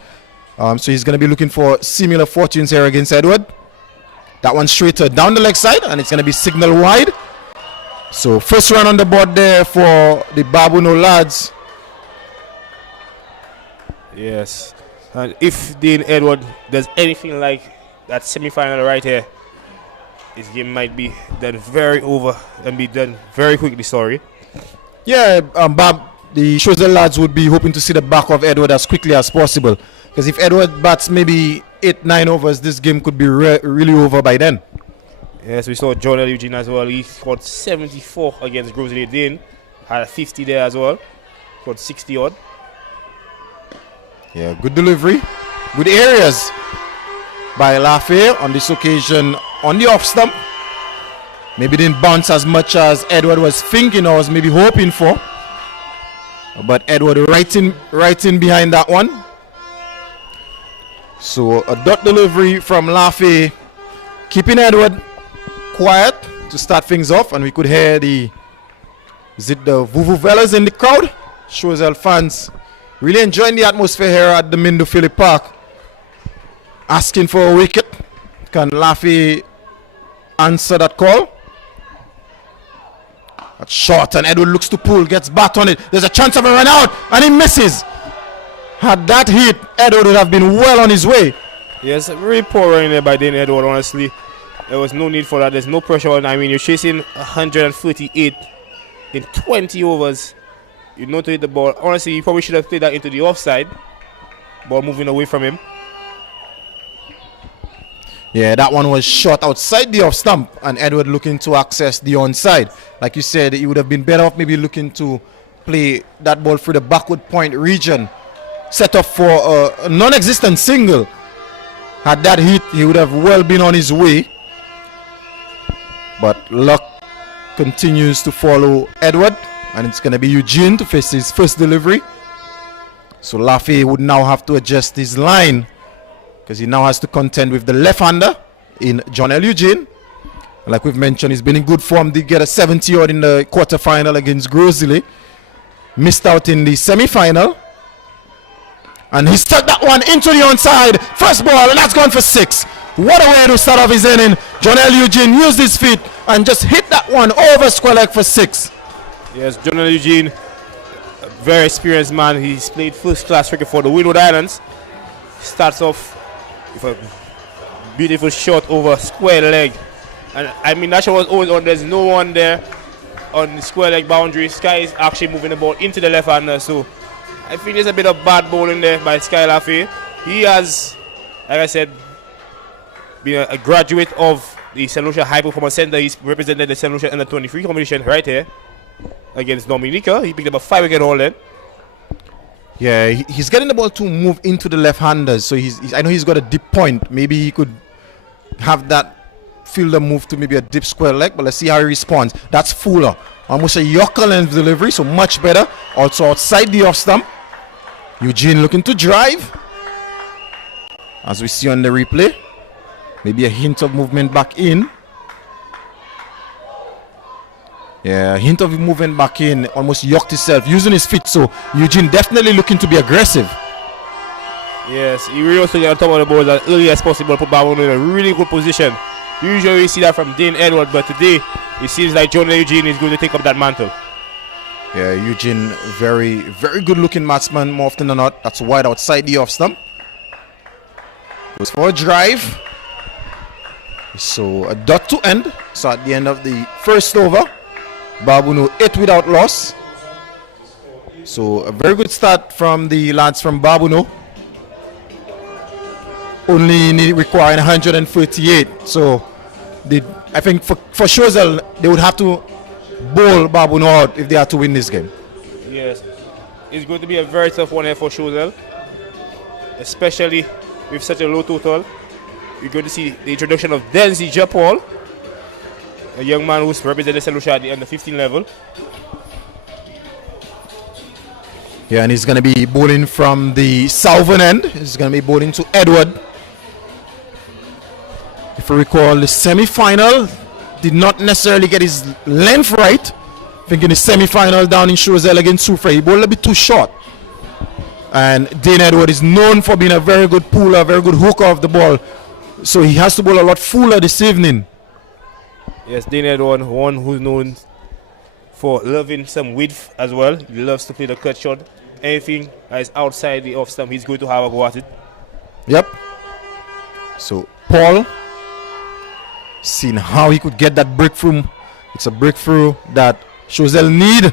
So he's going to be looking for similar fortunes here against Edward. That one straighter down the leg side, and it's going to be signal wide. So first run on the board there for the Babonneau lads. Yes, and if Dane Edward does anything like that semi-final right here, his game might be done very over and be done very quickly. Sorry. Yeah, the Choiseul lads would be hoping to see the back of Edward as quickly as possible. Because if Edward bats maybe 8-9 overs, this game could be really over by then. Yes, we saw John L. Eugene as well. He scored 74 against Grosley Dane. Had a 50 there as well. Scored 60 odd. Yeah, good delivery. Good areas by Lafayette on this occasion on the off stump. Maybe didn't bounce as much as Edward was thinking or was maybe hoping for. But Edward right in behind that one. So a dot delivery from Lafayette keeping Edward quiet to start things off, and we could hear the vuvuzelas in the crowd. Choiseul fans really enjoying the atmosphere here at the Mindo Philip Park, asking for a wicket. Can Laffy answer that call? That's short, and Edward looks to pull, gets bat on it. There's a chance of a run out, and he misses. Had that hit, Edward would have been well on his way. Yes, very poor running there by Dane Edward, honestly. There was no need for that. There's no pressure on. I mean, you're chasing 138 in 20 overs. You know to hit the ball. Honestly, you probably should have played that into the offside. Ball moving away from him. Yeah, that one was shot outside the off stump, and Edward looking to access the onside. Like you said, he would have been better off maybe looking to play that ball through the backward point region, set up for a non-existent single. Had that hit, he would have well been on his way. But luck continues to follow Edward, and it's going to be Eugene to face his first delivery. So Laffy would now have to adjust his line, because he now has to contend with the left-hander in John L. Eugene. Like we've mentioned, he's been in good form. Did get a 70-odd in the quarterfinal against Grozile. Missed out in the semi-final. And he stuck that one into the onside. First ball, and that's gone for 6. What a way to start off his inning. John L. Eugene used his feet and just hit that one over square leg for 6. Yes, John L. Eugene, a very experienced man. He's played first-class cricket for the Windward Islands. Starts off with a beautiful shot over square leg, and I mean that shot was always on. There's no one there on the square leg boundary. Sky is actually moving the ball into the left hander, so I think there's a bit of bad bowling there by Sky Laffy. He has, like I said, been a graduate of the St. Lucia High Performance Center. He's represented the St. Lucia Under 23 competition right here against Dominica. He picked up a 5-wicket haul then. Yeah, he's getting the ball to move into the left-handers, so I know he's got a deep point. Maybe he could have that fielder move to maybe a deep square leg, but let's see how he responds. That's Fuller, almost a Yorker length delivery, so much better. Also outside the off stump. Eugene looking to drive, as we see on the replay. Maybe a hint of movement back in. Yeah, a hint of movement back in, almost yoked himself, using his feet. So Eugene definitely looking to be aggressive. Yes, he really wants to get on top of the ball as early as possible, put Babonneau in a really good position. Usually we see that from Dane Edward, but today it seems like John Eugene is going to take up that mantle. Yeah, Eugene, very, very good looking batsman more often than not. That's wide outside the off stump. Goes for a drive. So a dot to end. So at the end of the first over, Babonneau 8 without loss. So a very good start from the lads from Babonneau. Only requiring 138. So I think for Choiseul, they would have to bowl Babonneau out if they are to win this game. Yes, it's going to be a very tough one here for Choiseul, especially with such a low total. You're going to see the introduction of Denzi Japol, a young man who's represented St. Lucia at the under 15 level. Yeah, and he's going to be bowling from the southern end. He's going to be bowling to Edward. If you recall, the semi-final did not necessarily get his length right. I think in the semi-final down in Choiseul against Soufrière, he bowled a bit too short. And Dane Edward is known for being a very good puller, very good hooker of the ball. So he has to bowl a lot fuller this evening. Yes, Dane Edward, one who's known for loving some width as well. He loves to play the cut shot. Anything that is outside the off stump, he's going to have a go at it. Yep. So Paul, seeing how he could get that breakthrough. It's a breakthrough that Choiseul need.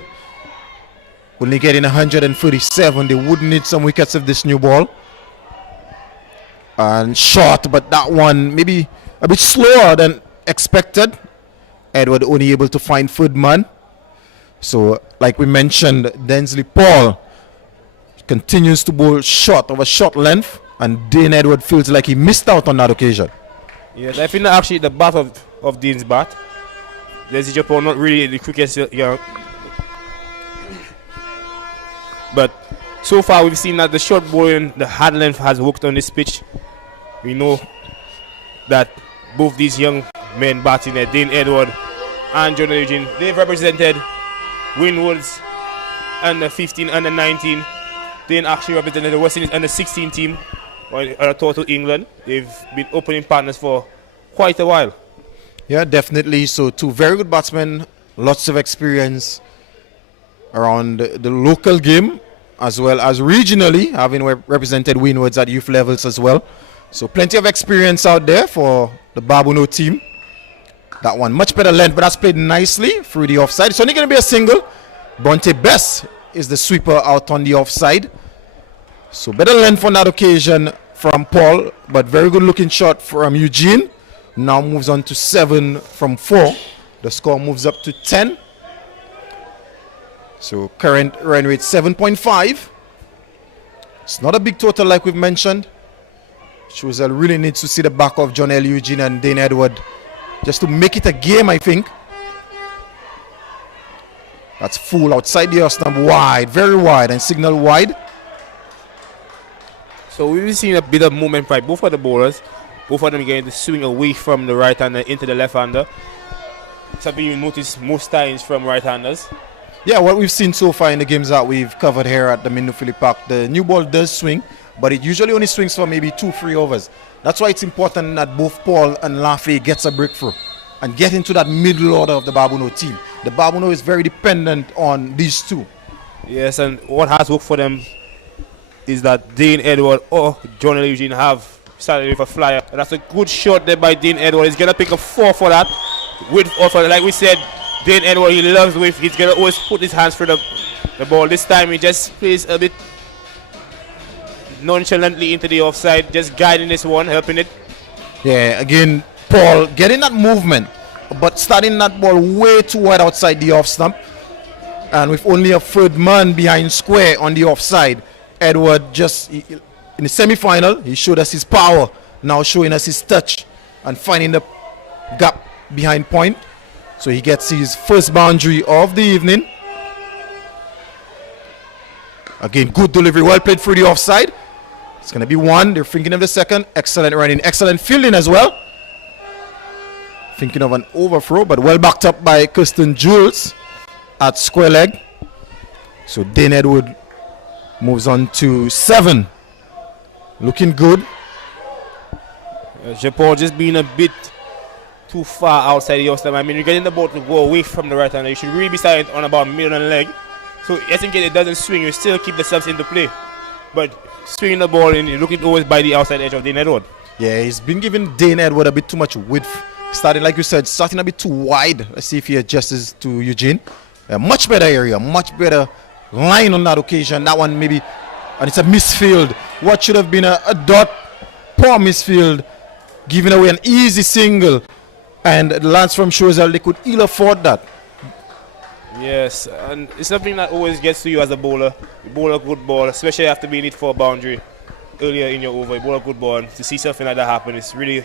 Only getting 137. They would need some wickets of this new ball. And short, but that one maybe a bit slower than expected. Edward only able to find third man. So like we mentioned, Densley Paul continues to bowl short of a short length, and Dane Edward feels like he missed out on that occasion. Yes, I think that actually the bat of Dean's bat. Densley Paul not really the quickest, but so far we've seen that the short bowling, the hard length has worked on this pitch. We know that both these young men batting there, Dane Edward and Jonah Eugene. They've represented Winwoods under 15, under 19. Dane actually represented the West Indies under 16 team on a total England. They've been opening partners for quite a while. Yeah, definitely. So two very good batsmen, lots of experience around the local game as well as regionally, having represented Winwoods at youth levels as well. So plenty of experience out there for the Babonneau team. That one much better length, but that's played nicely through the offside. It's only going to be a single. Bronte Best is the sweeper out on the offside. So better length on that occasion from Paul, but very good looking shot from Eugene. Now moves on to 7 from 4. The score moves up to 10. So current run rate 7.5. It's not a big total like we've mentioned. Choiseul really needs to see the back of John L. Eugene and Dane Edward just to make it a game, I think. That's full outside the off stump, wide, very wide, and signal wide. So we've seen a bit of movement by both of the bowlers. Both of them getting the swing away from the right-hander into the left-hander. Something you notice most times from right-handers. Yeah, what we've seen so far in the games that we've covered here at the Minno Philip Park, the new ball does swing, but it usually only swings for maybe 2-3 overs. That's why it's important that both Paul and Laffey gets a breakthrough and get into that middle order of the Babonneau team. The Babonneau is very dependent on these two. Yes, and what has worked for them is that Dane Edward or John L. Eugene have started with a flyer. And that's a good shot there by Dane Edward. He's going to pick a 4 for that. With offer, like we said, Dane Edward, he loves with. He's going to always put his hands through the ball. This time he just plays a bit nonchalantly into the offside, just guiding this one, helping it. Yeah, again, Paul getting that movement, but starting that ball way too wide outside the off stump. And with only a third man behind square on the offside, Edward just, in the semi-final, he showed us his power. Now showing us his touch and finding the gap behind point. So he gets his first boundary of the evening. Again, good delivery, well played through the offside. It's going to be 1. They're thinking of the second. Excellent running, excellent fielding as well. Thinking of an overthrow, but well backed up by Kirsten Jules at square leg. So Dane Edward moves on to 7. Looking good. Japon just being a bit too far outside the off. I mean, you're getting the ball to go away from the right hand. You should really be starting on about middle and leg. So just in case it doesn't swing, you still keep the subs into play. But swinging the ball and you're looking always by the outside edge of Dane Edward. Yeah, he's been giving Dane Edward a bit too much width. Starting, like you said, starting a bit too wide. Let's see if he adjusts to Eugene. A much better area, much better line on that occasion. That one maybe, and it's a misfield. What should have been a dot, poor misfield, giving away an easy single. And the lads from Choiseul, they could ill afford that. Yes, and it's something that always gets to you as a bowler. You bowl a good ball, especially after being hit for a boundary earlier in your over. You bowl a good ball, and to see something like that happen, it really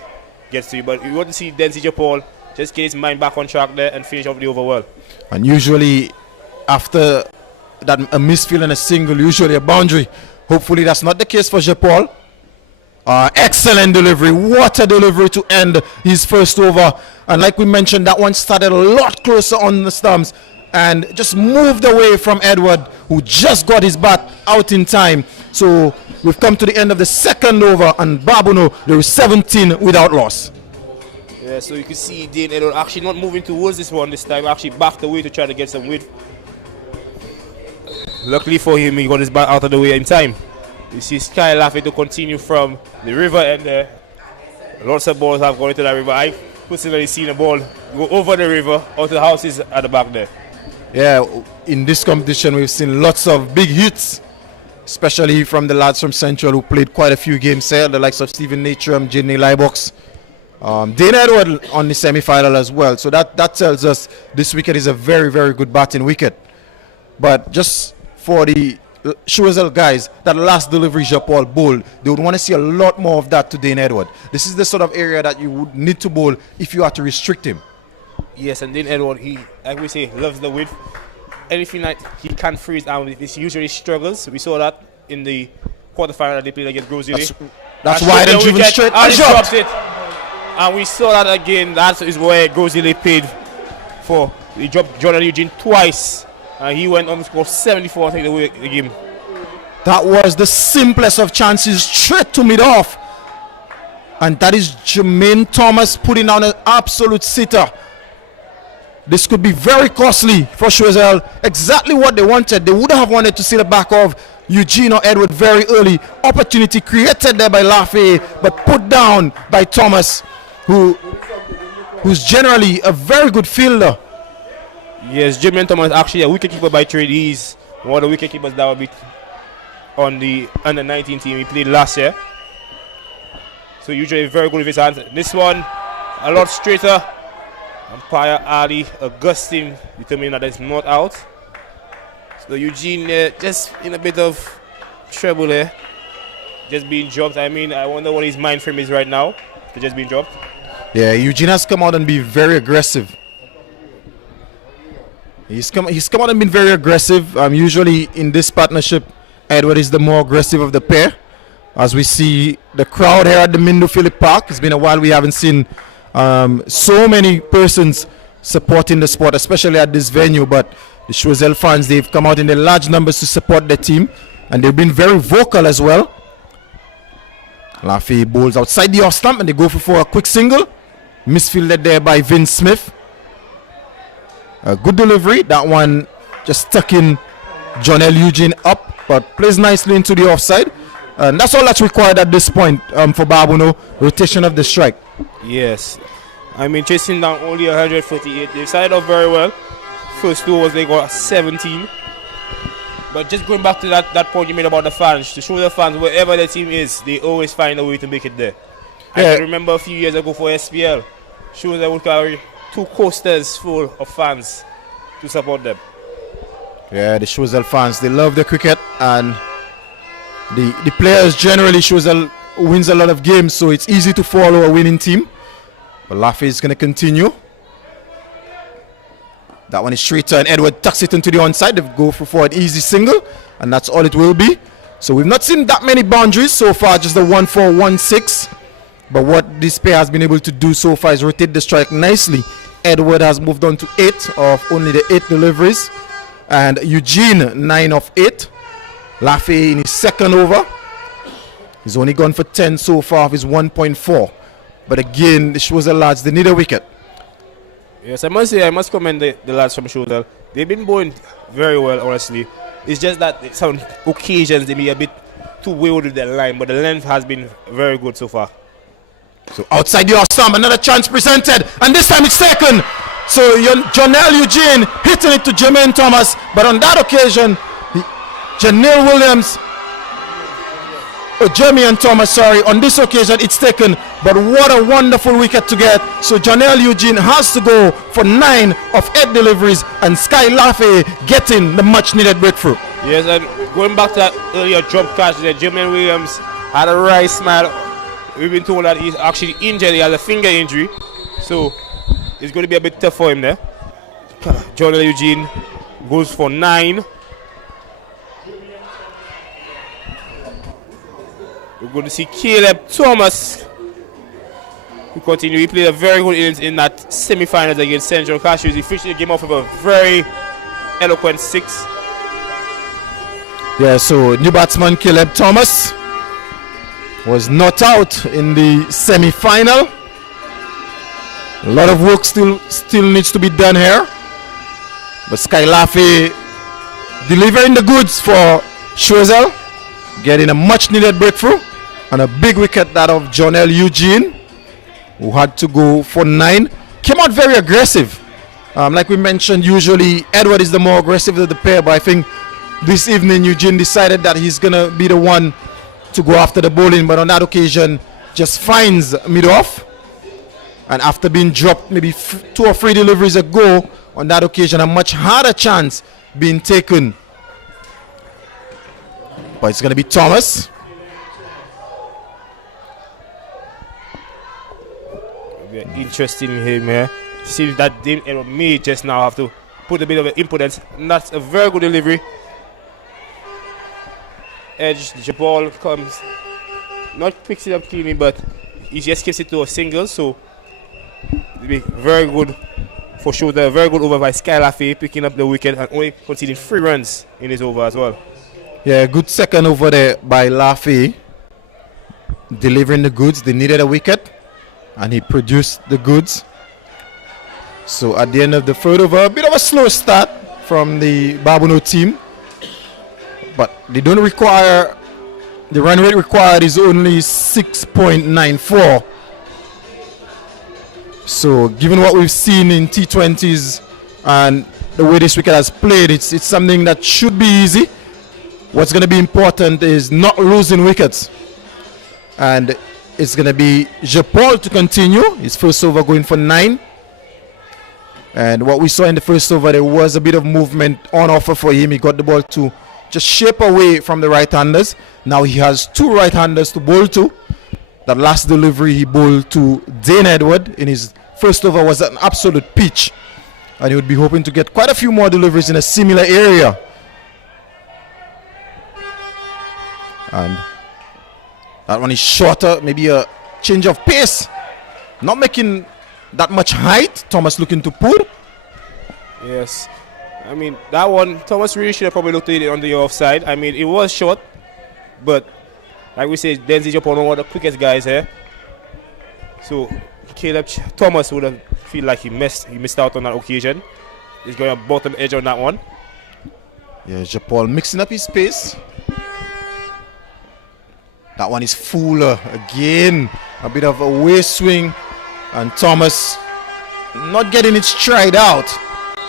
gets to you. But you want to see Denzi Japol just get his mind back on track there and finish off the over well. And usually, after that a misfield and a single, usually a boundary. Hopefully, that's not the case for Japol. Excellent delivery. What a delivery to end his first over. And like we mentioned, that one started a lot closer on the stumps and just moved away from Edward, who just got his bat out in time. So we've come to the end of the second over, and Babonneau, there is 17 without loss. Yeah, so you can see Dane Edward actually not moving towards this one this time, actually backed away to try to get some width. Luckily for him, he got his bat out of the way in time. You see Sky Laffey to continue from the river end there. Lots of balls have gone into that river. I've personally seen a ball go over the river out to the houses at the back there. Yeah, in this competition we've seen lots of big hits, especially from the lads from Central who played quite a few games here, the likes of Stephen Natrum, Jidney Lybox, Dane Edward on the semi-final as well. So that tells us this wicket is a very, very good batting wicket. But just for the Choiseul guys, that last delivery Japol bowled, they would want to see a lot more of that to Dane Edward. This is the sort of area that you would need to bowl if you are to restrict him. Yes, and Dane Edward, he, like we say, loves the width. Anything that he can't freeze down with, this usually struggles. We saw that in the quarterfinal that they played against Grosjean. That's wide and driven straight. And he drops it. And we saw that again. That is where Choiseul paid for. He dropped Jonel Eugene twice. And he went on to score 74, I think, the game. That was the simplest of chances, straight to mid-off. And that is Jermaine Thomas putting on an absolute sitter. This could be very costly for Choiseul. Exactly what they wanted. They would have wanted to see the back of Eugene or Edward very early. Opportunity created there by Lafayette, but put down by Thomas, who's generally a very good fielder. Yes, Jermaine Thomas actually a wicketkeeper by trade. He's one of the wicketkeepers that will be on the under-19 team. He played last year. So usually very good with his hands. This one, a lot straighter. Umpire Ali Augustine determined that it's not out. So Eugene just in a bit of trouble there. Just being dropped. I mean, I wonder what his mind frame is right now. For just being dropped. Yeah, Eugene has come out and been very aggressive. He's come out and been very aggressive. Usually in this partnership, Edward is the more aggressive of the pair. As we see the crowd here at the Mindo Phillip Park, it's been a while we haven't seen so many persons supporting the sport, especially at this venue. But the Choiseul fans, they've come out in their large numbers to support their team, and they've been very vocal as well. Lafayette bowls outside the off stump, and they go for a quick single. Misfielded there by Vince Smith. A good delivery. That one just stuck in Jonel Eugene up, but plays nicely into the offside. And that's all that's required at this point for Babonneau. Rotation of the strike. Yes. I mean, chasing down only 148. They started off very well. First two overs, they got 17. But just going back to that point you made about the fans, to show the fans wherever the team is, they always find a way to make it there. Yeah. I can remember a few years ago for SPL, shows that would carry 2 coasters full of fans to support them. Yeah, the Choiseul fans, they love the cricket, and the players generally, Choiseul wins a lot of games, so it's easy to follow a winning team. But Lafayette is going to continue. That one is straight and Edward tucks it into the onside. They go for an easy single, and that's all it will be. So we've not seen that many boundaries so far, just the 1-4, 1-6. But what this pair has been able to do so far is rotate the strike nicely. Edward has moved on to 8 of only the 8 deliveries. And Eugene, 9 of 8. Lafayette in his second over. He's only gone for 10 so far of his 1.4. But again, the Choiseul lads, they need a wicket. Yes, I must say, I must commend the lads from Choiseul. They've been bowling very well, honestly. It's just that some occasions they be a bit too wayward with their line, but the length has been very good so far. So outside the off stump, another chance presented, and this time it's taken. So Jonel Eugene hitting it to Jermaine Thomas, but on that occasion, Janelle Williams, Jermaine Thomas, sorry, on this occasion it's taken, but what a wonderful wicket to get. So Jonel Eugene has to go for 9 of 8 deliveries, and Sky Lafayette getting the much needed breakthrough. Yes, and going back to that earlier drop catch there, Jermaine Williams had a right smile. We've been told that he's actually injured, he has a finger injury, so it's going to be a bit tough for him there. Jonel Eugene goes for 9. We're going to see Caleb Thomas who continue. He played a very good innings in that semi-finals against Central Cashews. He finished the game off with a very eloquent 6. Yeah, so new batsman Caleb Thomas was not out in the semi-final. A lot of work still needs to be done here. But Sky Lafayette delivering the goods for Choiseul, getting a much needed breakthrough, and a big wicket that of Jonel Eugene, who had to go for 9. Came out very aggressive. Like we mentioned, usually Edward is the more aggressive of the pair, but I think this evening Eugene decided that he's going to be the one to go after the bowling, but on that occasion just finds mid-off. And after being dropped maybe 2 or 3 deliveries ago, on that occasion a much harder chance being taken. But it's going to be Thomas. Interesting him here. Seems that Dame Edward may just now have to put a bit of impudence. And that's a very good delivery. Edge, the ball comes, not picks it up cleanly, but he just gives it to a single. So very good for Choiseul. Very good over by Sky Lafay, picking up the wicket and only conceding 3 runs in his over as well. Yeah, good second over there by Lafay, delivering the goods. They needed a wicket, and he produced the goods. So at the end of the third over, a bit of a slow start from the Babonneau team, but they don't require, the run rate required is only 6.94. So given what we've seen in T20s and the way this wicket has played, it's something that should be easy. What's going to be important is not losing wickets, and it's going to be Choiseul to continue his first over, going for 9. And what we saw in the first over, there was a bit of movement on offer for him. He got the ball to just shape away from the right-handers. Now he has 2 right-handers to bowl to. That last delivery he bowled to Dane Edward in his first over was an absolute pitch, and he would be hoping to get quite a few more deliveries in a similar area. And that one is shorter, maybe a change of pace, not making that much height. Thomas looking to pull. Yes, I mean that one Thomas really should have probably looked at it on the offside. I mean it was short, but like we said, Denzi Choiseul, one of the quickest guys here. So Thomas would have feel like he missed out on that occasion. He's going to bottom edge on that one. Yeah, Choiseul mixing up his pace. That one is Fuller again. A bit of a waist swing, and Thomas not getting it stride out.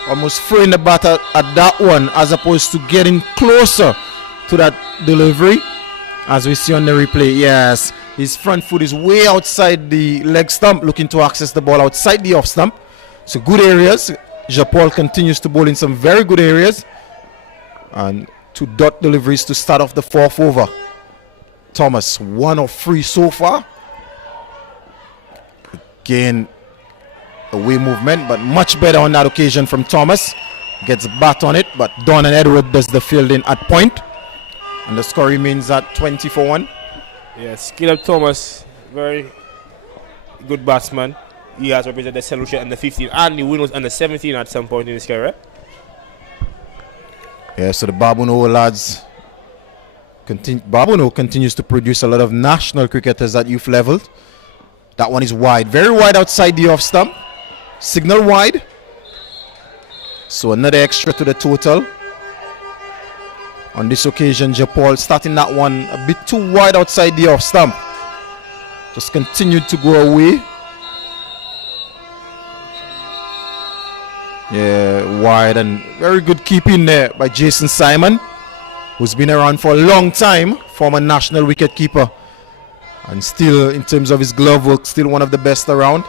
Almost throwing the bat at that one, as opposed to getting closer to that delivery. As we see on the replay, yes, his front foot is way outside the leg stump, looking to access the ball outside the off stump. So good areas. Choiseul continues to bowl in some very good areas, and 2 dot deliveries to start off the 4th over. Thomas 1 of 3 so far. Again, away movement, but much better on that occasion from Thomas. Gets a bat on it, but Don and Edward does the fielding at point. And the score remains at 20 for 1. Yes, Caleb Thomas, very good batsman. He has represented the St. Lucia under 15 and the win was under 17 at some point in his career. Yeah, so the Babonneau lads, Babonneau continues to produce a lot of national cricketers at youth level. That one is wide, very wide outside the off stump. Signal wide. So another extra to the total. On this occasion, Choiseul starting that one a bit too wide outside the off stump. Just continued to go away. Yeah, wide, and very good keeping there by Jason Simon, who's been around for a long time, former national wicket keeper, and still, in terms of his glove work, still one of the best around.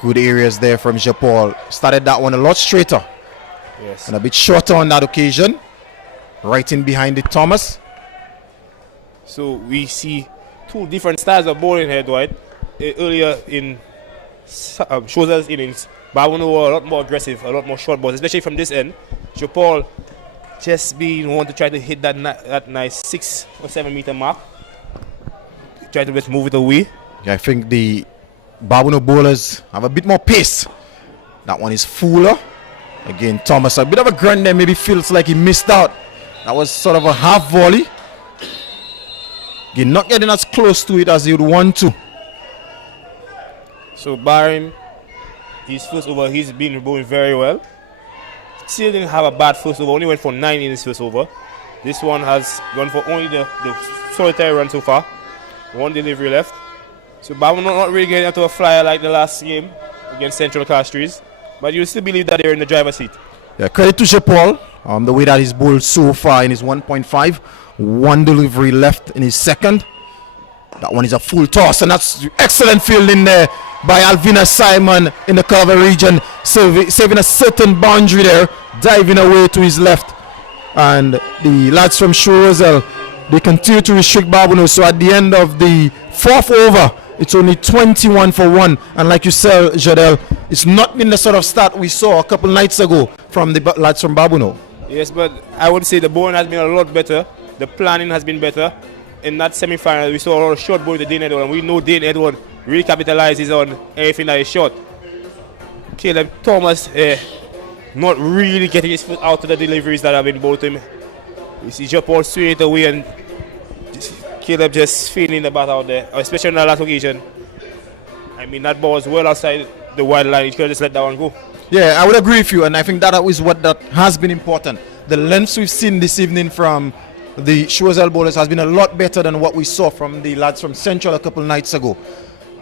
Good areas there from Choiseul. Started that one a lot straighter. Yes. And a bit shorter on that occasion. Right in behind it, Thomas. So we see 2 different styles of bowling here, Dwight. Earlier in Choiseul's innings, Babonneau were a lot more aggressive, a lot more short balls, especially from this end. Choiseul just being one to try to hit that nice 6 or 7 meter mark. Try to just move it away. Yeah, I think the Babonneau bowlers have a bit more pace. That one is Fuller. Again, Thomas, a bit of a grunt there, maybe feels like he missed out. That was sort of a half volley. Again, not getting as close to it as he would want to. So barring his first over, he's been bowling very well. Still didn't have a bad first over, only went for 9 in his first over. This one has gone for only the solitary run so far. 1 delivery left. So Babonneau not really getting into a flyer like the last game against Central Castries, but you still believe that they're in the driver's seat. Yeah, credit to Choiseul, the way that he's bowled so far in his 1.5. 1 delivery left in his second. That one is a full toss, and that's excellent fielding there by Alvina Simon in the cover region, saving a certain boundary there, diving away to his left. And the lads from Choiseul, they continue to restrict Babonneau. So at the end of the 4th over, it's only 21 for 1. And like you said, Jadel, it's not been the sort of start we saw a couple nights ago from the lads from Babonneau. Yes, but I would say the bowling has been a lot better. The planning has been better. in that semi-final, we saw a lot of short ball to Dane Edward, and we know Dane Edward really capitalizes on everything that is short. Caleb Thomas not really getting his foot out to the deliveries that have been bowled to him. You see jump ball straight away, and Caleb just feeling the bat out there, especially on the last occasion. I mean, that ball was well outside the wide line. He could have just let that one go. Yeah, I would agree with you, and I think that is what that has been important. The lengths we've seen this evening from the Choiseul bowlers has been a lot better than what we saw from the lads from Central a couple nights ago.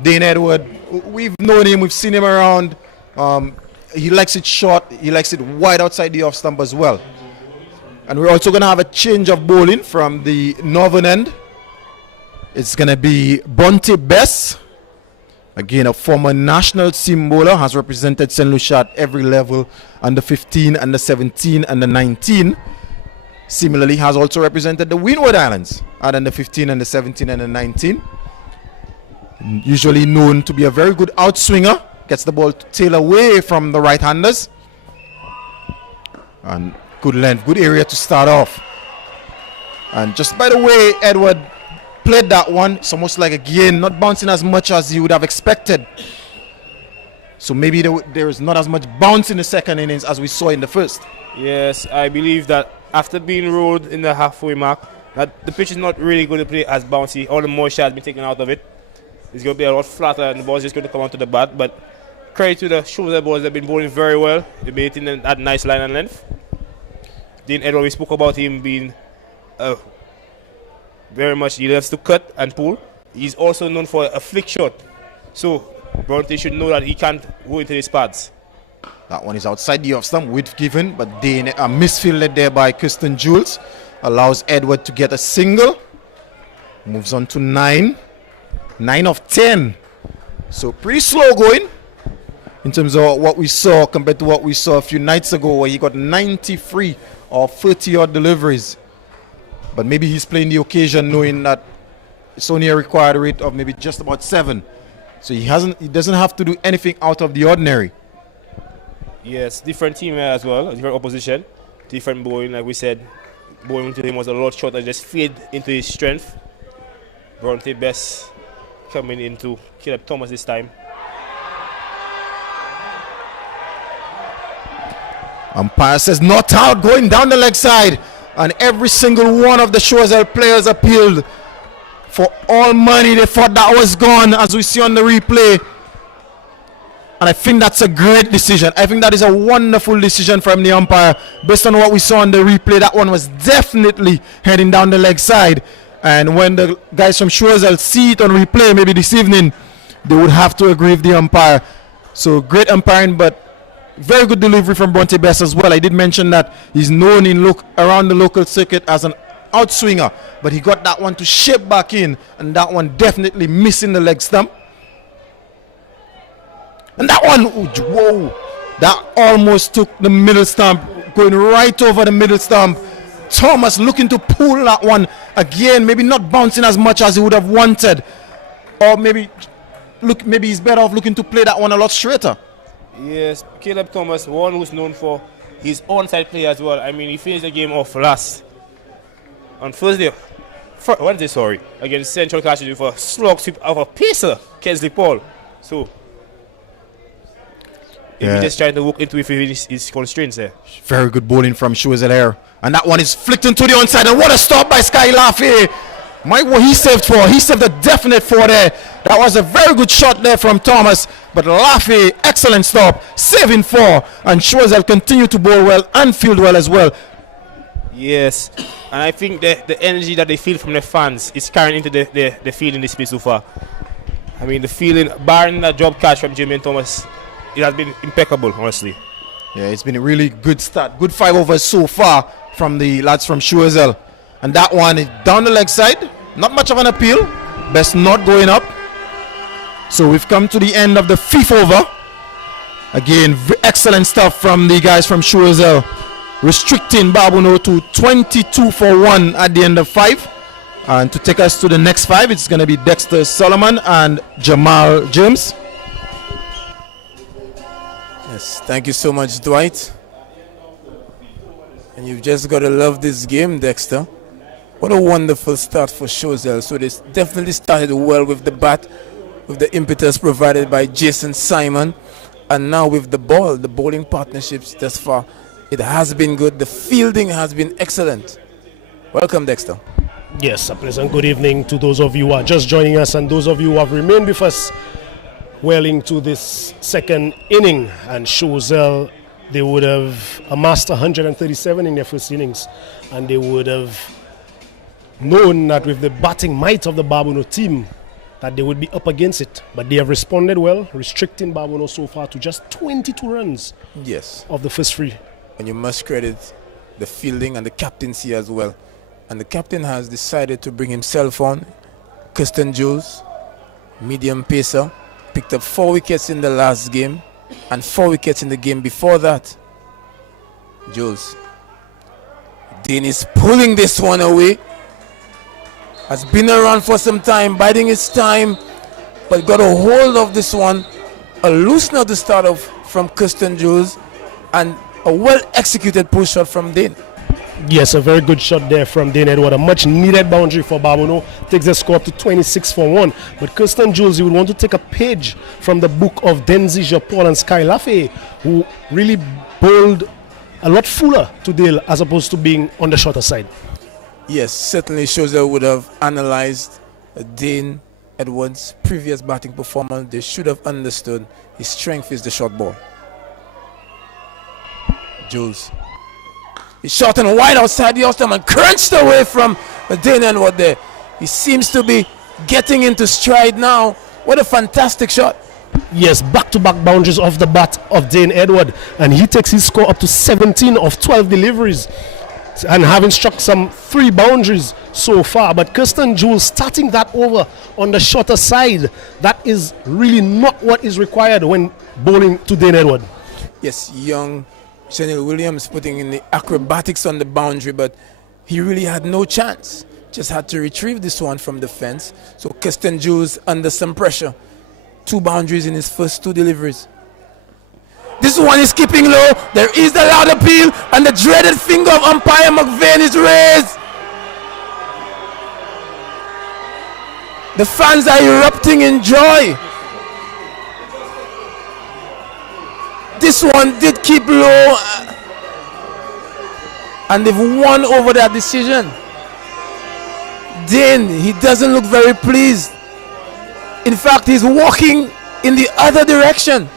Dane Edward, we've known him, we've seen him around. He likes it short, he likes it wide outside the off stump as well. And we're also going to have a change of bowling from the northern end. It's going to be Bronte Bess. Again, a former national team bowler, has represented St. Lucia at every level, under 15, under 17, under 19. Similarly, has also represented the Windward Islands at under 15, under 17, and under 19. Usually known to be a very good outswinger, gets the ball to tail away from the right-handers. And good length, good area to start off. And just by the way Edward played that one, it's almost like again not bouncing as much as you would have expected. So maybe there is not as much bounce in the second innings as we saw in the first. Yes, I believe that after being rolled in the halfway mark, that the pitch is not really going to play as bouncy. All the moisture has been taken out of it. It's going to be a lot flatter, and the ball is just going to come onto the bat. But credit to the Choiseul bowlers, they've been bowling very well. They've been hitting that nice line and length. Dane Edward, we spoke about him being very much, he loves to cut and pull. He's also known for a flick shot. So Bronte should know that he can't go into his pads. That one is outside the off stump, width given, but Dane, misfielded there by Kirsten Jules. Allows Edward to get a single. Moves on to 9. 9 of 10. So pretty slow going in terms of what we saw compared to what we saw a few nights ago, where he got 93 or 30 odd deliveries. But maybe he's playing the occasion knowing that it's only a required rate of maybe just about 7. So he doesn't have to do anything out of the ordinary. Yes, different team as well, different opposition, different bowling. Like we said, bowling to him was a lot shorter, just fade into his strength. Bronte Bess coming into Caleb Thomas this time. Umpire says not out, going down the leg side. And every single one of the Choiseul players appealed for all money. They thought that was gone, as we see on the replay. And I think that's a great decision. I think that is a wonderful decision from the umpire. Based on what we saw on the replay, that one was definitely heading down the leg side. And when the guys from Choiseul see it on replay, maybe this evening, they would have to agree with the umpire. So great umpiring, but very good delivery from Bronte Bess as well. I did mention that he's known around the local circuit as an outswinger, but he got that one to shape back in, and that one definitely missing the leg stump. And that one, whoa, that almost took the middle stump, going right over the middle stump. Thomas looking to pull that one again, maybe not bouncing as much as he would have wanted, or maybe he's better off looking to play that one a lot straighter. Yes, Caleb Thomas, one who's known for his onside play as well. I mean, he finished the game off last on Wednesday, against Central Clashes with a slog sweep of a pacer, Kensley Paul. So he's just trying to work into his constraints there. Very good bowling from Choiseul here. And that one is flicked into the onside. And what a stop by Sky Laffey. What he saved for. He saved a definite 4 there. That was a very good shot there from Thomas. But Laffey, excellent stop. Saving 4. And Choiseul continue to bowl well and field well as well. Yes. And I think the energy that they feel from the fans is carrying into the field in this place so far. I mean, the feeling, barring that drop catch from Jimmy and Thomas, it has been impeccable, honestly. Yeah, it's been a really good start. Good 5 overs so far from the lads from Choiseul. And that one is down the leg side. Not much of an appeal. Best not going up. So we've come to the end of the 5th over. Again, excellent stuff from the guys from Choiseul. Restricting Babonneau to 22 for 1 at the end of 5. And to take us to the next 5, it's going to be Dexter Solomon and Jamal James. Yes, thank you so much, Dwight. And you've just got to love this game, Dexter. What a wonderful start for Choiseul. So they definitely started well with the bat, with the impetus provided by Jason Simon. And now with the ball, the bowling partnerships thus far, it has been good. The fielding has been excellent. Welcome, Dexter. Yes, a pleasant good evening to those of you who are just joining us and those of you who have remained with us well into this second inning. And Choiseul, they would have amassed 137 in their first innings, and they would have known that with the batting might of the Babonneau team that they would be up against it. But they have responded well, restricting Babonneau so far to just 22 runs of the first three. And you must credit the fielding and the captaincy as well. And the captain has decided to bring himself on. Kirsten Jules, medium pacer, picked up 4 wickets in the last game and 4 wickets in the game before that. Jules. Dean is pulling this one away. Has been around for some time, biding his time, but got a hold of this one. A loosener to start off from Kirsten Jules and a well-executed pull shot from Dean. Yes, a very good shot there from Dane Edward. A much-needed boundary for Babonneau. Takes the score up to 26 for 1. But Kirsten Jules, you would want to take a page from the book of Denzi Japol and Sky Lafay, who really bowled a lot fuller to Dale as opposed to being on the shorter side. Yes, certainly Choiseul would have analyzed Dane Edwards' previous batting performance. They should have understood his strength is the short ball. Jules. He's shot and wide outside the off-stump and crunched away from Dane Edward there. He seems to be getting into stride now. What a fantastic shot. Yes, back-to-back boundaries off the bat of Dane Edward. And he takes his score up to 17 of 12 deliveries. And having struck some 3 boundaries so far. But Kirsten Jules starting that over on the shorter side, that is really not what is required when bowling to Dane Edward. Yes, young Chanel Williams putting in the acrobatics on the boundary, but he really had no chance. Just had to retrieve this one from the fence. So Kirsten Jules under some pressure. 2 boundaries in his first 2 deliveries. This one is keeping low. There is the loud appeal, and the dreaded finger of umpire McVeigh is raised. The fans are erupting in joy. This one did keep low, and they've won over that decision. Dane, he doesn't look very pleased. In fact, he's walking in the other direction.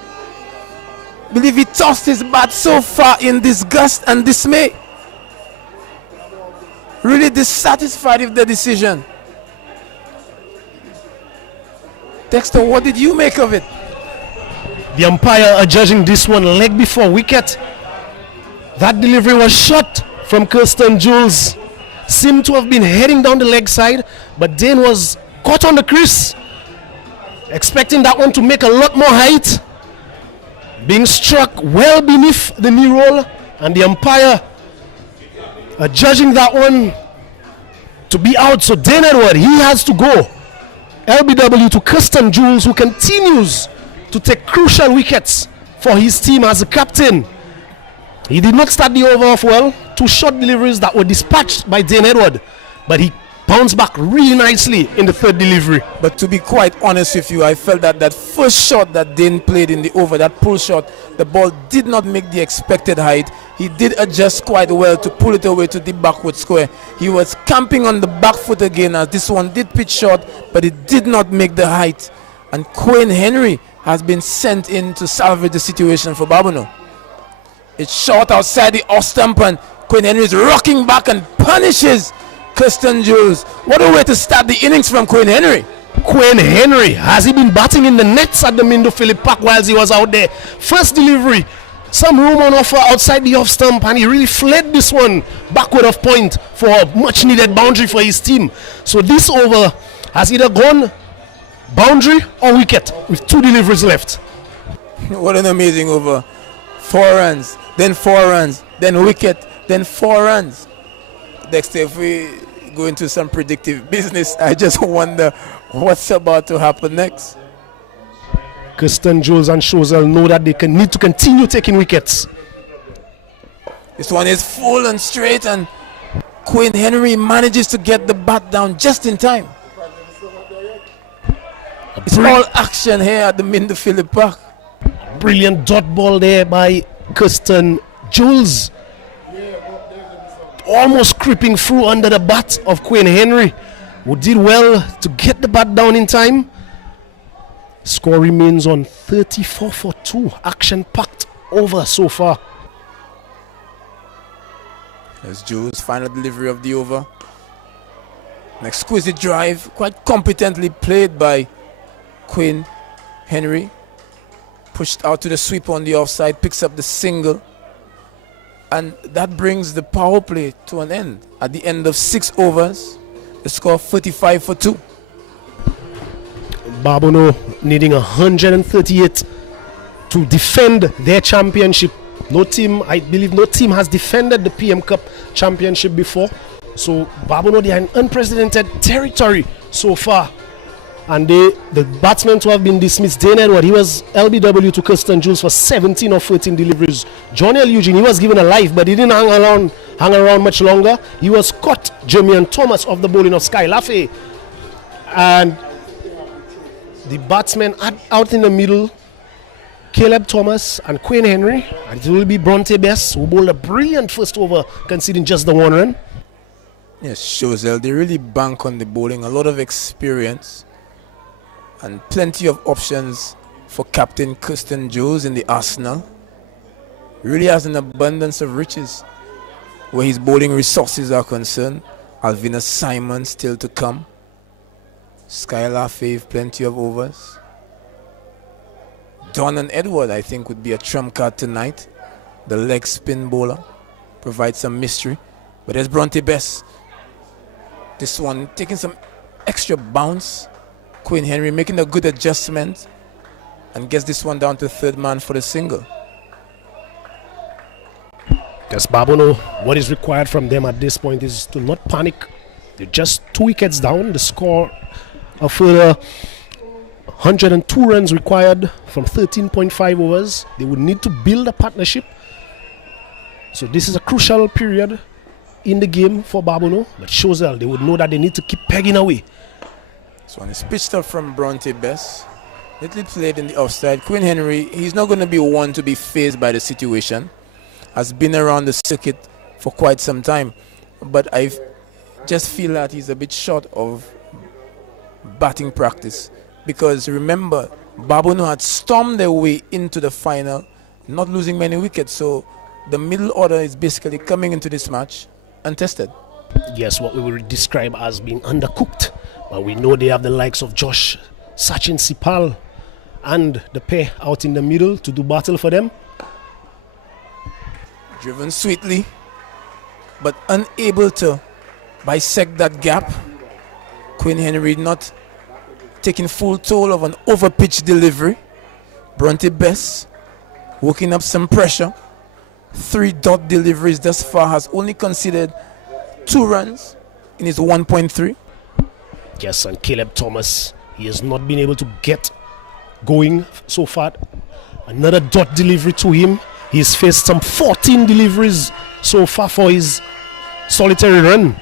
I believe he tossed his bat so far in disgust and dismay. Really dissatisfied with the decision. Dexter, what did you make of it? The umpire adjudging this one leg before wicket. That delivery was shot from Kirsten Jules. Seemed to have been heading down the leg side, but Dane was caught on the crease. Expecting that one to make a lot more height. Being struck well beneath the knee roll, and the umpire adjudging that one to be out. So Dane Edward, he has to go. LBW to Kirsten Jules, who continues to take crucial wickets for his team as a captain. He did not start the over off well. 2 short deliveries that were dispatched by Dane Edward, but he bounced back really nicely in the 3rd delivery. But to be quite honest with you, I felt that that first shot that Dane played in the over, that pull shot, the ball did not make the expected height. He did adjust quite well to pull it away to the backward square. He was camping on the back foot again, as this one did pitch short, but it did not make the height. And Quinn Henry has been sent in to salvage the situation for Babonneau. It's short outside the off stump, and Quinn Henry is rocking back and punishes Kirsten Jules. What a way to start the innings from Quinn Henry. Quinn Henry, has he been batting in the nets at the Mindo Phillip Park whilst he was out there? First delivery, some room on offer outside the off stump, and he really fled this one backward of point for a much needed boundary for his team. So this over has either gone boundary or wicket with 2 deliveries left. What an amazing over. 4 runs, then 4 runs, then wicket, then 4 runs. Dexter, if we go into some predictive business, I just wonder what's about to happen next. Kirsten Jules and Choiseul know that they need to continue taking wickets. This one is full and straight, and Quinn Henry manages to get the bat down just in time. It's all action here at the Minderfield Park. Brilliant dot ball there by Kirsten Jules. Almost creeping through under the bat of Quinn Henry, who did well to get the bat down in time. Score remains on 34-2. Action packed over so far. There's Jules, final delivery of the over. An exquisite drive, quite competently played by Quinn Henry. Pushed out to the sweep on the offside, picks up the single. And that brings the power play to an end. At the end of 6 overs, the score 45-2. Babonneau needing 138 to defend their championship. No team, I believe no team has defended the PM Cup championship before. So Babonneau, they are in unprecedented territory so far. And the batsmen who have been dismissed, Dane Edward, he was LBW to Kirsten Jules for 17 or 14 deliveries. Johnny L. Eugene, he was given a life, but he didn't hang around much longer. He was caught, Jermaine Thomas, of the bowling of Sky Laffey. And the batsmen out in the middle, Caleb Thomas and Quinn Henry. And it will be Bronte Bess, who bowled a brilliant first over, conceding just the 1 run. Yes, Choiseul, they really bank on the bowling, a lot of experience. And plenty of options for Captain Kirsten Jules in the arsenal. Really has an abundance of riches where his bowling resources are concerned. Alvina Simon still to come. Skylar Fave, plenty of overs. Don and Edward, I think, would be a trump card tonight. The leg spin bowler provides some mystery. But there's Bronte Bess. This one taking some extra bounce. Quinn Henry making a good adjustment and gets this one down to third man for the single. Yes, Babonneau, what is required from them at this point is to not panic. They're just 2 wickets down. The score of further 102 runs required from 13.5 overs. They would need to build a partnership. So this is a crucial period in the game for Babonneau. But Choiseul, they would know that they need to keep pegging away. This one is pitched up from Bronte Bess. Little played in the offside. Quinn Henry, he's not going to be one to be fazed by the situation. Has been around the circuit for quite some time. But I just feel that he's a bit short of batting practice. Because remember, Babonneau had stormed their way into the final, not losing many wickets. So the middle order is basically coming into this match untested. Yes, what we will describe as being undercooked. But we know they have the likes of Josh, Sachin Sipal, and the pair out in the middle to do battle for them. Driven sweetly, but unable to bisect that gap. Quinn Henry not taking full toll of an over-pitch delivery. Bronte Bess working up some pressure. 3 dot deliveries thus far, has only conceded 2 runs in his 1.3. Yes, and Caleb Thomas, he has not been able to get going so far. Another dot delivery to him. He's faced some 14 deliveries so far for his solitary run.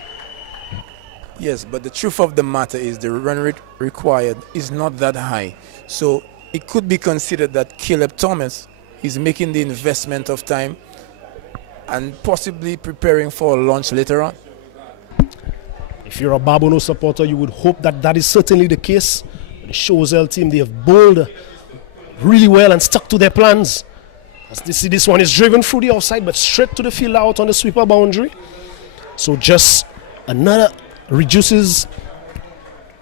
Yes, but the truth of the matter is the run rate required is not that high. So it could be considered that Caleb Thomas is making the investment of time and possibly preparing for a launch later on. If you're a Babonneau supporter, you would hope that that is certainly the case. The Choiseul team, they have bowled really well and stuck to their plans. As you see, this one is driven through the offside, but straight to the field out on the sweeper boundary. So just another reduces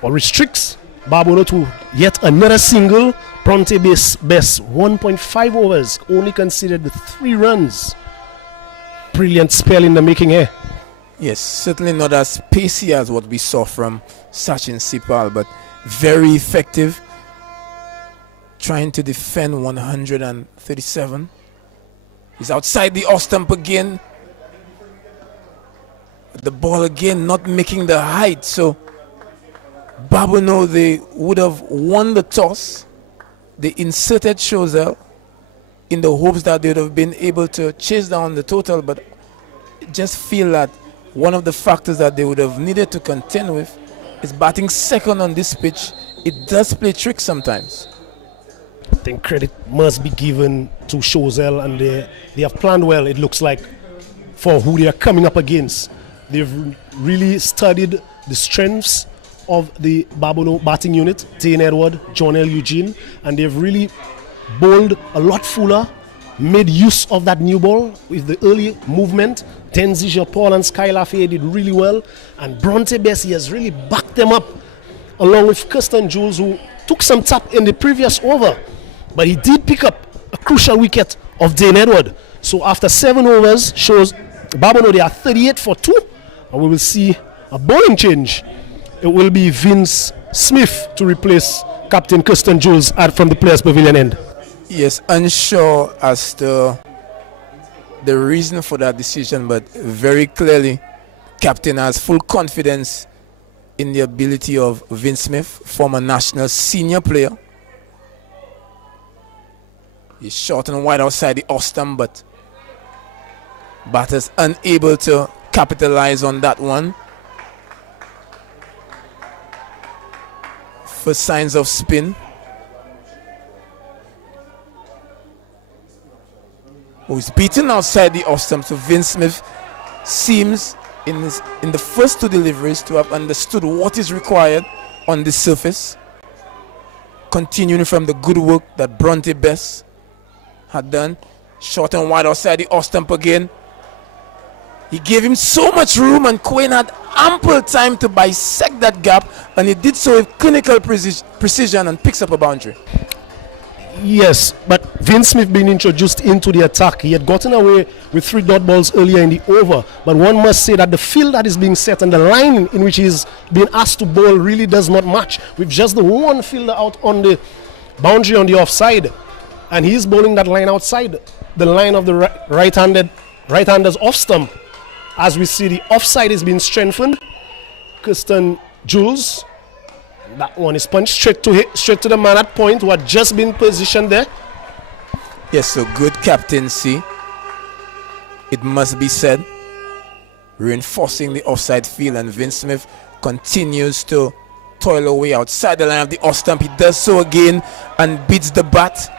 or restricts Babonneau to yet another single. Bronte Bess 1.5 overs, only considered the 3 runs. Brilliant spell in the making here. Yes, certainly not as pacey as what we saw from Sachin Sipal, but very effective. Trying to defend 137. He's outside the off stump again. The ball again not making the height. So Babonneau, they would have won the toss. They inserted Choiseul in the hopes that they would have been able to chase down the total, but just feel that one of the factors that they would have needed to contend with is batting second on this pitch. It does play tricks sometimes. I think credit must be given to Choiseul, and they have planned well, it looks like, for who they are coming up against. They've really studied the strengths of the Babonneau batting unit, Dane Edward, John L. Eugene, and they've really bowled a lot fuller, made use of that new ball with the early movement. Tenzija Paul and Sky Lafayette did really well, and Bronte Bessie has really backed them up, along with Kirsten Jules, who took some tap in the previous over, but he did pick up a crucial wicket of Dane Edward. So after 7 overs, shows Babonneau they are 38 for 2, and we will see a bowling change. It will be Vince Smith to replace Captain Kirsten Jules from the Players Pavilion end. Yes, unsure as to the reason for that decision, but very clearly, Captain has full confidence in the ability of Vince Smith, former national senior player. He's short and wide outside the off stump, but batters unable to capitalize on that one. First signs of spin. Who's beaten outside the off stump. So Vince Smith seems in the first 2 deliveries to have understood what is required on the surface, continuing from the good work that Bronte Bess had done. Short and wide outside the off stump again. He gave him so much room, and Quinn had ample time to bisect that gap, and he did so with clinical precision and picks up a boundary. Yes, but Vince Smith being introduced into the attack, he had gotten away with 3 dot balls earlier in the over, but one must say that the field that is being set and the line in which he's being asked to bowl really does not match, with just the one fielder out on the boundary on the offside, and he's bowling that line outside the line of the right-hander's off stump. As we see, the offside is being strengthened. Kirsten Jules, that one is punched straight to the man at point who had just been positioned there. Yes, so good captaincy, it must be said, reinforcing the offside field, and Vince Smith continues to toil away outside the line of the off stump. He does so again and beats the bat.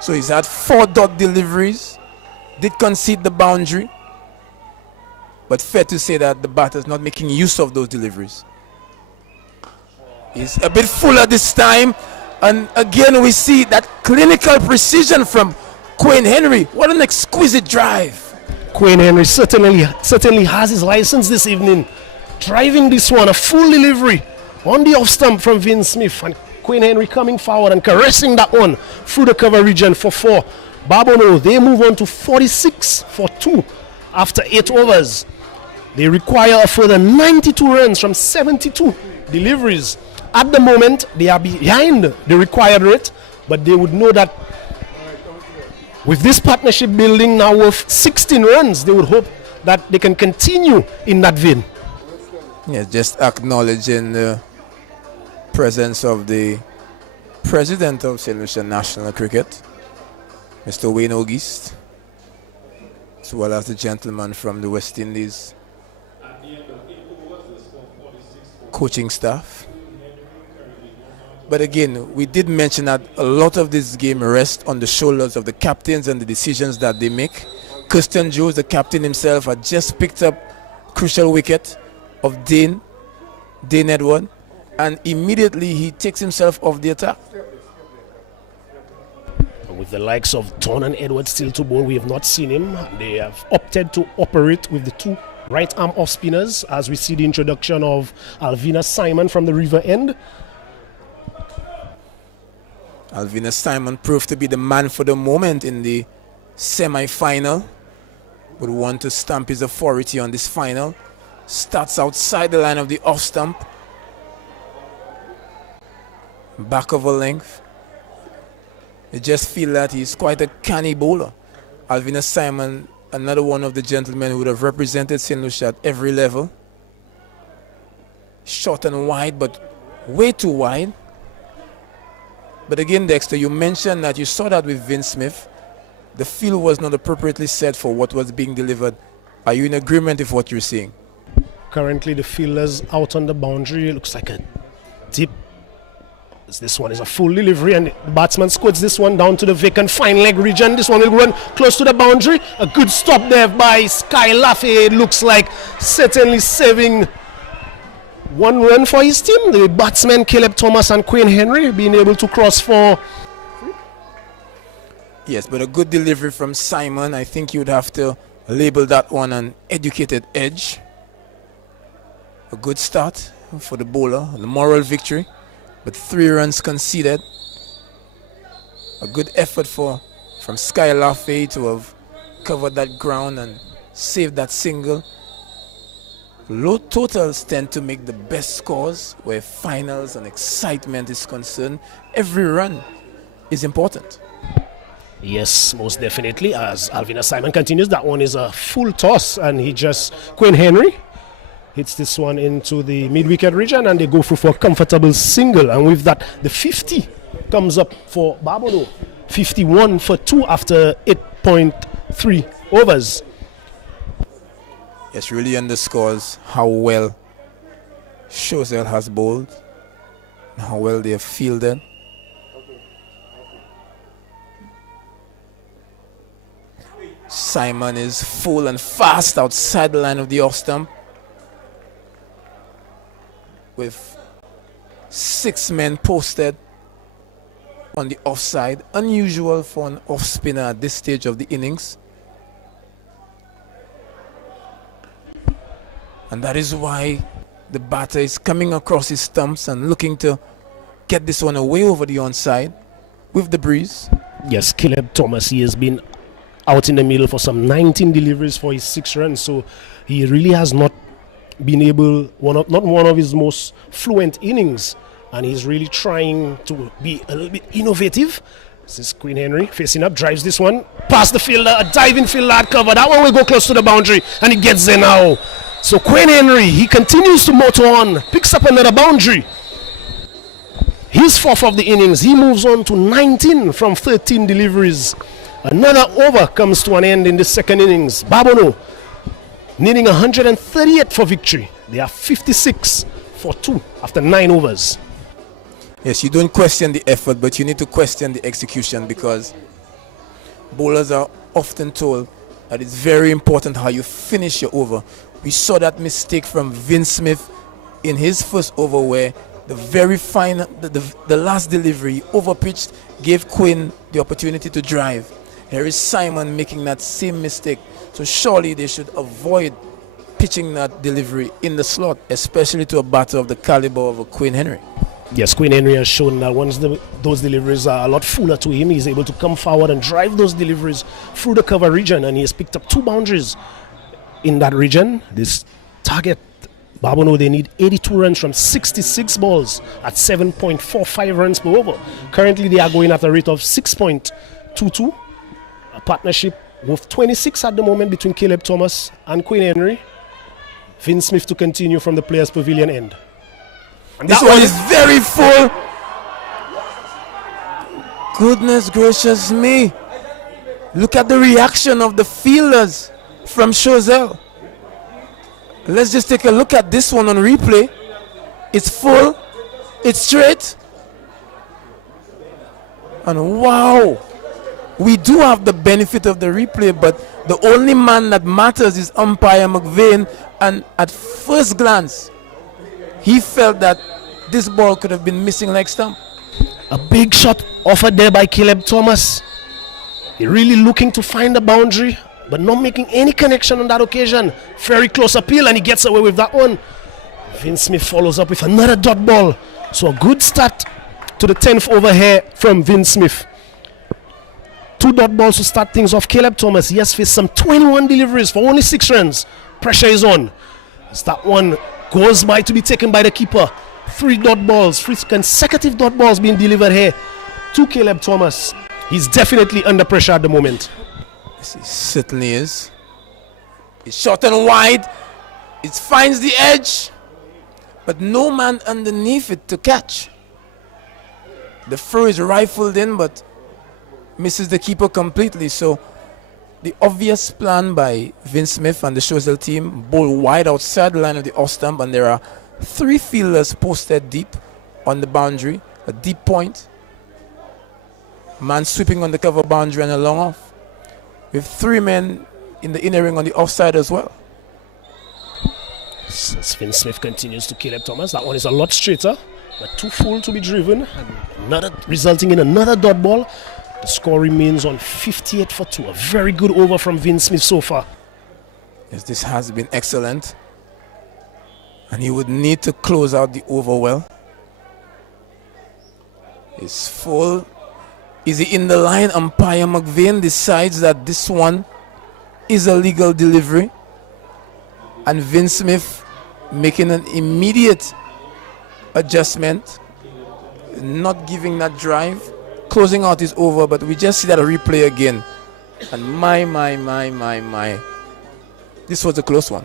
So he's had 4 dot deliveries, did concede the boundary, but fair to say that the batter is not making use of those deliveries. He's a bit fuller this time, and again we see that clinical precision from Quinn Henry. What an exquisite drive. Quinn Henry certainly has his license this evening, driving this one, a full delivery on the off stump from Vince Smith, and Quinn Henry coming forward and caressing that one through the cover region for 4. Babonneau, they move on to 46 for 2 after 8 overs. They require a further 92 runs from 72 deliveries. At the moment, they are behind the required rate, but they would know that with this partnership building now worth 16 runs, they would hope that they can continue in that vein. Yes, just acknowledging the presence of the president of St. Lucia National Cricket, Mr. Wayne Auguste, as well as the gentleman from the West Indies coaching staff. But again, we did mention that a lot of this game rests on the shoulders of the captains and the decisions that they make. Kirsten Jones, the captain himself, had just picked up crucial wicket of Dane Edward, and immediately he takes himself off the attack. With the likes of Don and Edward still to bowl, we have not seen him. They have opted to operate with the 2 right arm off spinners, as we see the introduction of Alvina Simon from the River End. Alvina Simon proved to be the man for the moment in the semi-final. Would want to stamp his authority on this final. Starts outside the line of the off stump. Back of a length. You just feel that he's quite a canny bowler. Alvina Simon, another one of the gentlemen who would have represented St. Lucia at every level. Short and wide, but way too wide. But again, Dexter, you mentioned that you saw that with Vince Smith. The field was not appropriately set for what was being delivered. Are you in agreement with what you're seeing? Currently, the fielder's out on the boundary. It looks like a deep. This one is a full delivery, and the batsman squirts this one down to the vacant fine leg region. This one will run close to the boundary. A good stop there by Sky Laffey. It looks like certainly saving one run for his team. The batsmen Caleb Thomas and Quinn Henry being able to cross for. Yes, but a good delivery from Simon. I think you would have to label that one an educated edge. A good start for the bowler, the moral victory, but 3 runs conceded. A good effort from Sky Laffey to have covered that ground and saved that single. Low totals tend to make the best scores where finals and excitement is concerned. Every run is important. Yes, most definitely. As Alvina Simon continues, that one is a full toss, and Quinn Henry hits this one into the mid-wicket region, and they go through for a comfortable single. And with that, the 50 comes up for Babonneau. 51 for 2 after 8.3 overs. Yes, really underscores how well Choiseul has bowled and how well they have fielded. Simon is full and fast outside the line of the off stump, with 6 men posted on the offside. Unusual for an off spinner at this stage of the innings. And that is why the batter is coming across his stumps and looking to get this one away over the onside with the breeze. Yes, Caleb Thomas, he has been out in the middle for some 19 deliveries for his 6 runs, so he really has not been able, not one of his most fluent innings, and he's really trying to be a little bit innovative. This is Quinn Henry facing up, drives this one past the fielder, a diving fielder at cover. That one will go close to the boundary, and it gets there now. So Quinn Henry, he continues to motor on, picks up another boundary. His 4th of the innings, he moves on to 19 from 13 deliveries. Another over comes to an end in the 2nd innings. Babonneau needing 138 for victory. They are 56 for 2 after 9 overs. Yes, you don't question the effort, but you need to question the execution, because bowlers are often told that it's very important how you finish your over. We saw that mistake from Vince Smith in his first over, where the very final, the last delivery overpitched, gave Quinn the opportunity to drive. Here is Simon making that same mistake. So surely they should avoid pitching that delivery in the slot, especially to a batter of the caliber of a Quinn Henry. Yes, Quinn Henry has shown that once those deliveries are a lot fuller to him, he's able to come forward and drive those deliveries through the cover region, and he has picked up 2 boundaries in that region. This target, Babonneau, they need 82 runs from 66 balls at 7.45 runs per over. Currently, they are going at a rate of 6.22. A partnership with 26 at the moment between Caleb Thomas and Quinn Henry. Vince Smith to continue from the Players' Pavilion end. And this one is very full. Goodness gracious me. Look at the reaction of the fielders from Choiseul. Let's just take a look at this one on replay. It's full. It's straight. And wow. We do have the benefit of the replay, but the only man that matters is umpire McVeigh, and at first glance, he felt that this ball could have been missing leg stump. A big shot offered there by Caleb Thomas. He really looking to find the boundary, but not making any connection on that occasion. Very close appeal, and he gets away with that one. Vince Smith follows up with another dot ball. So a good start to the 10th over here from Vince Smith. 2 dot balls to start things off. Caleb Thomas, he has faced some 21 deliveries for only 6 runs. Pressure is on. As that one goes by to be taken by the keeper. 3 dot balls, 3 consecutive dot balls being delivered here to Caleb Thomas. He's definitely under pressure at the moment. Yes, he certainly is. It's short and wide. It finds the edge, but no man underneath it to catch. The throw is rifled in, but misses the keeper completely. So the obvious plan by Vince Smith and the Choiseul team, bowl wide outside the line of the off stump, and there are 3 fielders posted deep on the boundary, a deep point, man sweeping on the cover boundary and a long off, with 3 men in the inner ring on the offside as well. As Vince Smith continues to Caleb Thomas, that one is a lot straighter, but too full to be driven, and another resulting in another dot ball. The score remains on 58 for 2. A very good over from Vince Smith so far. Yes, this has been excellent. And he would need to close out the over well. It's full. Is he in the line? Umpire McVeigh decides that this one is a legal delivery. And Vince Smith making an immediate adjustment, not giving that drive. Closing out is over, but we just see that replay again. And my. This was a close one.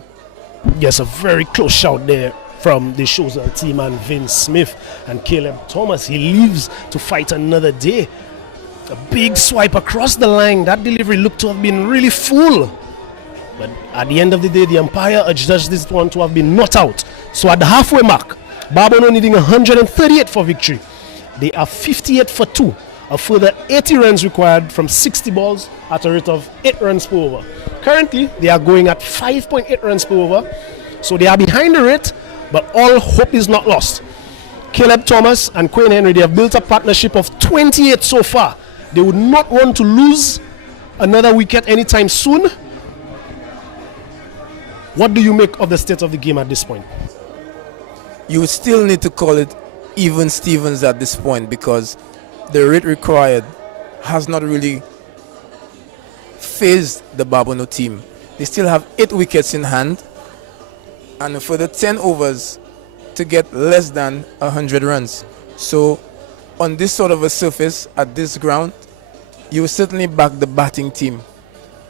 Yes, a very close shout there from the Choiseul team and Vince Smith. And Caleb Thomas, he leaves to fight another day. A big swipe across the line. That delivery looked to have been really full. But at the end of the day, the umpire adjudged this one to have been not out. So at the halfway mark, Babonneau needing 138 for victory. They are 58 for 2. A further 80 runs required from 60 balls at a rate of 8 runs per over. Currently, they are going at 5.8 runs per over. So they are behind the rate, but all hope is not lost. Caleb Thomas and Quinn Henry, they have built a partnership of 28 so far. They would not want to lose another wicket anytime soon. What do you make of the state of the game at this point? You still need to call it even Stevens at this point, because the rate required has not really phased the Babonneau team. They still have 8 wickets in hand, and for the 10 overs to get less than 100 runs. So on this sort of a surface at this ground, you certainly back the batting team,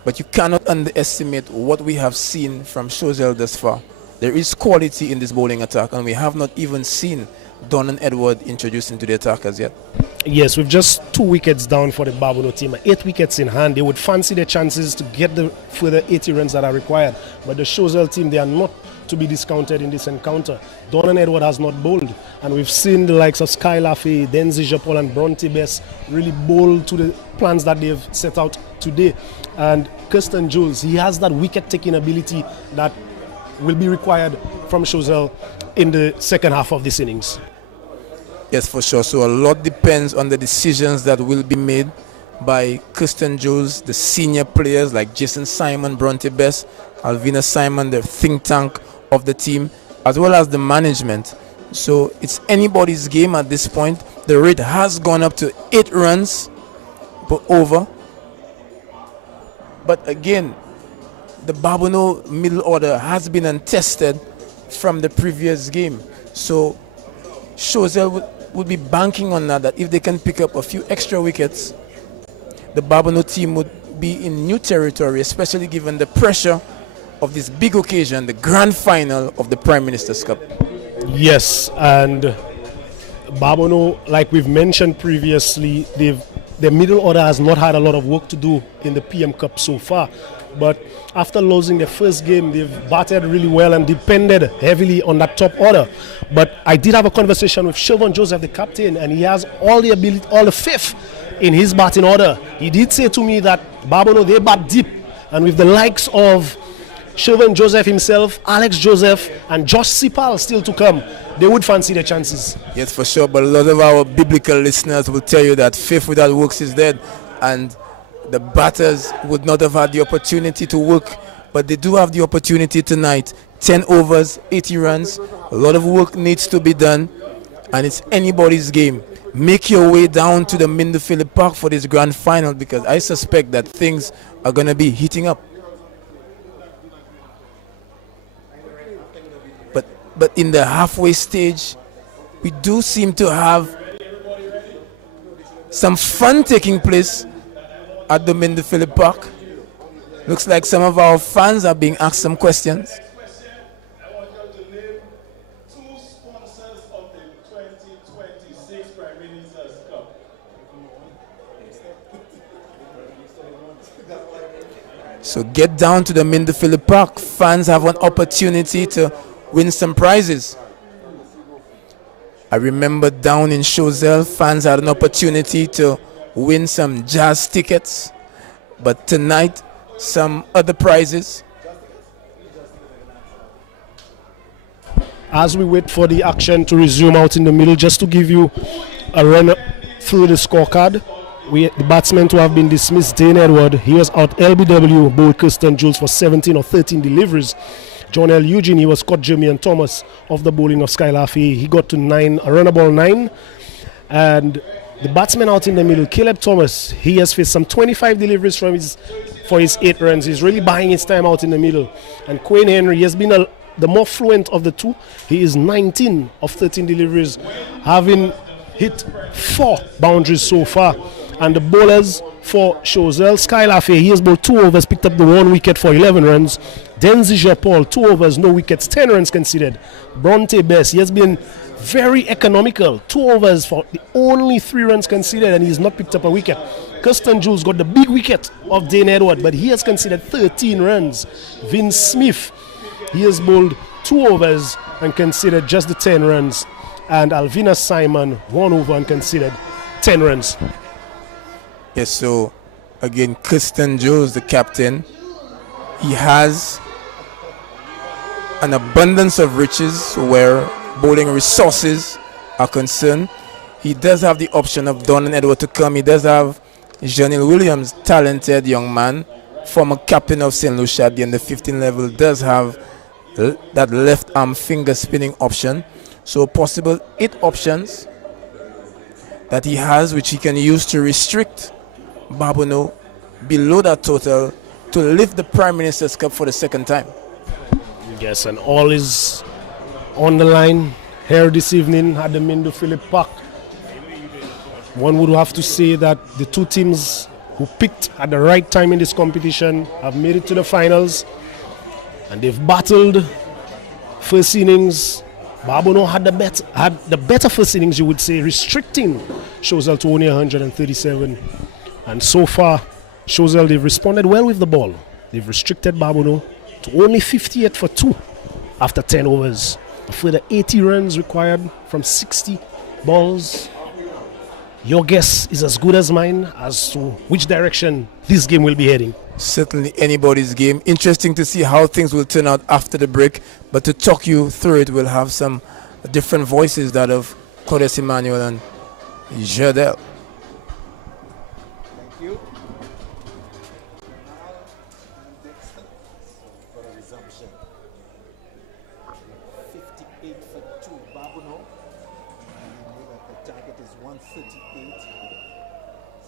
but you cannot underestimate what we have seen from Choiseul thus far. There is quality in this bowling attack, and we have not even seen Don and Edward introduced into the attack as yet. Yes, with just 2 wickets down for the Babonneau team, 8 wickets in hand, they would fancy their chances to get the further 80 runs that are required. But the Choiseul team, they are not to be discounted in this encounter. Don and Edward has not bowled, and we've seen the likes of Sky Laffey, Denzi Japol and Bronte Best really bowl to the plans that they've set out today. And Kirsten Jules, he has that wicket-taking ability that will be required from Choiseul in the second half of this innings. Yes, for sure. So a lot depends on the decisions that will be made by Kirsten Jules, the senior players like Jason Simon, Bronte Best, Alvina Simon, the think tank of the team, as well as the management. So it's anybody's game at this point. The rate has gone up to 8 runs per over. But again, the Babonneau middle order has been untested from the previous game. So Choiseul would be banking on that if they can pick up a few extra wickets, the Babonneau team would be in new territory, especially given the pressure of this big occasion, the grand final of the Prime Minister's Cup. Yes, and Babonneau, like we've mentioned previously, their middle order has not had a lot of work to do in the PM Cup so far. But after losing their first game, they've batted really well and depended heavily on that top order. But I did have a conversation with Siobhan Joseph, the captain, and he has all the ability, all the faith in his batting order. He did say to me that Babonneau, they bat deep, and with the likes of Siobhan Joseph himself, Alex Joseph, and Josh Sipal still to come, they would fancy their chances. Yes, for sure. But a lot of our biblical listeners will tell you that faith without works is dead, and the batters would not have had the opportunity to work, but they do have the opportunity tonight. 10 overs, 80 runs. A lot of work needs to be done, and it's anybody's game. Make your way down to the Minder Phillip Park for this grand final, because I suspect that things are going to be heating up. But in the halfway stage, we do seem to have some fun taking place at the Minder Phillip Park. Looks like some of our fans are being asked some questions. I want you to name 2 sponsors of the 2026 Prime Minister's Cup. So get down to the Minder Phillip Park. Fans have an opportunity to win some prizes. I remember down in Choiseul, fans had an opportunity to win some jazz tickets. But tonight, some other prizes. As we wait for the action to resume out in the middle, just to give you a run through the scorecard, the batsmen who have been dismissed, Dane Edward, he was out LBW, bowled Kirsten Jules for 17 or 13 deliveries. John L. Eugene, he was caught Jermaine Thomas of the bowling of Skylar Fee. He got to 9, a runner ball 9. And the batsman out in the middle, Caleb Thomas, he has faced some 25 deliveries for his 8 runs. He's really buying his time out in the middle. And Quayne Henry, he has been the more fluent of the two. He is 19 of 13 deliveries, having hit 4 boundaries so far. And the bowlers for Choiseul, Skylar Fay, he has bowled 2 overs, picked up the 1 wicket for 11 runs. Denzi Paul, 2 overs, no wickets, 10 runs conceded. Bronte Bess, he has been very economical, 2 overs for the only 3 runs conceded, and he has not picked up a wicket. Kirsten Jules got the big wicket of Dane Edward, but he has conceded 13 runs. Vince Smith, he has bowled 2 overs and conceded just the 10 runs. And Alvina Simon, 1 over and conceded 10 runs. Yes, so again, Kirsten Jules, the captain, he has an abundance of riches where bowling resources are concerned. He does have the option of Don and Edward to come. He does have Janil Williams, talented young man, former captain of St. Lucia at the under 15 level, does have that left arm finger spinning option. So possible 8 options that he has, which he can use to restrict Babonneau below that total to lift the Prime Minister's Cup for the second time. Yes, and all is on the line here this evening at the Minder Phillip Park. One would have to say that the 2 teams who picked at the right time in this competition have made it to the finals, and they've battled first innings. Babonneau had the better first innings, you would say, restricting Choiseul to only 137. And so far, Choiseul, they've responded well with the ball. They've restricted Babonneau to only 58 for 2 after 10 overs. A further 80 runs required from 60 balls. Your guess is as good as mine as to which direction this game will be heading. Certainly anybody's game. Interesting to see how things will turn out after the break. But to talk you through it, we'll have some different voices, that of Cordes Emmanuel and Jardel. Thank you. For a resumption. 58 for 2, Babonneau. And you know that the target is 138.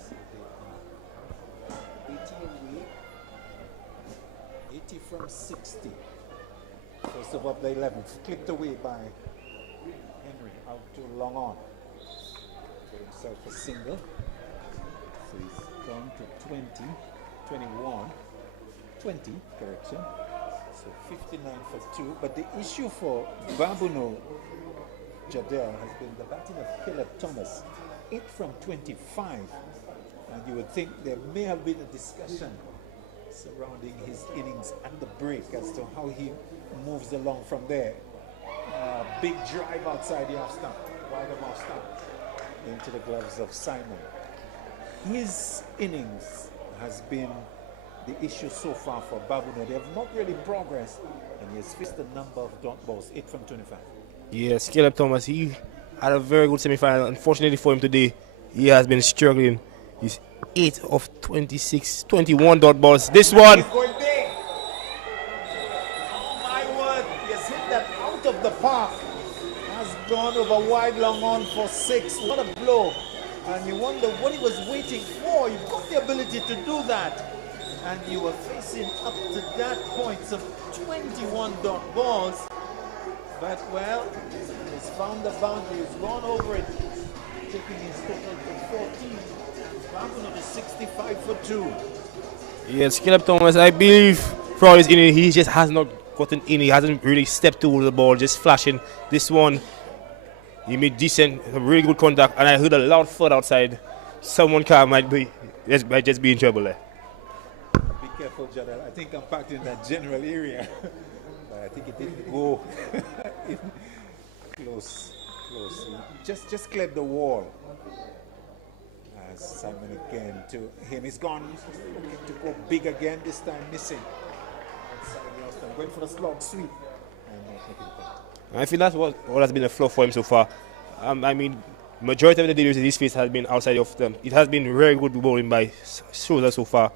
So they are 80 away. 80 from 60. First of the 11th, clipped away by Henry, out to long on. Got himself a single. So he's gone to 20, 21, 20, correction. So 59 for 2. But the issue for Babonneau, Jadel, has been the batting of Caleb Thomas, 8 from 25. And you would think there may have been a discussion surrounding his innings and the break as to how he moves along from there. Big drive outside the off stump, wide of off stump, into the gloves of Simon. His innings has been the issue so far for Babonneau. They have not really progressed, and he has faced a number of dot balls, 8 from 25. Yes, Caleb Thomas, he had a very good semi-final. Unfortunately for him today, he has been struggling. He's 8 of 26, 21 dot balls. This one. He's going big. Oh my word, he has hit that out of the park. Has gone over wide long on for 6. What a blow. And you wonder what he was waiting for. You've got the ability to do that. And you were facing up to that point some 21 dot balls. But well, he's found the boundary, he's gone over it, taking his total to 14. Babonneau to 65 for 2. Yes, Caleb Thomas, I believe for his inning, he just has not gotten in. He hasn't really stepped towards the ball, just flashing. This one, he made decent, really good contact, and I heard a loud thud outside. Someone car might just be in trouble there. Be careful careful, Jadel. I think I'm packed in that general area. But I think it didn't go in close. Just cleared the wall. As Simon again to him. He's gone. Looking to go big again, this time missing. Going for the slog sweep. And not making it. I feel that's what has been a flaw for him so far. I mean, majority of the deliveries in this phase has been outside of them. It has been very good bowling by Choiseul so far.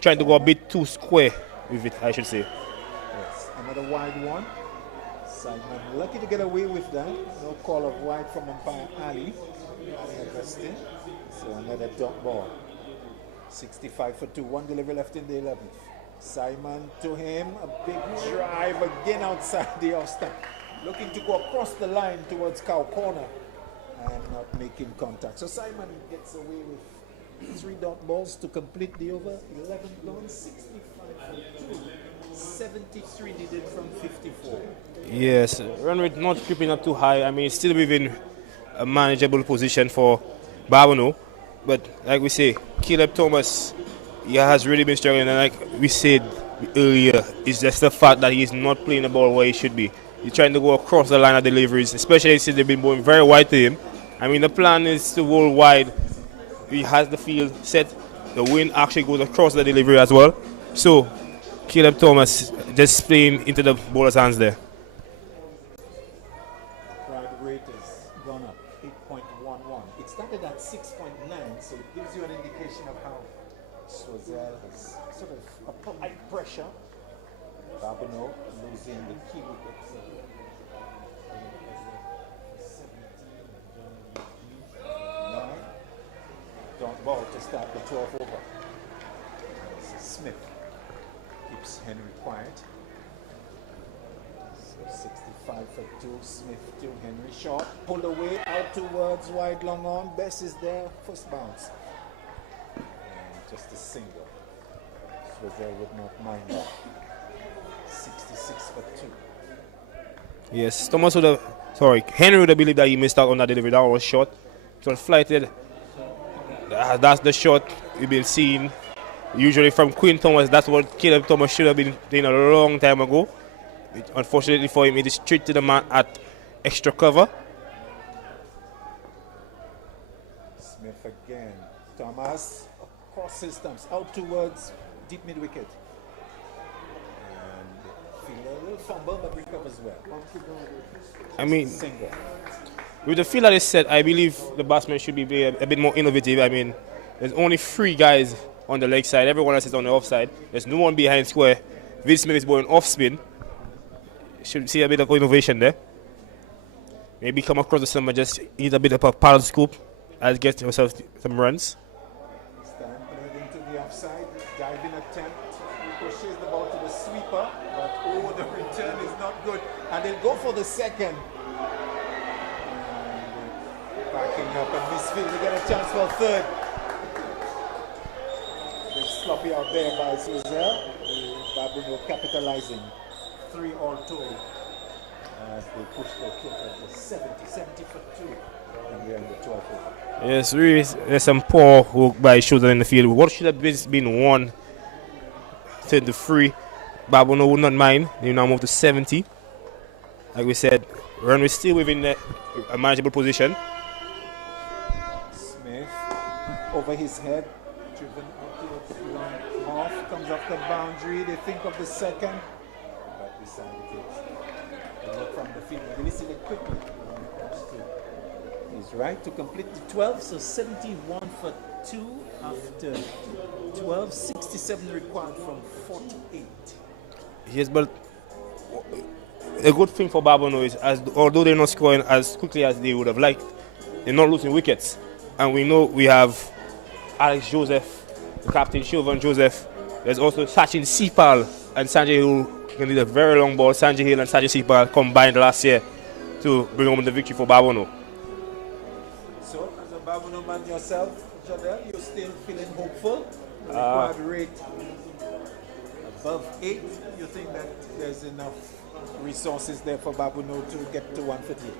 Trying to go a bit too square with it, I should say. Yes, another wide one. Simon lucky to get away with that. No call of wide from umpire Ali Augustine. So another dot ball. 65 for 2. One delivery left in the 11th. Simon to him. A big drive again outside the off stump. Looking to go across the line towards cow corner and not making contact. So Simon gets away with 3 dot balls to complete the over. 11 gone, 65 for 2. 73 did it from 54. Yes, run rate not creeping up too high. I mean, still within a manageable position for Babonneau. But like we say, Caleb Thomas, he has really been struggling. And like we said earlier, it's just the fact that he's not playing the ball where he should be. He's trying to go across the line of deliveries, especially since they've been going very wide to him. I mean, the plan is to roll wide. He has the field set. The wind actually goes across the delivery as well. So, Caleb Thomas just playing into the bowler's hands there. Crowd rate has gone up 8.11. It started at 6.9, so it gives you an indication of how Choiseul has sort of applied pressure. Babonneau losing the key wickets. 9. Don't ball to start the 12th over. This is Smith. Keeps Henry quiet. So 65 for 2. Smith to Henry short. Pulled away out towards wide long on. Bess is there. First bounce. And just a single. Choiseul would not mind that. 66 for 2. Yes, Henry would have believed that he missed out on that delivery. That was short. It was flighted. That's the shot we've been seeing. Usually from Quinn Thomas, that's what Caleb Thomas should have been doing a long time ago. Unfortunately for him, it is straight to the man at extra cover. Smith again. Thomas across his stumps, out towards deep mid wicket. And fielder will fumble but recovers well. I mean, Single. with the field that is set, I believe the batsman should be a bit more innovative. I mean, there's only 3 guys on the leg side. Everyone else is on the offside. There's no one behind square. Vince Smith is going off spin. Should see a bit of innovation there. Maybe come across the summer, just eat a bit of a paddle scoop and get yourself some runs. Played into the offside. Diving attempt. He pushes the ball to the sweeper. But the return is not good. And they'll go for the second. And backing up and misfield to get a chance for a third. Sloppy out there by Choiseul. Babonneau capitalizing 3 all told as they push their total to 70 for 2, and we're in the 12th over. Yes, really, there's some poor work by Choiseul in the field. What should have been 1 to 3. Babonneau would not mind. They now move to 70. Like we said, run is still within a manageable position. Smith over his head, driven out towards long off, comes off the boundary. They think of the second, but decided to look from the field, releasing it quickly. He's right to complete the 12, so 71 for 2 after 12, 67 required from 48. Yes, but a good thing for Babonneau is, although they're not scoring as quickly as they would have liked, they're not losing wickets. And we know we have Alex Joseph, the captain, Chauvin Joseph. There's also Sachin Sipal and Sanjay Hill. Can did a very long ball. Sanjay Hill and Sachin Sipal combined last year to bring home the victory for Babonneau. So, as a Babonneau man yourself, Jadel, you're still feeling hopeful? The required rate above 8. You think that there's enough resources there for Babonneau to get to 158?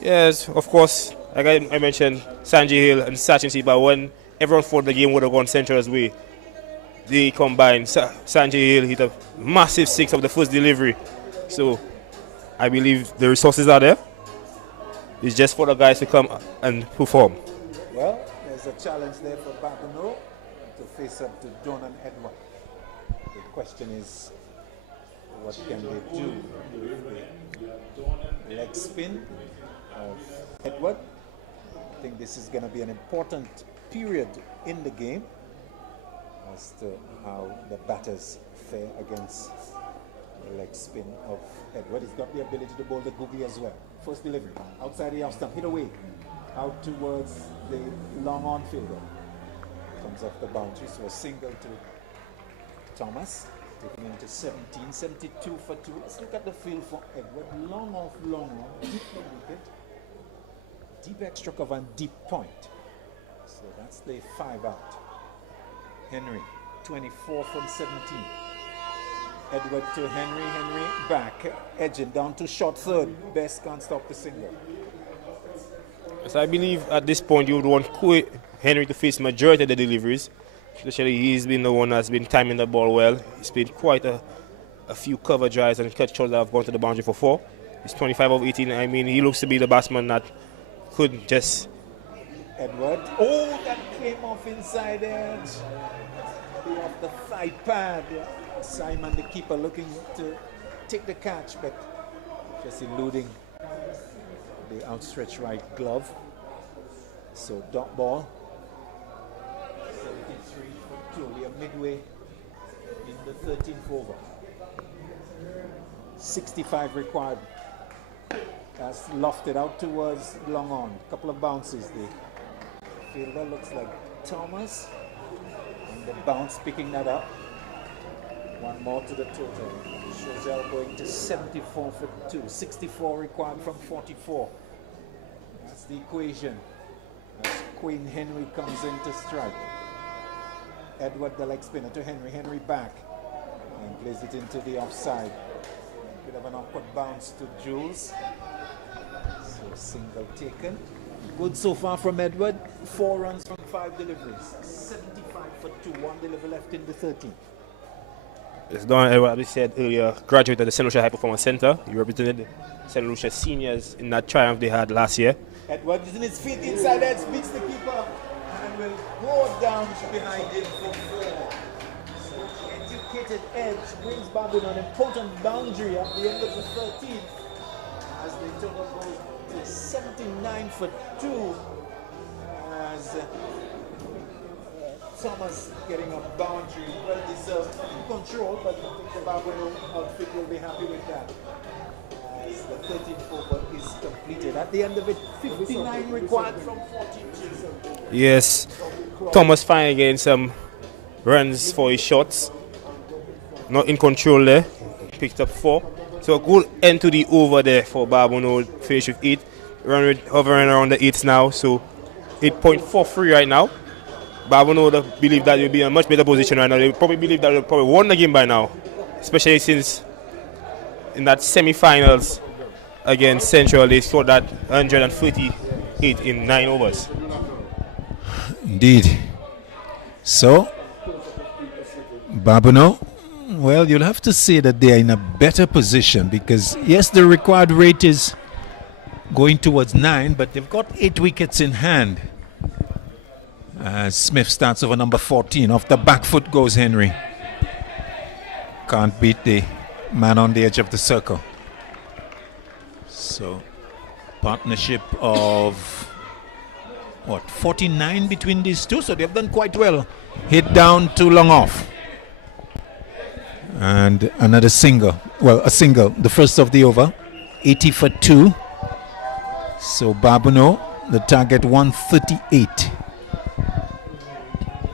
Yes, of course. Like I mentioned, Sanjay Hill and Sachin Sipal, when everyone thought the game would have gone Central's way, they combined. Sanjay Hill hit a massive six of the first delivery. So I believe the resources are there. It's just for the guys to come and perform. Well, there's a challenge there for Babonneau to face up to Donan Edward. The question is, what can they do with the leg spin of Edward? I think this is going to be an important period in the game as to how the batters fare against the leg spin of Edward. He's got the ability to bowl the googly as well. First delivery, outside the off stump, hit away, out towards the long on fielder. Comes off the boundary, so a single to Thomas, taking him to 17, 72 for 2. Let's look at the field for Edward. Long off, deep mid wicket, deep extra cover and deep point. So that's the 5 out. Henry, 24 from 17. Edward to Henry, Henry back, edging down to short third. Best can't stop the single. So I believe at this point you would want Henry to face majority of the deliveries. Especially he's been the one that's been timing the ball well. He's played quite a few cover drives and catch shots that have gone to the boundary for 4. He's 25 of 18. I mean, he looks to be the batsman that could just... Edward, oh, that came off inside edge. Off the thigh pad. Simon, the keeper, looking to take the catch, but just eluding the outstretched right glove. So dot ball. 73 for 2. We are midway in the 13th over. 65 required. That's lofted out towards long on. Couple of bounces. The fielder looks like Thomas. And the bounce picking that up. One more to the total. Choiseul going to 74 for 2. 64 required from 44. That's the equation. As Queen Henry comes in to strike. Edward, the leg spinner, to Henry. Henry back. And plays it into the offside. Bit of an awkward bounce to Jules. So single taken. Good so far from Edward. 4 runs from 5 deliveries. 75 for 2. 1 delivery left in the 13th. As Don Edward said earlier, graduate of the St. Lucia High Performance Center. He represented St. Lucia seniors in that triumph they had last year. Edward using his feet inside edge, beats the keeper and will go down behind him for 4. Educated edge brings Babonneau an important boundary at the end of the 13th as the total goes to 79 for 2 as Thomas getting a boundary, well deserved control, but I think the Babonneau outfit will be happy with that. As the 13th over is completed. At the end of it, 59 required from 42. Yes, Thomas finally getting some runs for his shots. Not in control there. Picked up 4. So a good end to the over there for Babonneau. Finish with 8. Run rate hovering around the 8s now. So 8.43 right now. Babonneau believe that they'll be in a much better position right now. They probably believe that they'll probably won the game by now. Especially since in that semi-finals against Central, they scored that 138 in 9 overs. Indeed. So, Babonneau, well, you'll have to say that they are in a better position because, yes, the required rate is going towards 9, but they've got 8 wickets in hand. Smith starts over number 14. Off the back foot goes Henry. Can't beat the man on the edge of the circle. So, partnership of, 49 between these two? So they've done quite well. Hit down to long off. And another single. Well, a single. The first of the over. 80 for 2. So Babonneau, the target 138.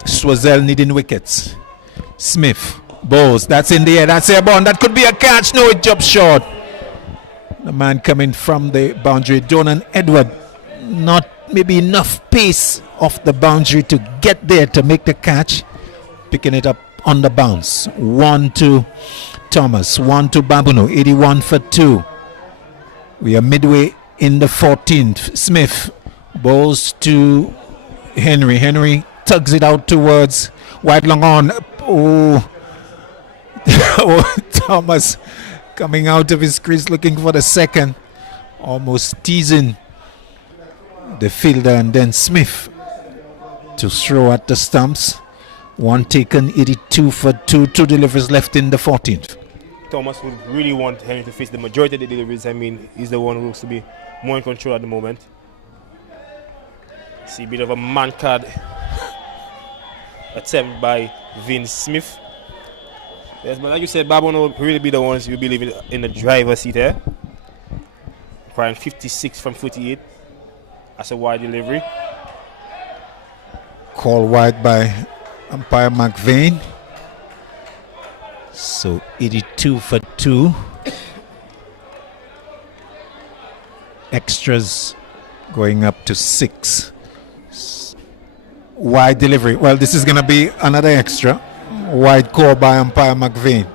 Choiseul needing wickets. Smith bowls. That's in the air. That's airborne. That could be a catch. No, it jumps short. The man coming from the boundary. Donan Edward. Not maybe enough pace off the boundary to get there to make the catch. Picking it up on the bounce. 1 to Thomas. 1 to Babonneau. 81 for 2. We are midway in the 14th. Smith bowls to Henry. Henry tugs it out towards White long on. Oh, oh, Thomas coming out of his crease looking for the second, almost teasing the fielder, and then Smith to throw at the stumps. One taken, 82 for 2 deliveries left in the 14th. Thomas would really want Henry to face the majority of the deliveries. I mean, he's the one who looks to be more in control at the moment. See a bit of a man card attempt by Vince Smith. Yes, but like you said, Babonneau will really be the ones who will be living in the driver's seat here. Requiring 56 from 48 as a wide delivery. Call wide by umpire McVeigh. So 82 for 2. Extras going up to 6. Wide delivery. Well, this is going to be another extra. Wide call by umpire McVeigh.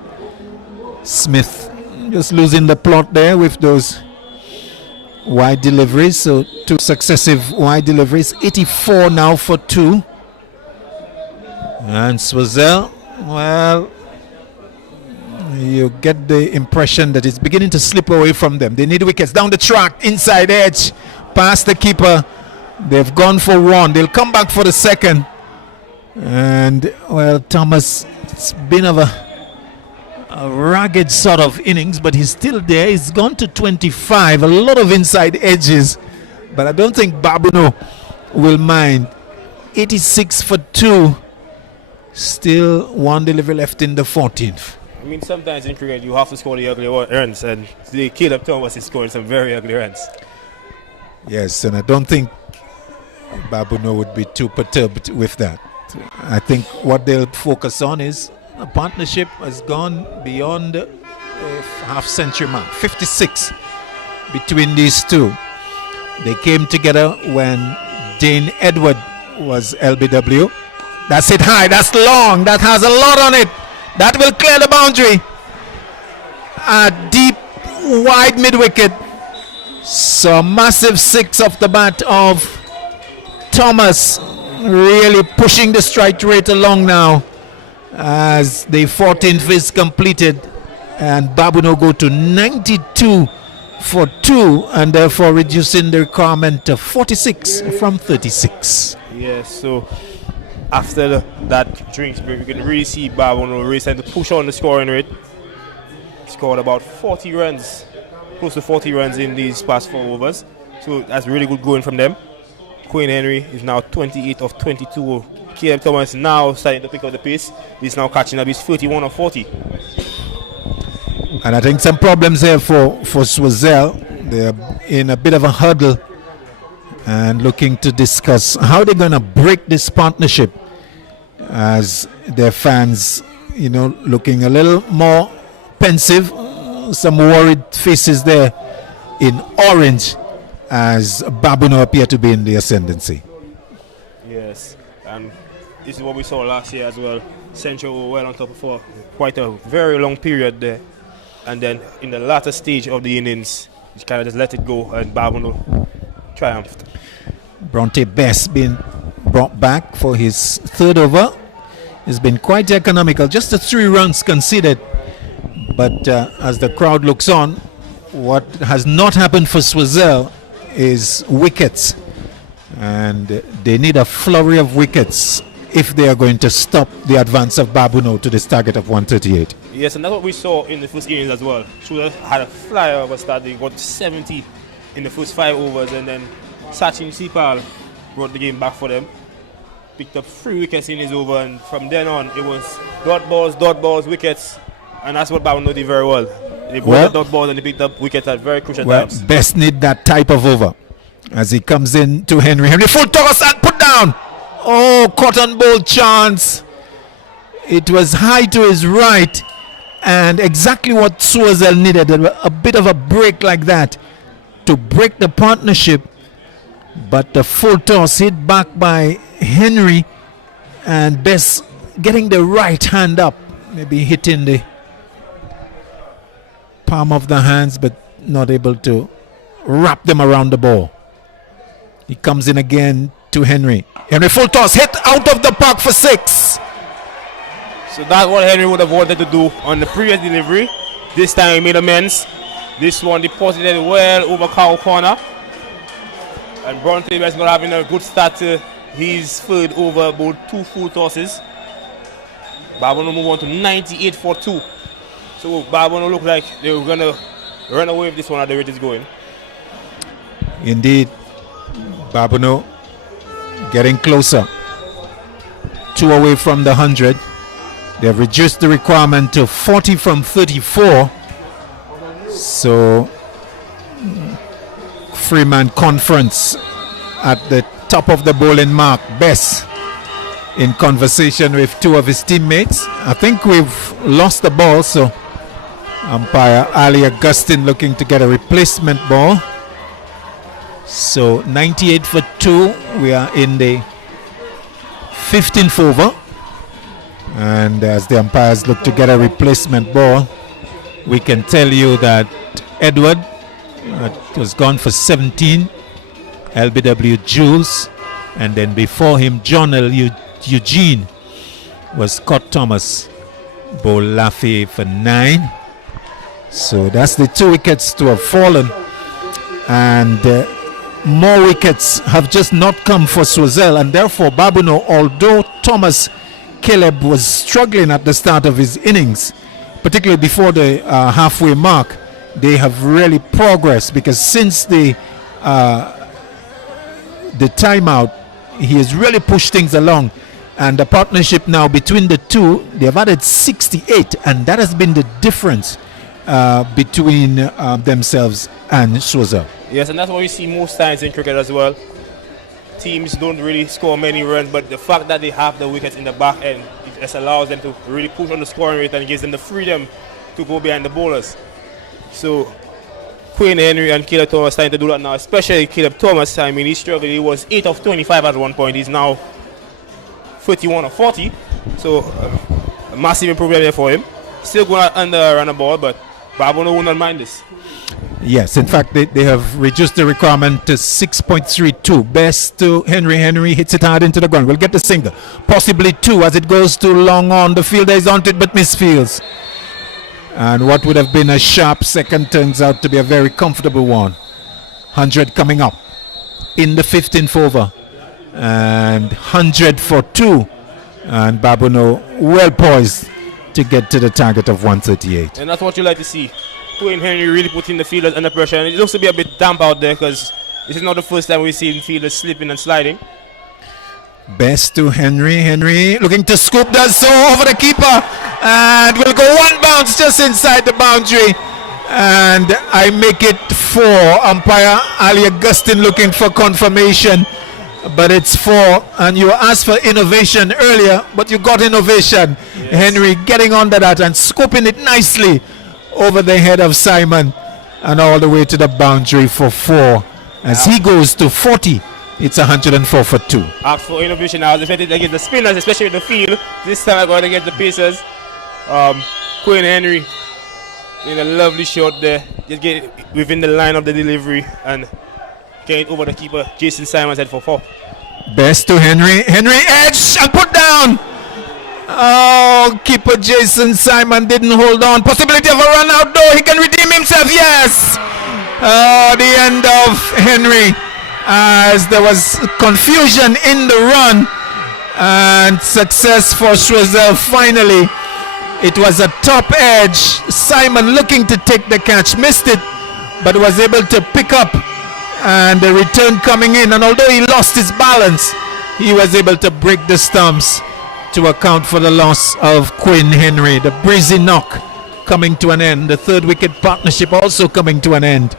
Smith just losing the plot there with those wide deliveries. So 2 successive wide deliveries. 84 now for 2. And Choiseul, well, you get the impression that it's beginning to slip away from them. They need wickets down the track, inside edge, past the keeper. They've gone for 1. They'll come back for the second. And, well, Thomas, it's been of a ragged sort of innings, but he's still there. He's gone to 25. A lot of inside edges. But I don't think Babonneau will mind. 86 for 2. Still 1 delivery left in the 14th. I mean, sometimes in cricket you have to score the ugly runs, and the Caleb Thomas is scoring some very ugly runs. Yes, and I don't think Babonneau would be too perturbed with that. I think what they'll focus on is a partnership has gone beyond a half-century mark. 56 between these two. They came together when Dane Edward was LBW. That's it high, that's long, that has a lot on it. That will clear the boundary. A deep, wide mid-wicket. So massive 6 off the bat of Thomas, really pushing the strike rate along now as the 14th is completed, and Babonneau go to 92 for 2 and therefore reducing the requirement to 46 from 36. Yes, so after that drinks break, we can really see Babonneau really starting to push on the scoring rate. Scored about 40 runs, close to 40 runs in these past 4 overs. So that's really good going from them. Quinn Henry is now 28 of 22. Caleb Thomas now starting to pick up the pace. He's now catching up. He's 31 of 40. And I think some problems there for Choiseul. They're in a bit of a hurdle and looking to discuss how they're going to break this partnership, as their fans, you know, looking a little more pensive. Some worried faces there in orange as Babonneau appear to be in the ascendancy. Yes, and this is what we saw last year as well. Central were well on top for quite a very long period there, and then in the latter stage of the innings, you kind of just let it go, and Babonneau triumphed. Bronte Best being brought back for his 3rd over. It's been quite economical, just the 3 runs conceded. But as the crowd looks on, what has not happened for Choiseul is wickets. And they need a flurry of wickets if they are going to stop the advance of Babonneau to this target of 138. Yes, and that's what we saw in the first innings as well. Choiseul had a flyover start. They got 70 in the first 5 overs, and then Sachin Sipal brought the game back for them. Picked up 3 wickets in his over, and from then on it was dot balls, wickets, and that's what Babonneau did very well. They brought the dot balls and they picked up wickets at very crucial times. Best need that type of over as he comes in to Henry. Henry full toss and put down. Oh, cotton ball chance. It was high to his right, and exactly what Choiseul needed, a bit of a break like that to break the partnership. But the full toss hit back by Henry, and Best getting the right hand up, maybe hitting the palm of the hands, but not able to wrap them around the ball. He comes in again to Henry. Henry full toss, hit out of the park for 6. So that's what Henry would have wanted to do on the previous delivery. This time he made amends. This one deposited well over cow corner. And Bronte is not having a good start to his third over, about 2 full tosses. Babonneau move on to 98 for 2. So Babonneau look like they were going to run away with this one at the rate it's going. Indeed, Babonneau getting closer. 2 away from the 100. They have reduced the requirement to 40 from 34. So Freeman Conference at the top of the bowling mark. Best in conversation with 2 of his teammates. I think we've lost the ball, so umpire Ali Augustine looking to get a replacement ball. So 98 for 2. We are in the 15th over. And as the umpires look to get a replacement ball, we can tell you that Edward was gone for 17, LBW Jules, and then before him John L. Eugene was Scott Thomas, Bo Laffey for 9. So that's the 2 wickets to have fallen, and more wickets have just not come for Choiseul, and therefore Babonneau, although Thomas Caleb was struggling at the start of his innings, particularly before the halfway mark, they have really progressed, because since the timeout, he has really pushed things along, and the partnership now between the two, they have added 68, and that has been the difference between themselves and Choiseul. Yes, and that's what we see most times in cricket as well. Teams don't really score many runs, but the fact that they have the wickets in the back end, it just allows them to really push on the scoring rate and gives them the freedom to go behind the bowlers. So Quinn Henry and Caleb Thomas starting to do that now, especially Caleb Thomas. I mean, he struggled. He was 8 of 25 at one point. He's now 31 of 40. So a massive improvement there for him. Still going to run a ball, but Babonneau will not mind this. Yes, in fact, they have reduced the requirement to 6.32. Best to Henry. Henry hits it hard into the ground. We'll get the single. Possibly 2 as it goes too long on. The fielder is on it but misfields. And what would have been a sharp second turns out to be a very comfortable one. 100 coming up in the 15th over. And 100 for 2. And Babonneau well poised to get to the target of 138. And that's what you like to see. Quinn Henry really putting the fielders under pressure, and it looks to be a bit damp out there because this is not the first time we've seen fielders slipping and sliding. Best to Henry. Henry looking to scoop, does so over the keeper, and will go 1 bounce just inside the boundary, and I make it 4. Umpire Ali Augustine looking for confirmation, but it's 4. And you asked for innovation earlier, but you got innovation. Yes. Henry getting under that and scooping it nicely over the head of Simon and all the way to the boundary for 4. As he goes to 40, it's 104 for 2. Ask for innovation. I was expecting to get the spinners, especially in the field. This time I'm going to get the pacers. Quinn Henry in a lovely shot there. Just get within the line of the delivery and get it over the keeper. Jason Simon's head for 4. Best to Henry. Henry edge and put down. Oh, keeper Jason Simon didn't hold on. Possibility of a run out though. He can redeem himself. Yes. The end of Henry, as there was confusion in the run, and success for Choiseul. Finally, it was a top edge. Simon looking to take the catch, missed it, but was able to pick up, and the return coming in. And although he lost his balance, he was able to break the stumps to account for the loss of Quinn Henry. The breezy knock coming to an end. The 3rd wicket partnership also coming to an end.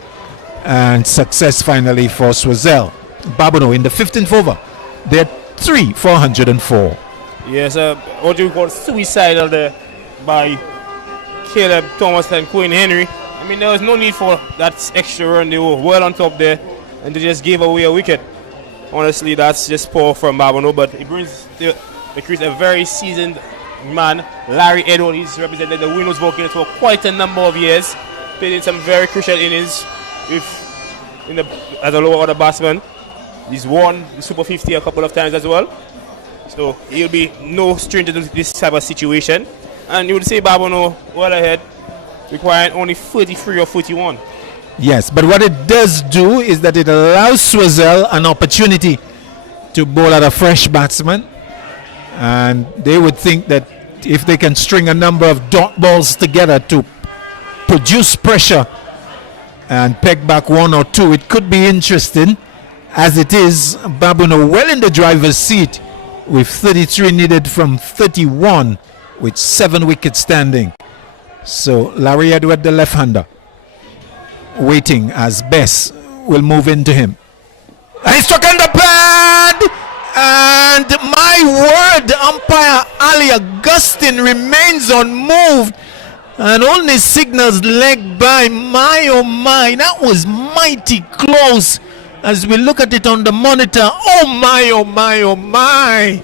And success finally for Choiseul. Babonneau in the 15th over. They're 3 for 104. Yes, what you call suicidal there by Caleb Thomas and Quinn Henry. I mean, there was no need for that extra run. They were well on top there, and they just gave away a wicket. Honestly, that's just poor from Babonneau, but it brings the crease a very seasoned man, Larry Edward. He's represented the Windows Volcanoes for quite a number of years, played in some very crucial innings as a lower order batsman. He's won the Super 50 a couple of times as well. So he'll be no stranger to this type of situation. And you would say Babonneau well ahead, requiring only 33 or 41. Yes, but what it does do is that it allows Choiseul an opportunity to bowl at a fresh batsman. And they would think that if they can string a number of dot balls together to produce pressure and peg back one or two, it could be interesting. As it is, Babonneau well in the driver's seat with 33 needed from 31 with 7 wickets standing. So Larry Edward, the left-hander, waiting as Bess will move into him. And he struck on the pad! And my word, umpire Ali Augustine remains unmoved and only signals leg by. My oh my, that was mighty close as we look at it on the monitor. Oh my, oh my, oh my.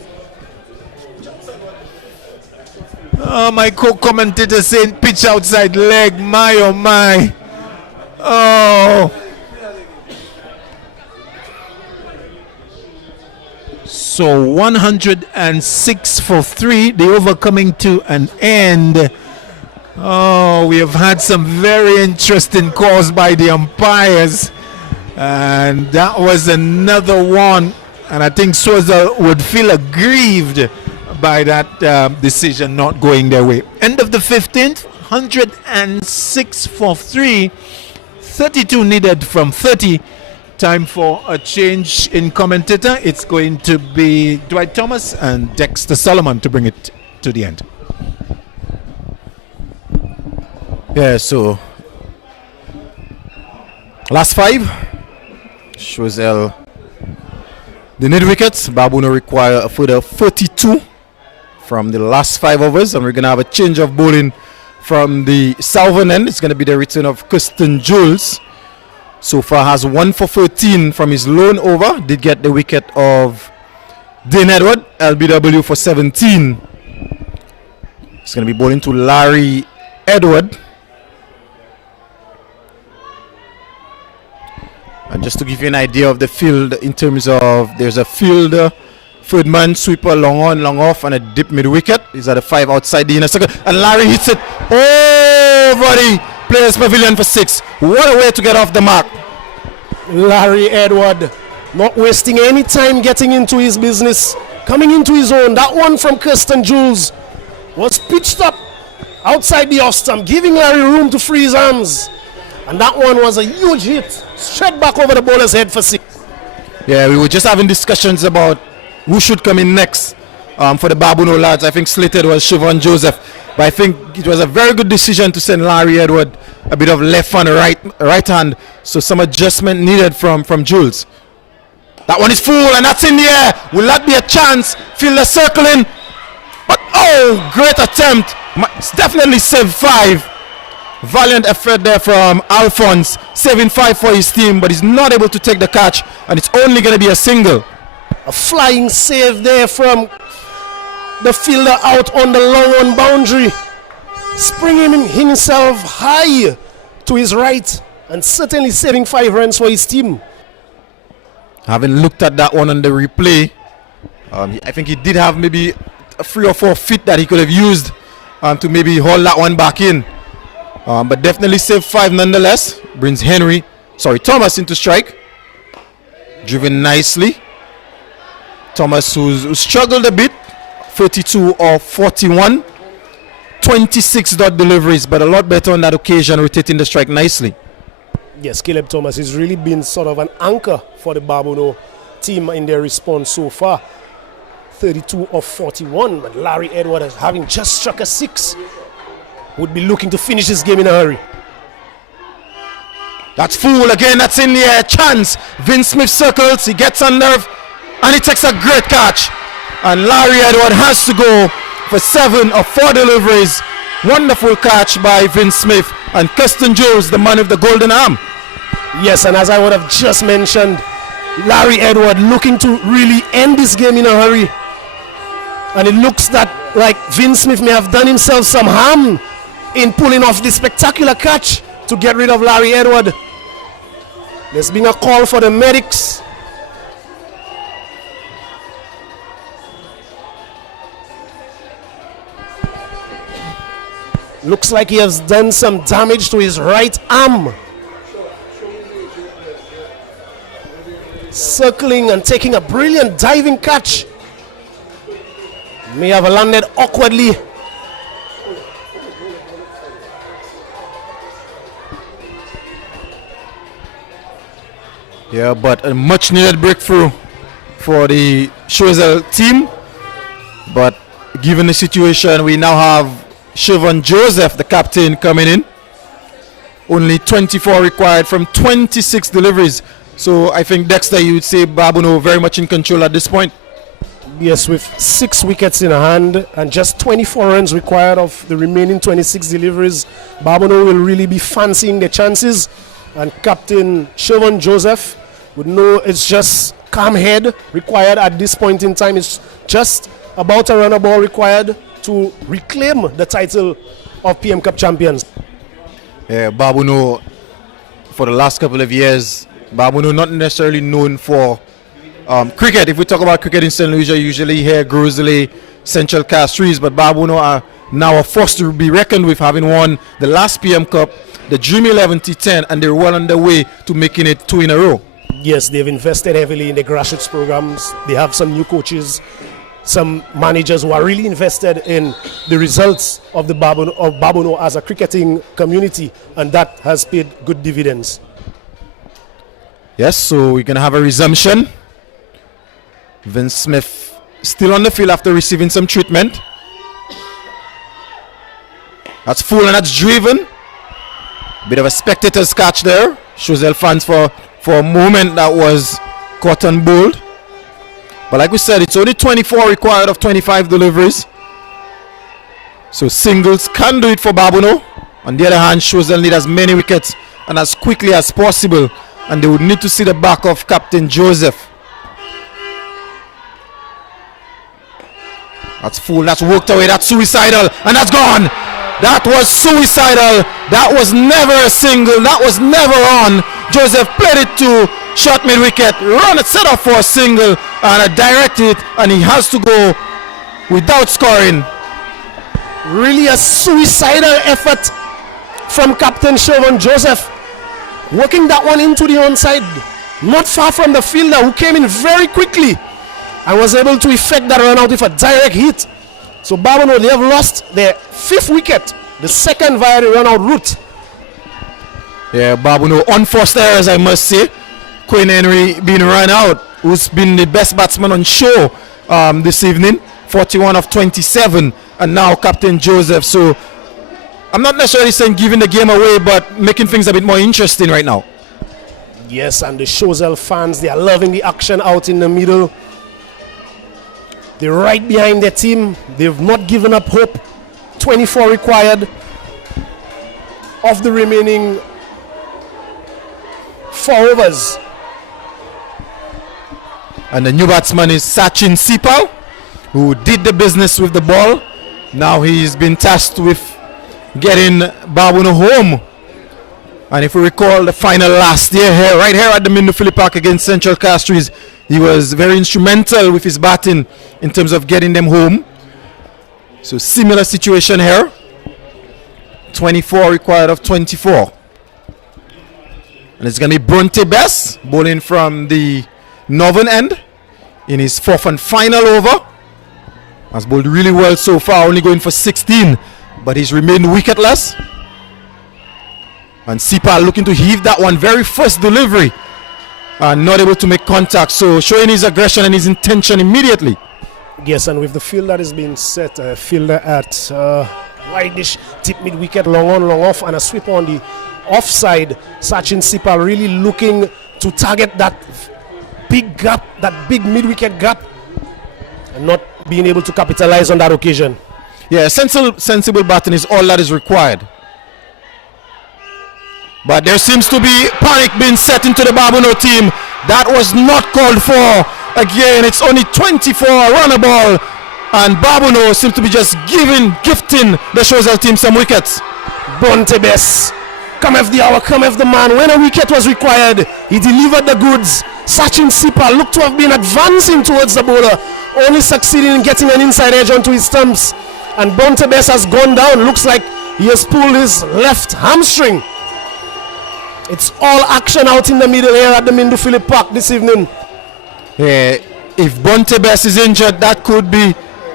Oh, my co-commentator saying pitch outside leg. My oh my. Oh. So 106 for 3, the over coming to an end. Oh, we have had some very interesting calls by the umpires. And that was another one. And I think Choiseul would feel aggrieved by that decision not going their way. End of the 15th, 106 for 3. 32 needed from 30. Time for a change in commentator. It's going to be Dwight Thomas and Dexter Solomon to bring it to the end. Yeah, so last 5. Choiseul, they need wickets. Babonneau require a further 42 from the last 5 overs, and we're going to have a change of bowling from the southern end. It's going to be the return of Choiseul. So far has 1 for 13 from his lone over. Did get the wicket of Dane Edward, LBW for 17. He's going to be bowling to Larry Edward. And just to give you an idea of the field in terms of, there's a fielder, third man, sweeper, long on, long off, and a dip mid wicket. These are the 5 outside the inner circle. And Larry hits it over the players' pavilion for 6. What a way to get off the mark. Larry Edward not wasting any time getting into his business, coming into his own. That one from Kirsten Jules was pitched up outside the off stump, giving Larry room to free his hands. And that one was a huge hit, straight back over the bowler's head for 6. Yeah, we were just having discussions about who should come in next for the Babonneau lads. I think slated was Siobhan Joseph. But I think it was a very good decision to send Larry Edward a bit of left and right hand. So some adjustment needed from Jules. That one is full and that's in the air. Will that be a chance? Fielder circling. But oh, great attempt. It's definitely saved 5. Valiant effort there from Alphonse. Saving 5 for his team, but he's not able to take the catch. And it's only going to be a single. A flying save there from the fielder out on the long on boundary, springing himself high to his right and certainly saving 5 runs for his team. Having looked at that one on the replay, I think he did have maybe 3 or 4 feet that he could have used to maybe haul that one back in. But definitely saved 5 nonetheless. Brings Thomas into strike. Driven nicely. Thomas, who struggled a bit. 32 or 41. 26 dot deliveries, but a lot better on that occasion, rotating the strike nicely. Yes, Caleb Thomas has really been sort of an anchor for the Babonneau team in their response so far. 32 of 41, but Larry Edward, having just struck a 6, would be looking to finish this game in a hurry. That's full again, that's in the air, chance. Vince Smith circles, he gets on nerve, and he takes a great catch. And Larry Edward has to go for 7 of 4 deliveries. Wonderful catch by Vince Smith, and Kirsten Jules, the man with the golden arm. Yes, and as I would have just mentioned, Larry Edward looking to really end this game in a hurry. And it looks that like Vince Smith may have done himself some harm in pulling off this spectacular catch to get rid of Larry Edward. There's been a call for the medics. Looks like he has done some damage to his right arm. Circling and taking a brilliant diving catch. May have landed awkwardly. Yeah, but a much needed breakthrough for the Choiseul team. But given the situation, we now have Siobhan Joseph, the captain, coming in. Only 24 required from 26 deliveries. So I think, Dexter, you would say Babonneau very much in control at this point. Yes, with 6 wickets in hand and just 24 runs required of the remaining 26 deliveries, Babonneau will really be fancying the chances. And Captain Siobhan Joseph would know it's just calm head required at this point in time. It's just about a runner ball required to reclaim the title of PM Cup champions. Yeah, Babonneau, for the last couple of years, Babonneau not necessarily known for cricket. If we talk about cricket in St. Lucia, usually here Grizzly, Central Castries, but Babonneau are now a force to be reckoned with, having won the last PM Cup, the Dream 11 T10, and they're well on their way to making it 2 in a row. Yes, they've invested heavily in the grassroots programs. They have some new coaches, some managers who are really invested in the results of the Babonneau as a cricketing community, and that has paid good dividends. Yes, so we're going to have a resumption. Vince Smith still on the field after receiving some treatment. That's full and that's driven. Bit of a spectator's catch there. Choiseul fans for a moment that was caught and bowled. But like we said, it's only 24 required of 25 deliveries. So singles can do it for Babonneau. On the other hand, Choiseul need as many wickets and as quickly as possible. And they would need to see the back of Captain Joseph. That's full, that's worked away, that's suicidal, and that's gone. That was suicidal. That was never a single, that was never on. Joseph played it to short mid wicket, run it, set up for a single, and a direct hit, and he has to go without scoring. Really a suicidal effort from Captain Siobhan Joseph, working that one into the onside, not far from the fielder who came in very quickly and was able to effect that run out with a direct hit. So Babonneau, they have lost their 5th wicket, the second via the run out route. Yeah, Babonneau unforced errors, I must say. Quinn Henry being run out, who's been the best batsman on show this evening, 41 of 27, and now Captain Joseph. So I'm not necessarily saying giving the game away, but making things a bit more interesting right now. Yes, and the Choiseul fans, they are loving the action out in the middle. They're right behind their team. They've not given up hope. 24 required of the remaining 4 overs. And the new batsman is Sachin Sipal, who did the business with the ball. Now he's been tasked with getting Babonneau home. And if we recall the final last year here, right here at the Mindufili Park against Central Castries, he was very instrumental with his batting in terms of getting them home. So similar situation here. 24 required of 24. And it's going to be Bronte Bess bowling from the northern end in his 4th and final over. Has bowled really well so far, only going for 16, but he's remained wicketless. And Sipal looking to heave that one, very first delivery, and not able to make contact, so showing his aggression and his intention immediately. Yes, and with the field that is being set, a fielder at wide-ish, tip mid-wicket, long on, long off, and a sweep on the offside. Sachin Sipal really looking to target that big gap, that big mid-wicket gap, and not being able to capitalize on that occasion. Yeah, sensible batting is all that is required. But there seems to be panic being set into the Babonneau team. That was not called for. Again, it's only 24 runner ball, and Babonneau seems to be just gifting the Choiseul team some wickets. Bronte Bess, come have the hour, come have the man. When a wicket was required, he delivered the goods. Sachin Sipal looked to have been advancing towards the bowler, only succeeding in getting an inside edge onto his stumps. And Bronte Bess has gone down. Looks like He has pulled his left hamstring. It's all action out in the middle here at the Mindoo Phillip Park this evening. Yeah, if Bontebes is injured, that could be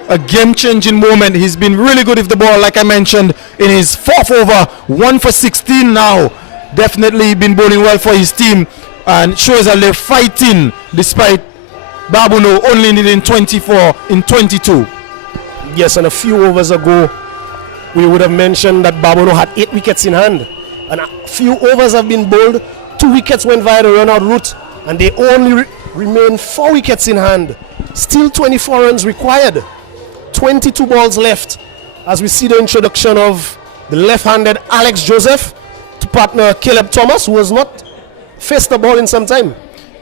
a game-changing moment. He's been really good with the ball, like I mentioned, in his 4th over, 1 for 16 now. Definitely been bowling well for his team, and shows that they're fighting despite Babonneau only needing 24 in 22. Yes, and a few overs ago, we would have mentioned that Babonneau had 8 wickets in hand. And a few overs have been bowled, 2 wickets went via the run-out route, and they only remain 4 wickets in hand. Still 24 runs required. 22 balls left as we see the introduction of the left-handed Alex Joseph to partner Caleb Thomas, who has not faced the ball in some time.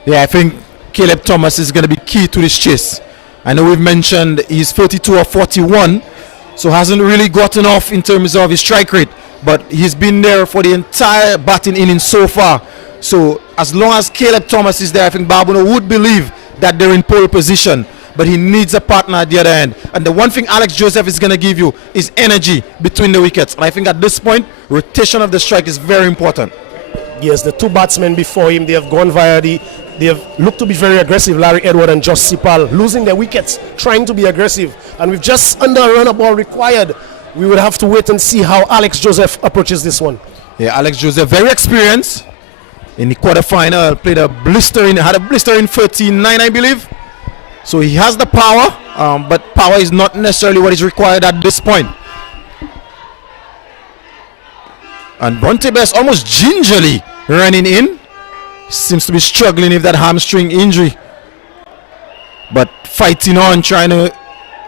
Yeah, I think Caleb Thomas is going to be key to this chase. I know we've mentioned he's 32 or 41, so hasn't really gotten off in terms of his strike rate, but he's been there for the entire batting inning so far. So as long as Caleb Thomas is there, I think Babonneau would believe that they're in pole position, but he needs a partner at the other end. And the one thing Alex Joseph is going to give you is energy between the wickets. And I think at this point, rotation of the strike is very important. Yes, the 2 batsmen before him, they have gone via they have looked to be very aggressive, Larry Edward and Josh Sipal, losing their wickets, trying to be aggressive. And with just under a run of ball required, we will have to wait and see how Alex Joseph approaches this one. Yeah, Alex Joseph, very experienced. In the quarterfinal, had a blistering 13-9, I believe. So he has the power, but power is not necessarily what is required at this point. And Bontebes almost gingerly running in. Seems to be struggling with that hamstring injury. But fighting on, trying to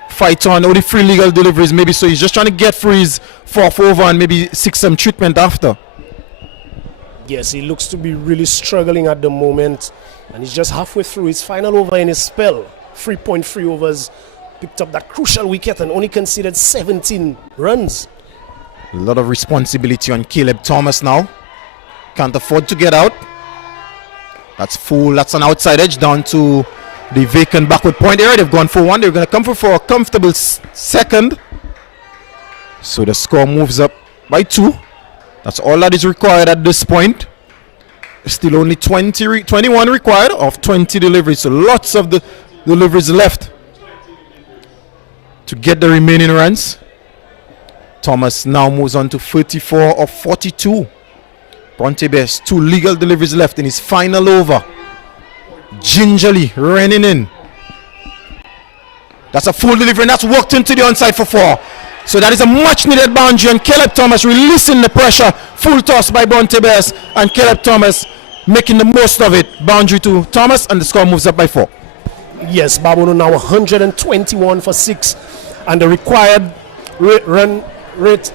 fight on all the free legal deliveries maybe. So he's just trying to get through his 4th over and maybe seek some treatment after. Yes, he looks to be really struggling at the moment. And he's just halfway through his final over in his spell. 3.3 overs. Picked up that crucial wicket and only conceded 17 runs. A lot of responsibility on Caleb Thomas now. Can't afford to get out. That's full. That's an outside edge down to the vacant backward point area. They've gone for 1. They're going to come for a comfortable second. So the score moves up by 2. That's all that is required at this point. Still only 21 required of 20 deliveries. So lots of the deliveries left to get the remaining runs. Thomas now moves on to 34 of 42. Bontebes, 2 legal deliveries left in his final over. Gingerly running in. That's a full delivery, and that's walked into the onside for 4. So that is a much needed boundary, and Caleb Thomas releasing the pressure. Full toss by Bontebes, and Caleb Thomas making the most of it. Boundary to Thomas, and the score moves up by 4. Yes, Babonneau now 121 for 6, and the required run rate,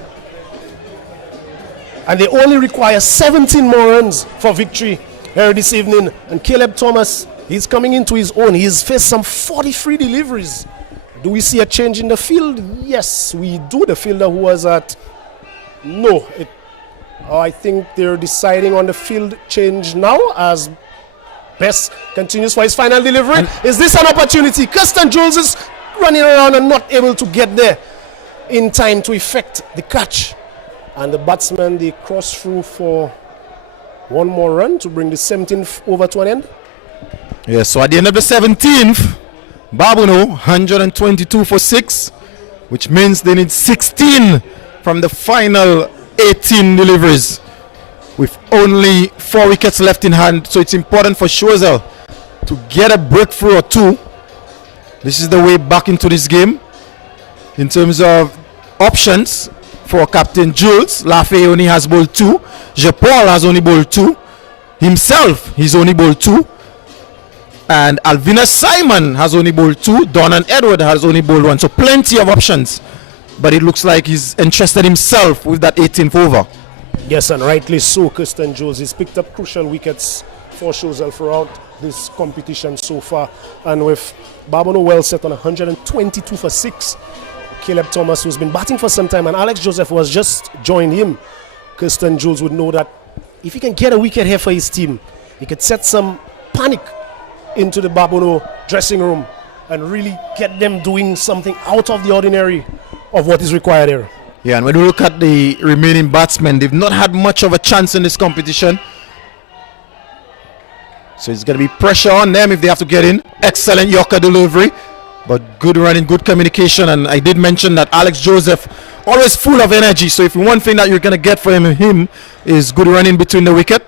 and they only require 17 more runs for victory here this evening. And Caleb Thomas, he's coming into his own. He's faced some 43 deliveries. Do we see a change in the field? Yes, we do. The fielder who was at I think they're deciding on the field change now as Best continues for his final delivery. And is this an opportunity? Kirsten Jules is running around and not able to get there in time to effect the catch. And the batsmen, they cross through for 1 more run to bring the 17th over to an end. Yeah, so at the end of the 17th, Babonneau 122 for 6, which means they need 16 from the final 18 deliveries, with only 4 wickets left in hand. So it's important for Choiseul to get a breakthrough or 2. This is the way back into this game. In terms of options for Captain Jules, Lafay only has bowled 2. Jean-Paul has only bowled 2. Himself, he's only bowled 2. And Alvina Simon has only bowled 2. Donan Edward has only bowled 1. So plenty of options. But it looks like he's entrusted himself with that 18th over. Yes, and rightly so. Kirsten Jules has picked up crucial wickets for Choiseul throughout this competition so far. And with Babonneau well set on 122 for 6. Caleb Thomas, who's been batting for some time, and Alex Joseph was just joined him. Kirsten Jules would know that if he can get a wicket here for his team, he could set some panic into the Babonneau dressing room and really get them doing something out of the ordinary of what is required here. Yeah, and when we look at the remaining batsmen, they've not had much of a chance in this competition. So it's going to be pressure on them if they have to get in. Excellent Yorker delivery, but good running, good communication. And I did mention that Alex Joseph, always full of energy. So if one thing that you're going to get from him is good running between the wicket.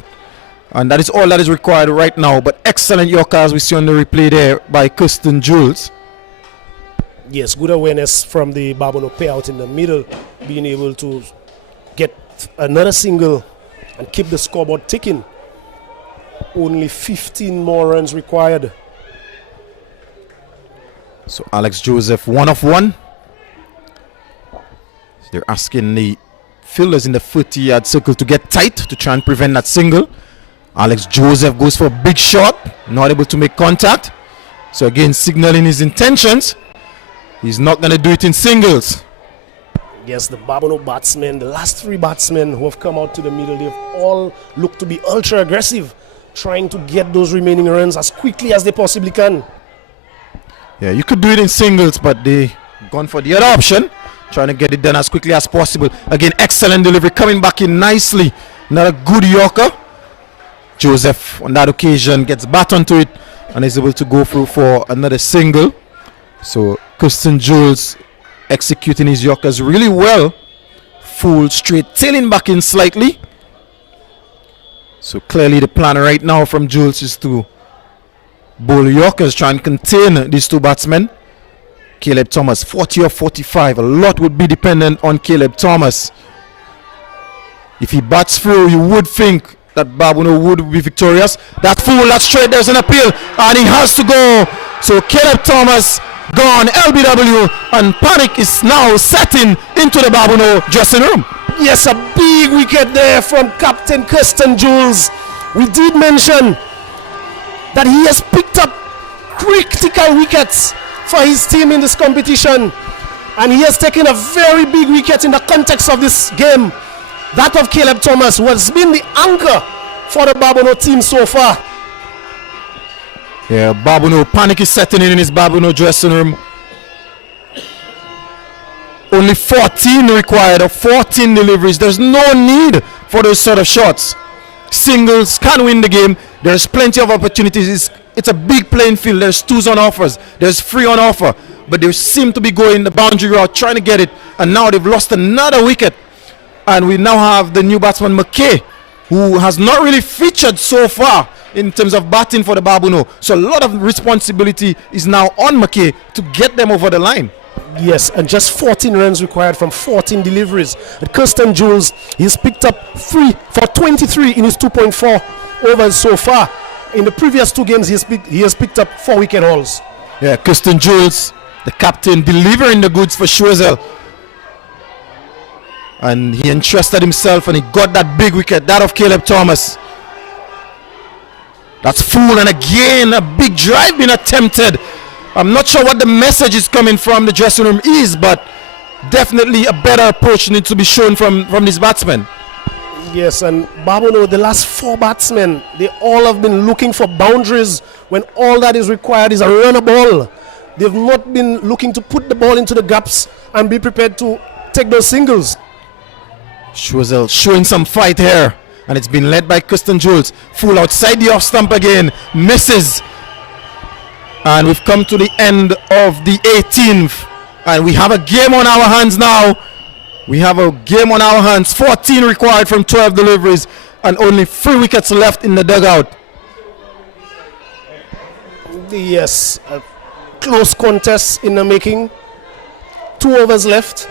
And that is all that is required right now. But excellent Yorker, as we see on the replay there by Kirsten Jules. Yes, good awareness from the Babonneau payout in the middle, being able to get another single and keep the scoreboard ticking. Only 15 more runs required. So Alex Joseph, 1 of 1. They're asking the fielders in the 40-yard circle to get tight to try and prevent that single. Alex Joseph goes for a big shot, not able to make contact. So again, signaling his intentions. He's not going to do it in singles. Yes, the Babonneau batsmen, the last 3 batsmen who have come out to the middle, they've all looked to be ultra aggressive, trying to get those remaining runs as quickly as they possibly can. Yeah, you could do it in singles, but they gone for the other option, trying to get it done as quickly as possible. Again, excellent delivery, coming back in nicely. Another good Yorker. Joseph, on that occasion, gets bat onto it and is able to go through for another single. So Kirsten Jules executing his Yorkers really well. Full straight, tailing back in slightly. So clearly the plan right now from Jules is to bowl Yorkers, try and contain these 2 batsmen. Caleb Thomas, 40 or 45. A lot would be dependent on Caleb Thomas. If he bats through, you would think that Babonneau would be victorious. That full, that straight, there's an appeal, and he has to go. So Caleb Thomas gone, LBW, and panic is now setting into the Babonneau dressing room. Yes, a big wicket there from Captain Kirsten Jules. We did mention that he has picked up critical wickets for his team in this competition, and he has taken a very big wicket in the context of this game. That of Caleb Thomas, who has been the anchor for the Babonneau team so far. Yeah, Babonneau, panic is setting in his Babonneau dressing room. Only 14 required of 14 deliveries. There's no need for those sort of shots. Singles can win the game. There's plenty of opportunities. It's a big playing field. There's 2s on offers. There's 3 on offer. But they seem to be going the boundary route, trying to get it. And now they've lost another wicket. And we now have the new batsman McKay, who has not really featured so far in terms of batting for the Babonneau. So a lot of responsibility is now on McKay to get them over the line. Yes, and just 14 runs required from 14 deliveries. And Kirsten Jules, he's picked up 3 for 23 in his 2.4 overs so far. In the previous 2 games, he has picked up 4 wicket hauls. Yeah, Kirsten Jules, the captain, delivering the goods for Choiseul. And he entrusted himself and he got that big wicket, that of Caleb Thomas. That's full, and again a big drive being attempted. I'm not sure what the message is coming from the dressing room is, but definitely a better approach needs to be shown from this batsman. Yes, and Babonneau, the last 4 batsmen, they all have been looking for boundaries when all that is required is a runner ball. They've not been looking to put the ball into the gaps and be prepared to take those singles. Choiseul showing some fight here, and it's been led by Kirsten Jules. Full outside the off stump again, misses. And we've come to the end of the 18th, and we have a game on our hands now. We have a game on our hands. 14 required from 12 deliveries, and only 3 wickets left in the dugout. Yes, a close contest in the making. 2 overs left,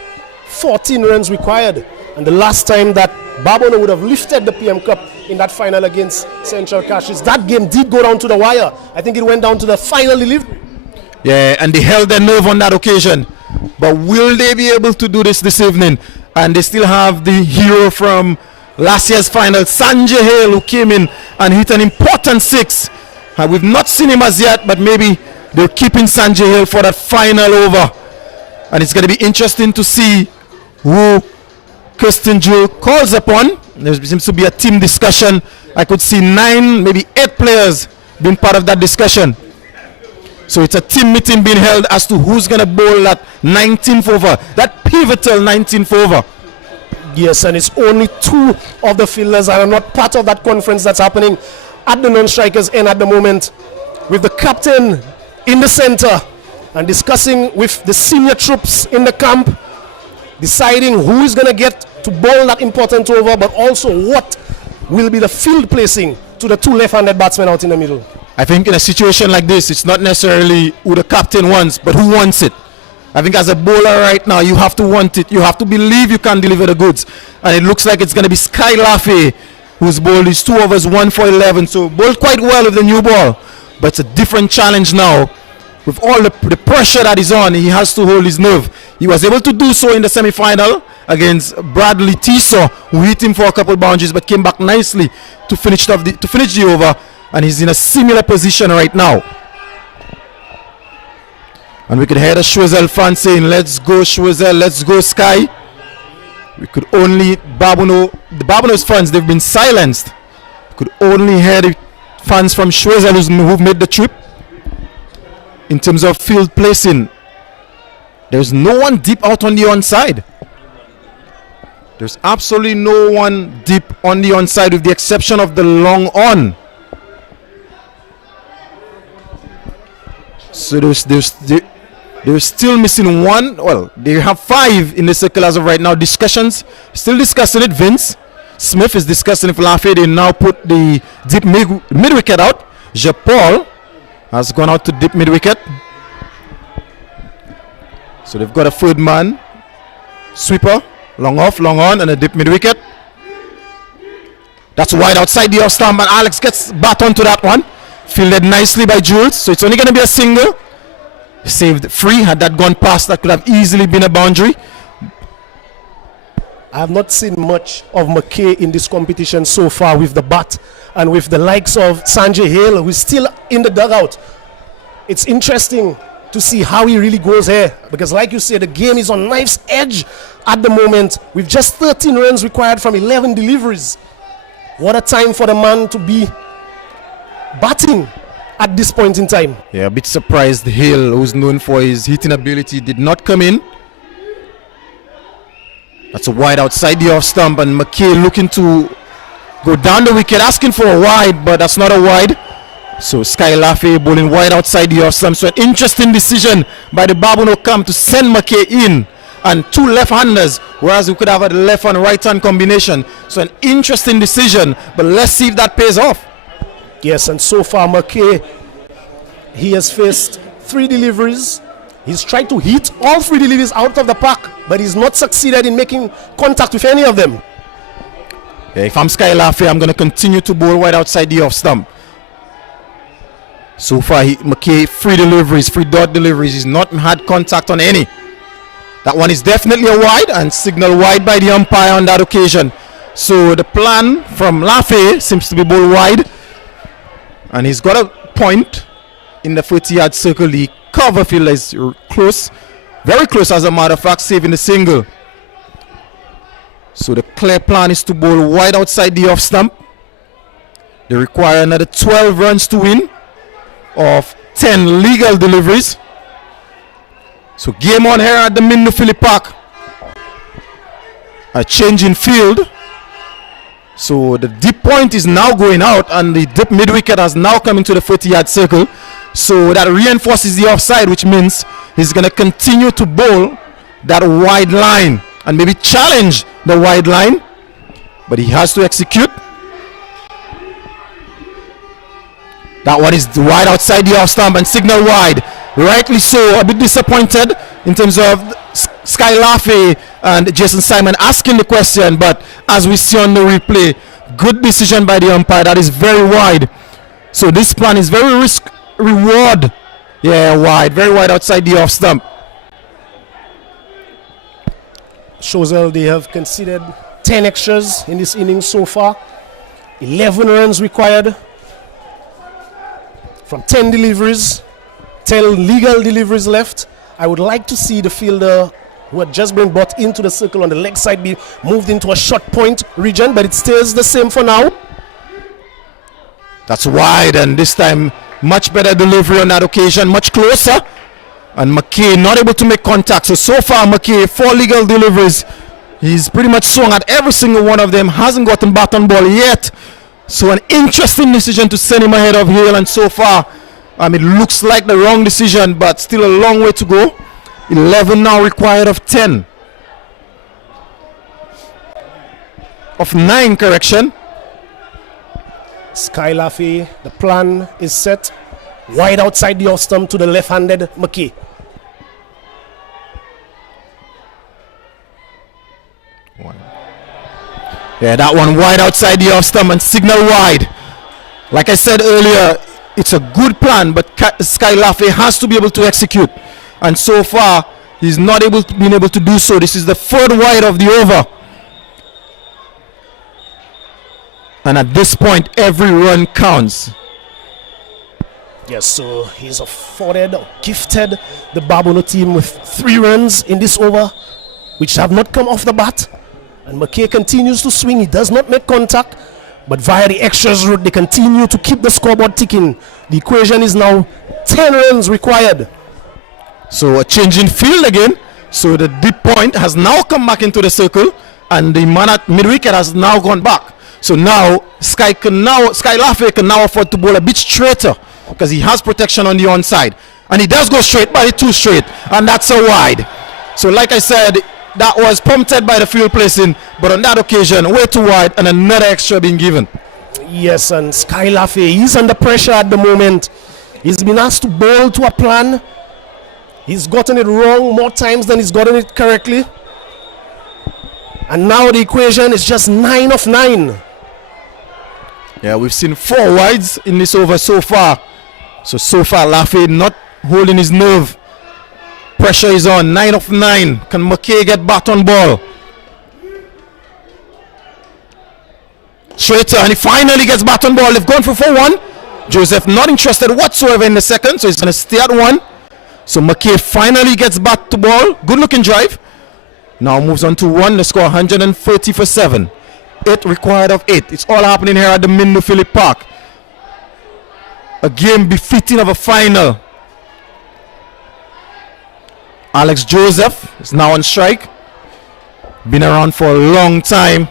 14 runs required. And the last time that Babonneau would have lifted the PM Cup in that final against Central Cashes, that game did go down to the wire. I think it went down to the final delivery. Yeah, and they held their nerve on that occasion. But will they be able to do this evening? And they still have the hero from last year's final, Sanjay Hale, who came in and hit an important 6. We've not seen him as yet, but maybe they're keeping Sanjay Hale for that final over. And it's going to be interesting to see who Kirsten Jules calls upon. There seems to be a team discussion. I could see 9, maybe 8 players being part of that discussion. So it's a team meeting being held as to who's going to bowl that 19th over, that pivotal 19th over. Yes, and it's only 2 of the fielders that are not part of that conference that's happening at the non-strikers end at the moment, with the captain in the center and discussing with the senior troops in the camp, deciding who is going to get to bowl that important over, but also what will be the field placing to the 2 left-handed batsmen out in the middle. I think in a situation like this, it's not necessarily who the captain wants, but who wants it. I think as a bowler right now, you have to want it. You have to believe you can deliver the goods. And it looks like it's going to be Sky Laffey who's bowled his 2 overs, 1 for 11. So bowled quite well with the new ball. But it's a different challenge now. With all the pressure that is on, he has to hold his nerve. He was able to do so in the semi-final against Bradley Tiso, who hit him for a couple boundaries, but came back nicely to finish the over. And he's in a similar position right now. And we could hear the Choiseul fan saying, let's go Choiseul, let's go Sky. We could only, the Babonneau's fans, they've been silenced. We could only hear the fans from Choiseul who've made the trip. In terms of field placing, there's no one deep out on the onside. There's absolutely no one deep on the onside with the exception of the long on. So they're still missing 1. Well, they have 5 in the circle as of right now. Discussions, still discussing it. Vince Smith is discussing if Laffey. They now put the deep mid wicket out. Paul has gone out to deep mid wicket. So they've got a 3rd man. Sweeper, long off, long on, and a deep mid wicket. That's wide outside the off stump, and Alex gets bat onto that one. Fielded nicely by Jules, so it's only going to be a single. Saved free. Had that gone past, that could have easily been a boundary. I have not seen much of McKay in this competition so far with the bat and with the likes of Sanjay Hale, who is still in the dugout. It's interesting to see how he really goes here, because like you said, the game is on knife's edge at the moment with just 13 runs required from 11 deliveries. What a time for the man to be batting at this point in time. Yeah, a bit surprised Hale, who's known for his hitting ability, did not come in. That's a wide outside the off stump, and McKay looking to go down the wicket, asking for a wide, but that's not a wide. So Sky Laffey bowling wide outside the off stump. So an interesting decision by the Babonneau camp to send McKay in, and 2 left-handers, whereas we could have a left and right-hand combination. So an interesting decision, but let's see if that pays off. Yes, and so far McKay, he has faced 3 deliveries. He's tried to hit all 3 deliveries out of the park, but he's not succeeded in making contact with any of them. Yeah, if I'm Sky Laffey, I'm going to continue to bowl wide outside the off stump. So far, McKay, 3 deliveries, 3 dot deliveries. He's not had contact on any. That one is definitely a wide, and signal wide by the umpire on that occasion. So the plan from Laffey seems to be bowl wide. And he's got a point in the 30-yard circle. The cover field is close, very close as a matter of fact, saving the single. So the clear plan is to bowl wide outside the off stump. They require another 12 runs to win of 10 legal deliveries. So game on here at the Minno Phillip Park. A change in field. So the deep point is now going out, and the deep mid wicket has now come into the 30-yard circle. So that reinforces the offside, which means he's going to continue to bowl that wide line and maybe challenge the wide line, but he has to execute. That one is wide outside the off stump and signal wide. Rightly so, a bit disappointed in terms of Sky Laffey and Jason Simon asking the question, but as we see on the replay, good decision by the umpire. That is very wide. So this plan is very risk reward. Yeah, wide, very wide outside the off stump. Choiseul, they have conceded 10 extras in this inning so far. 11 runs required from 10 deliveries. 10 legal deliveries left. I would like to see the fielder who had just been brought into the circle on the leg side be moved into a short point region, but it stays the same for now. That's wide, and this time much better delivery on that occasion, much closer. And McKay not able to make contact. So far McKay, 4 legal deliveries He's pretty much swung at every single one of them, hasn't gotten bat on ball yet. So an interesting decision to send him ahead of Hale, and so far, it looks like the wrong decision, but still a long way to go. 11 now required of 10. Of 9, correction. Sky Laffey, the plan is set. Wide outside the off stump to the left-handed McKay. Yeah, that one wide outside the off stump and signal wide. Like I said earlier, it's a good plan, but Sky Laffey has to be able to execute. And so far, he's not able to do so. This is the 3rd wide of the over. And at this point, every run counts. Yes, so he's afforded, gifted the Babonneau team with 3 runs in this over, which have not come off the bat. And McKay continues to swing. He does not make contact, but via the extras route, they continue to keep the scoreboard ticking. The equation is now 10 runs required. So a change in field again. So the deep point has now come back into the circle, and the man at mid-wicket has now gone back. So now Sky Laffey can now afford to bowl a bit straighter because he has protection on the onside. And he does go straight, but it's too straight, and that's a wide. So like I said, that was prompted by the field placing, but on that occasion, way too wide, and another extra being given. Yes, and Sky Laffey, he's under pressure at the moment. He's been asked to bowl to a plan. He's gotten it wrong more times than he's gotten it correctly. And now the equation is just 9 of 9. Yeah, we've seen 4 wides in this over so far. So far, Laffey not holding his nerve. Pressure is on. 9 of 9. Can McKay get bat on ball? Straighter, and he finally gets bat on ball. They've gone for 4-1. Joseph not interested whatsoever in the second, so he's going to stay at 1. So McKay finally gets bat to ball. Good looking drive. Now moves on to 1. The score 130 for 7. 8 required of 8. It's all happening here at the Mindo Phillip Park. A game befitting of a final. Alex Joseph is now on strike. Been around for a long time.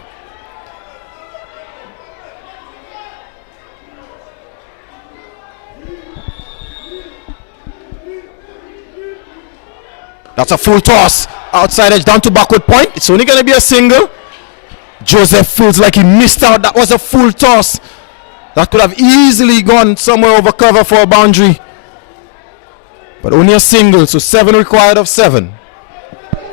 That's a full toss. Outside edge down to backward point. It's only going to be a single. Joseph feels like he missed out. That was a full toss. That could have easily gone somewhere over cover for a boundary. But only a single, so 7 required of 7.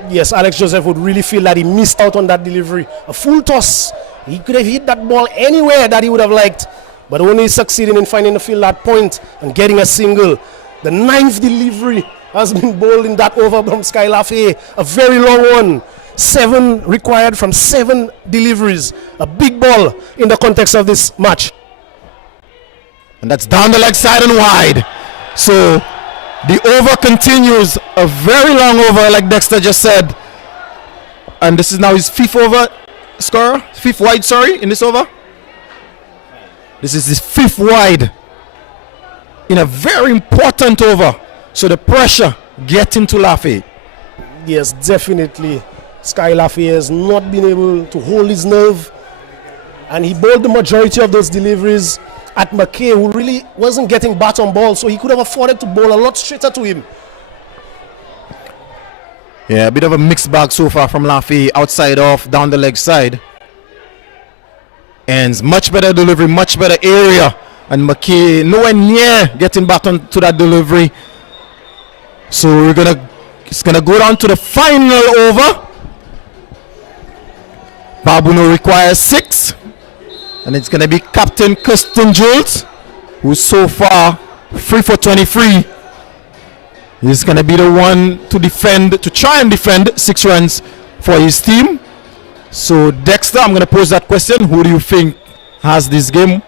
Yes, Alex Joseph would really feel that he missed out on that delivery. A full toss. He could have hit that ball anywhere that he would have liked, but only succeeding in finding the field at point and getting a single. The 9th delivery has been bowled in that over from Sky Laffey. A very long one. 7 required from 7 deliveries. A big ball in the context of this match. And that's down the leg side and wide. So the over continues, a very long over, like Dexter just said. And this is now his 5th over score, 5th wide, sorry, in this over. This is his 5th wide in a very important over. So the pressure getting to Laffey. Yes, definitely. Sky Laffey has not been able to hold his nerve. And he bowled the majority of those deliveries at McKay, who really wasn't getting bat on ball, so he could have afforded to bowl a lot straighter to him. Yeah, a bit of a mixed bag so far from Laffey, outside off, down the leg side. And much better delivery, much better area. And McKay nowhere near getting back on to that delivery. So it's gonna go down to the final over. Babonneau requires 6. And it's going to be Captain Kirsten Jules, who's so far 3 for 23. He's going to be the one to try and defend 6 runs for his team. So Dexter, I'm going to pose that question. Who do you think has this game?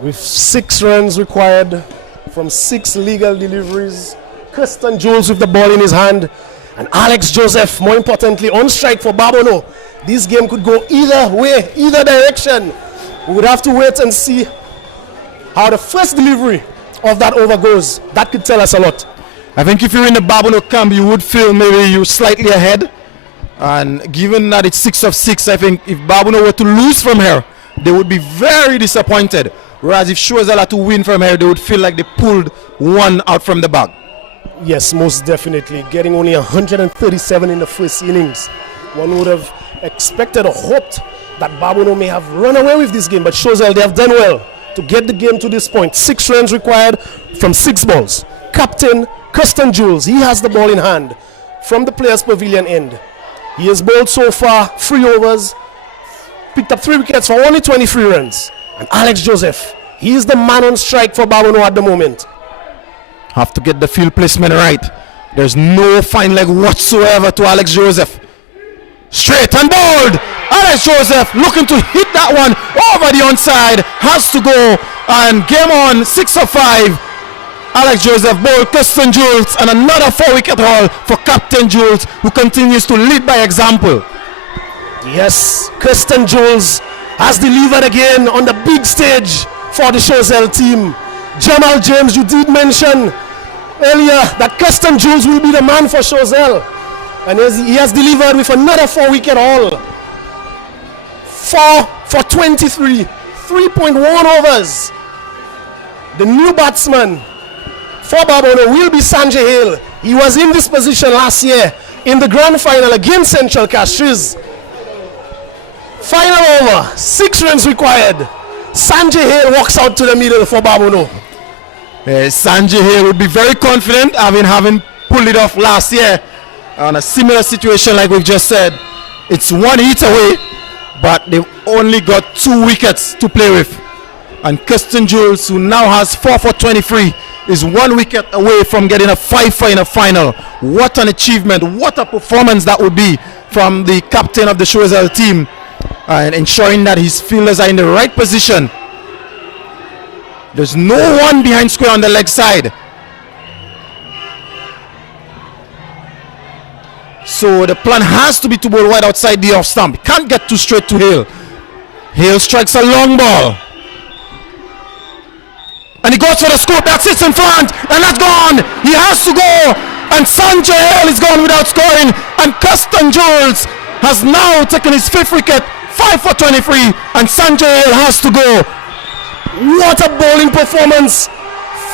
With 6 runs required from 6 legal deliveries, Kirsten Jules with the ball in his hand, and Alex Joseph, more importantly, on strike for Babonneau. This game could go either way, either direction. We would have to wait and see how the first delivery of that over goes. That could tell us a lot. I think if you're in the Babonneau camp, you would feel maybe you're slightly ahead. And given that it's 6 of 6, I think if Babonneau were to lose from here, they would be very disappointed. Whereas if Choiseul had to win from here, they would feel like they pulled one out from the bag. Yes, most definitely. Getting only 137 in the first innings. One would have expected or hoped that Babonneau may have run away with this game, but Choiseul, they have done well to get the game to this point. 6 runs required from 6 balls. Captain Kirsten Jules, he has the ball in hand from the players' pavilion end. He has bowled so far 3 overs, picked up 3 wickets for only 23 runs. And Alex Joseph, he is the man on strike for Babonneau at the moment. Have to get the field placement right. There's no fine leg whatsoever to Alex Joseph. Straight and bold. Alex Joseph looking to hit that one over the onside. Has to go. And game on, 6 of 5. Alex Joseph bowled Kirsten Jules, and another 4-wicket haul for Captain Jules, who continues to lead by example. Yes, Kirsten Jules has delivered again on the big stage for the Choiseul team. Jamal James, you did mention earlier that Kirsten Jules will be the man for Choiseul, and he has delivered with another 4-wicket haul. 4 for 23, 3.1 overs. The new batsman for Babonneau will be Sanjay Hale. He was in this position last year in the grand final against Central Castries. Final over, 6 runs required. Sanjay Hale walks out to the middle for Babonneau. Sanjay Hale would be very confident, having pulled it off last year on a similar situation like we've just said. It's 1 hit away, but they've only got 2 wickets to play with. And Kirsten Jules, who now has 4 for 23, is 1 wicket away from getting a 5 in a final. What an achievement, what a performance that would be from the captain of the Choiseul team, and ensuring that his fielders are in the right position. There's no one behind square on the leg side. So the plan has to be to bowl wide outside the off stump. Can't get too straight to Hale. Hale strikes a long ball. And he goes for the scoop that sits in front, and that's gone. He has to go, and Sanjay Hale is gone without scoring, and Kirsten Jules has now taken his 5th wicket, 5 for 23, and Sanjay Hale has to go. What a bowling performance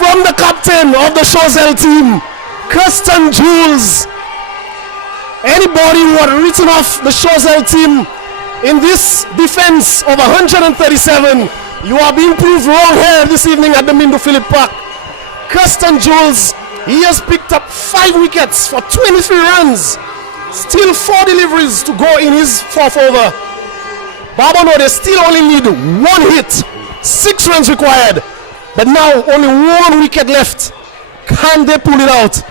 from the captain of the Choiseul team, Kirsten Jules. Anybody who had written off the Choiseul team in this defense of 137, you are being proved wrong here this evening at the Mindo Philip Park. Kirsten Jules, he has picked up 5 wickets for 23 runs. Still 4 deliveries to go in his 4th over. Babonneau, they still only need 1 hit. 6 runs required. But now only 1 wicket left. Can they pull it out?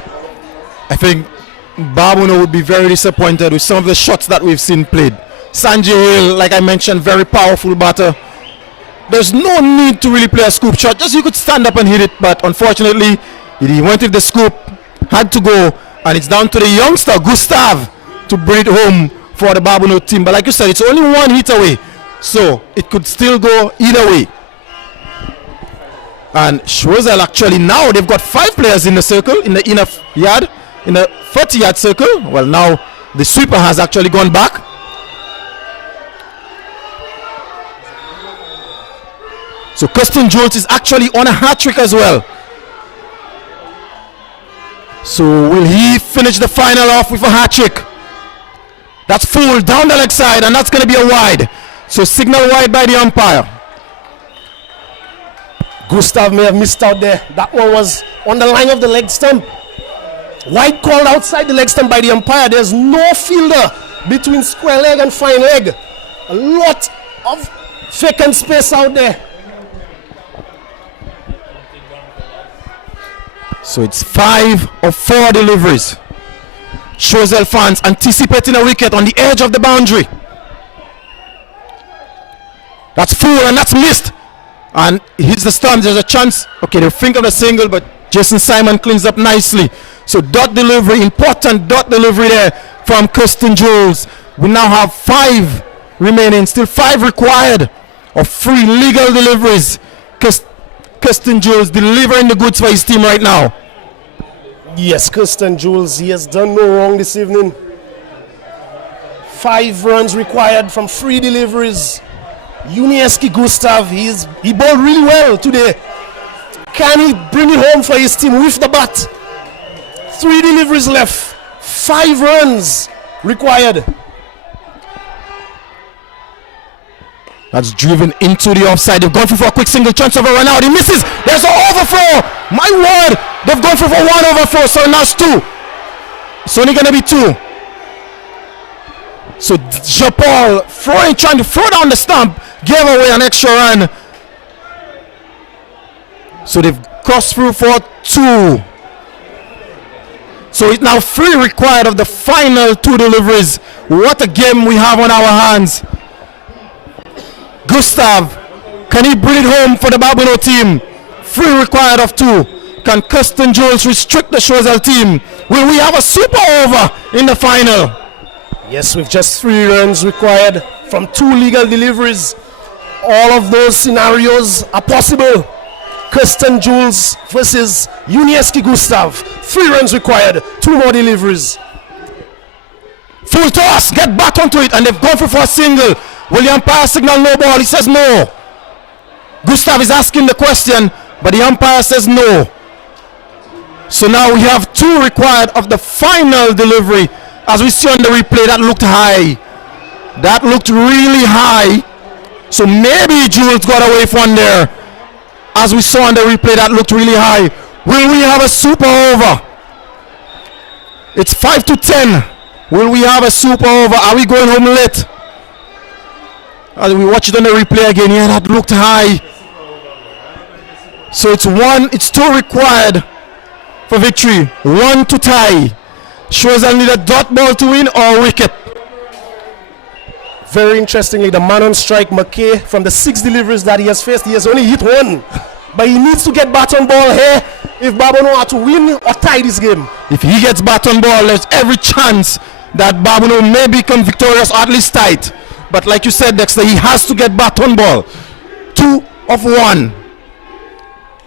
I think Babonneau would be very disappointed with some of the shots that we've seen played. Sanjay Hale, like I mentioned, very powerful batter. There's no need to really play a scoop shot. Just you could stand up and hit it, but unfortunately, he went with the scoop, had to go, and it's down to the youngster, Gustav, to bring it home for the Babonneau team. But like you said, it's only 1 hit away, so it could still go either way. And Choiseul actually now, they've got 5 players in the circle, in the inner yard, in the 30-yard circle. Well, now the sweeper has actually gone back. So Kirsten Jules is actually on a hat-trick as well. So will he finish the final off with a hat-trick? That's full down the leg side, and that's going to be a wide. So signal wide by the umpire. Gustav may have missed out there. That one was on the line of the leg stump. Wide called outside the leg stump by the umpire. There's no fielder between square leg and fine leg. A lot of vacant space out there. So it's 5 of 4 deliveries. Choiseul fans anticipating a wicket on the edge of the boundary. That's full and that's missed. And hits the stump. There's a chance. Okay, they'll think of the single, but Jason Simon cleans up nicely. So dot delivery, important dot delivery there from Kirsten Jules. We now have 5 remaining, still 5 required of 3 legal deliveries. Kirsten Jules delivering the goods for his team right now. Yes, Kirsten Jules, he has done no wrong this evening. 5 runs required from 3 deliveries. Unieski Gustav, he bowled really well today. Can he bring it home for his team with the bat? 3 deliveries left, 5 runs required. That's driven into the offside. They've gone for a quick single, chance of a run out. He misses. There's an overthrow. My word. They've gone for 1 overthrow, so now it's 2. It's only going to be 2. So Jean-Paul trying to throw down the stump, gave away an extra run. So they've crossed through for 2. So it's now 3 required of the final 2 deliveries. What a game we have on our hands. Gustav, can he bring it home for the Babonneau team? 3 required of 2. Can Kirsten Jules restrict the Choiseul team? Will we have a super over in the final? Yes, with just 3 runs required from 2 legal deliveries. All of those scenarios are possible. Kirsten Jules versus Unieski Gustav. 3 runs required, 2 more deliveries. Full toss, get back onto it, and they've gone for a single. William Parr signal no ball, he says no. Gustav is asking the question, but the umpire says no. So now we have 2 required of the final delivery. As we see on the replay, that looked high. That looked really high. So maybe Jules got away from there. As we saw on the replay, that looked really high. Will we have a super over? It's 5-10. Will we have a super over? Are we going home late? As we watch it on the replay again, yeah, that looked high. So it's 2 required for victory, 1 to tie. Choiseul need a dot ball to win or wicket. Very interestingly, the man on strike, McKay, from the 6 deliveries that he has faced, he has only hit 1. But he needs to get bat on ball here if Babonneau are to win or tie this game. If he gets bat on ball, there's every chance that Babonneau may become victorious or at least tight. But like you said, Dexter, he has to get bat on ball. 2 of 1.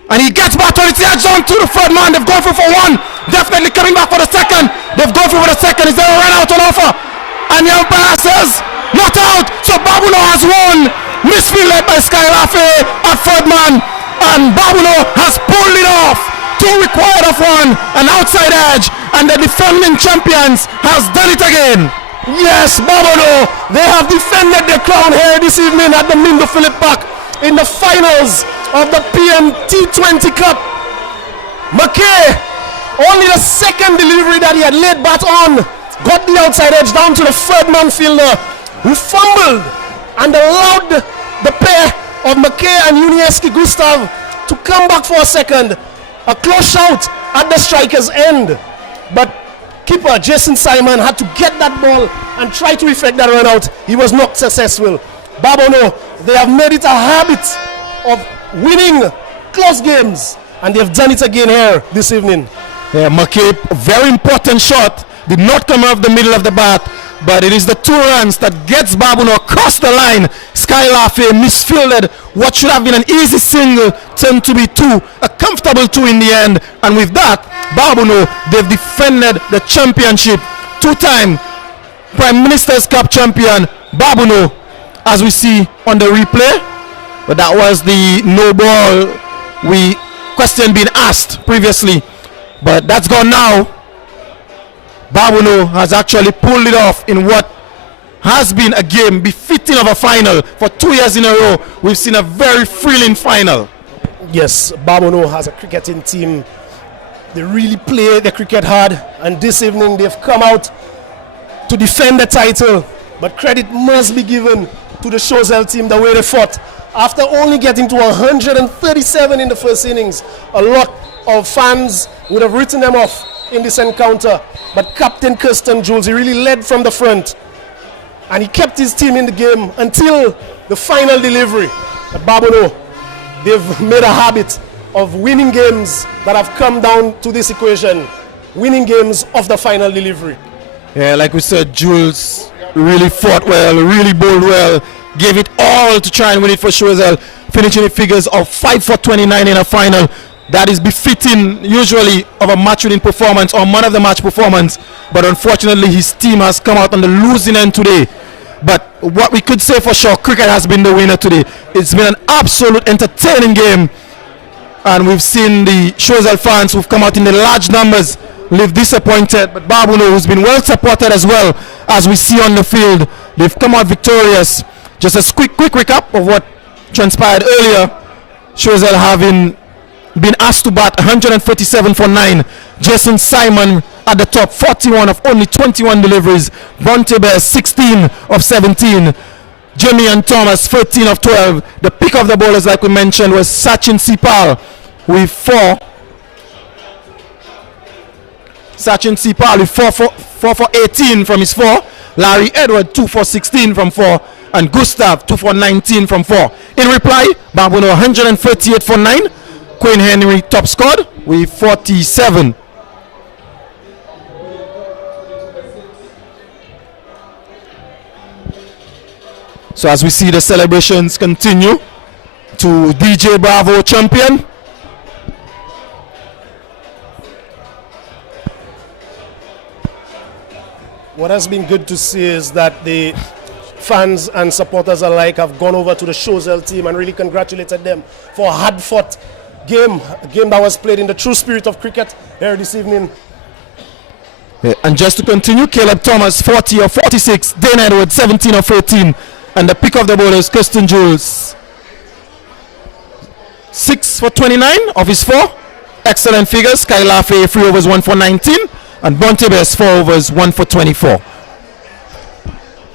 And he gets back on it. He has on to the 3rd man. They've gone for 1. Definitely coming back for the 2nd. They've gone for the 2nd. Is there a run out on offer? And the umpire says, not out. So Babonneau has won. Misfielded by Skylafe at 3rd man. And Babonneau has pulled it off. 2 required of 1. An outside edge. And the defending champions has done it again. Yes, Babonneau, they have defended their crown here this evening at the Mindo Philip Park in the finals of the PM T20 Cup. McKay, only the 2nd delivery that he had laid bat on, got the outside edge down to the 3rd man fielder, who fumbled and allowed the pair of McKay and Unieski Gustav to come back for a 2nd. A close shot at the striker's end, but keeper Jason Simon had to get that ball and try to effect that run out. He was not successful. Babonneau, they have made it a habit of winning close games, and they've done it again here this evening. Yeah, McCabe, a very important shot. Did not come off the middle of the bat, but it is the 2 runs that gets Babonneau across the line. Skylafe misfielded what should have been an easy single, turned to be 2, a comfortable 2 in the end. And with that, Babonneau, they've defended the championship. 2-time Prime Minister's Cup champion, Babonneau, as we see on the replay. But that was the no ball question being asked previously. But that's gone now. Babonneau has actually pulled it off in what has been a game befitting of a final. For 2 years in a row, we've seen a very thrilling final. Yes, Babonneau has a cricketing team. They really play the cricket hard, and this evening they've come out to defend the title. But credit must be given to the Choiseul team, the way they fought. After only getting to 137 in the first innings, a lot of fans would have written them off in this encounter. But Captain Kirsten Jules, he really led from the front, and he kept his team in the game until the final delivery. At Babonneau, they've made a habit of winning games that have come down to this equation, winning games of the final delivery. Yeah, like we said, Jules really fought well, really bowled well, gave it all to try and win it for Choiseul, finishing the figures of 5 for 29 in a final. that is befitting usually of a match-winning performance or man of the match performance, but unfortunately his team has come out on the losing end today. But what we could say for sure, cricket has been the winner today. It's been an absolute entertaining game, and we've seen the Choiseul fans who've come out in the large numbers live disappointed, but Babonneau, who's been well supported as well, as we see on the field, they've come out victorious. Just a quick recap of what transpired earlier. Choiseul having been asked to bat 147 for 9. Jason Simon at the top, 41 of only 21 deliveries. Bontebe 16 of 17. Jimmy and Thomas 13 of 12. The pick of the bowlers, like we mentioned, was Sachin Sipal with 4. Sachin Sipal with 4 for 18 from his 4. Larry Edward 2 for 16 from 4. And Gustav 2 for 19 from 4. In reply, Babonneau 138 for 9. Quinn Henry top scored with 47. So as we see the celebrations continue to DJ Bravo champion. What has been good to see is that the fans and supporters alike have gone over to the Choiseul team and really congratulated them for a hard-fought game, a game that was played in the true spirit of cricket here this evening. Yeah, and just to continue, Caleb Thomas 40 of 46, Dane Edwards 17 of 18, and the pick of the bowlers, Kirsten Jules 6 for 29 of his 4. Excellent figures. Skylar Faye 3 overs 1 for 19, and Bontebes 4 overs 1 for 24.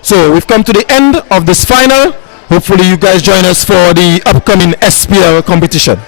So we've come to the end of this final. Hopefully you guys join us for the upcoming SPL competition.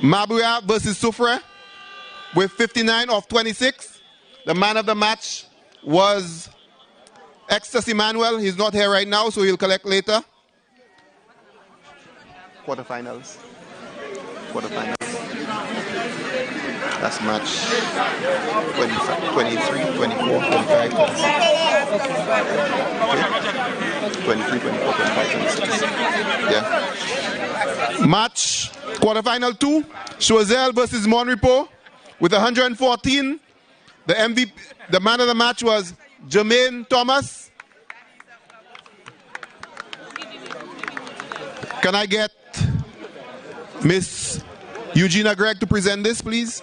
Mabuya versus Soufre with 59 of 26. The man of the match was Ecstasy Manuel. He's not here right now, so he'll collect later. Quarterfinals. That's match 23, 24, 25, 26. Okay. 23, 24, 25, 26. Yeah. Match quarterfinal 2. Choiseul versus Monrepo with 114. The MVP, the man of the match was Jermaine Thomas. Can I get Miss Eugenia Gregg to present this, please?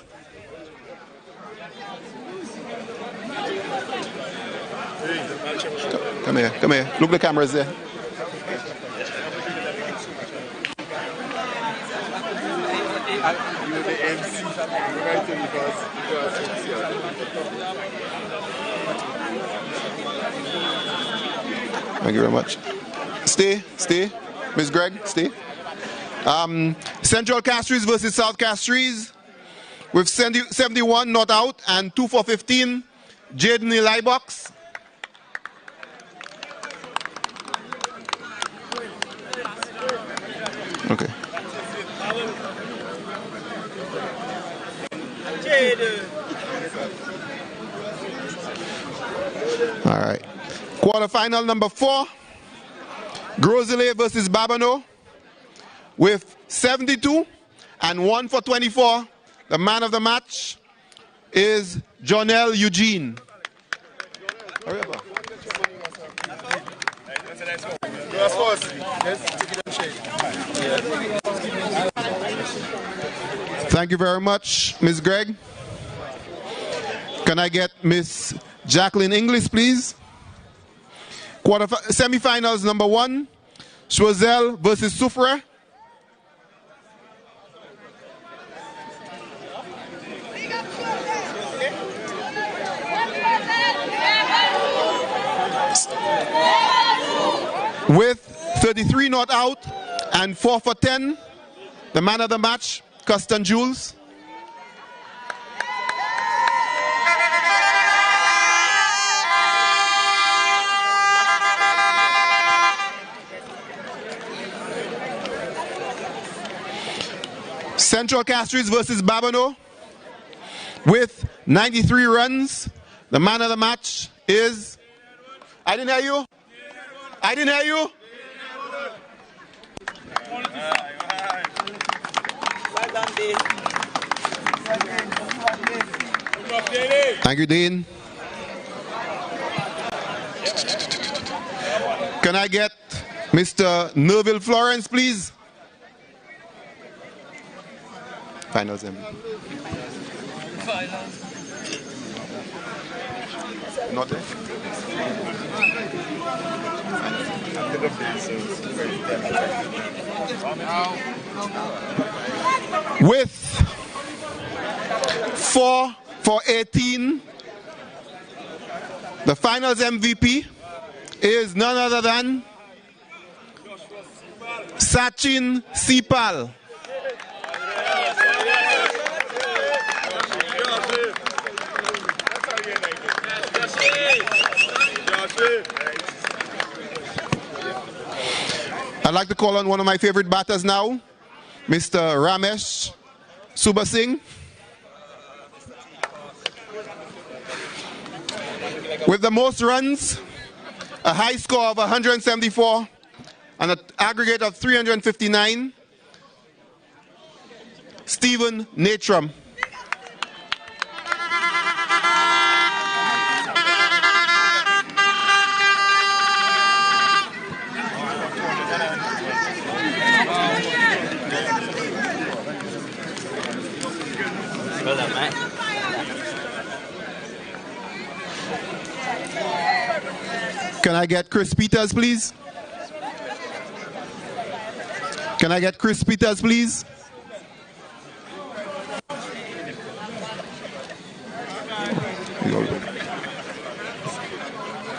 Come here, come here. Look, the camera's there. Thank you very much. Stay. Miss Gregg, stay. Central Castries versus South Castries with 71 not out and 2 for 15. Jaden Eli box. Okay. All right. Quarterfinal number 4. Choiseul versus Babonneau with 72 and 1 for 24. The man of the match is Jonel Eugene. Thank you very much, Ms. Gregg. Can I get Miss Jacqueline Inglis, please? Semifinals number 1, Choiseul versus Soufre. With 33 not out and 4 for 10, the man of the match, Custon Jules. Central Castries versus Babonneau with 93 runs. The man of the match is... I didn't hear you. I didn't hear you. Thank you, Dean. Can I get Mr. Nerville Florence, please? Finals MVP. Not there? With 4 for 18, the finals MVP is none other than Sachin Sipal. I'd like to call on one of my favorite batters now, Mr. Ramesh Subasingh. With the most runs, a high score of 174 and an aggregate of 359, Stephen Natram. Can I get Chris Peters, please? Can I get Chris Peters, please?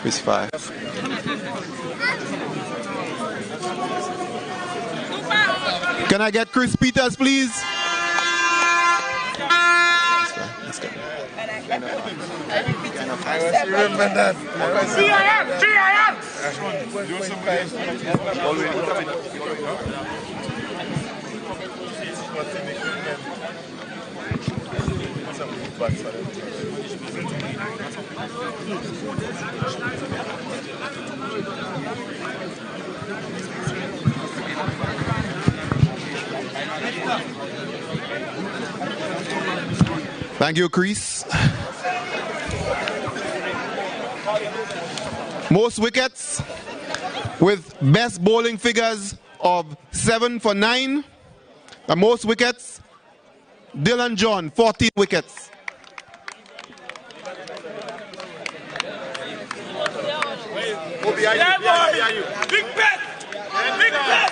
Chris 5. Can I get Chris Peters, please? Remember that. Thank you, Chris. Most wickets with best bowling figures of 7 for 9. The most wickets, Dylan John, 14 wickets. Big bet! Big bet! Big bet!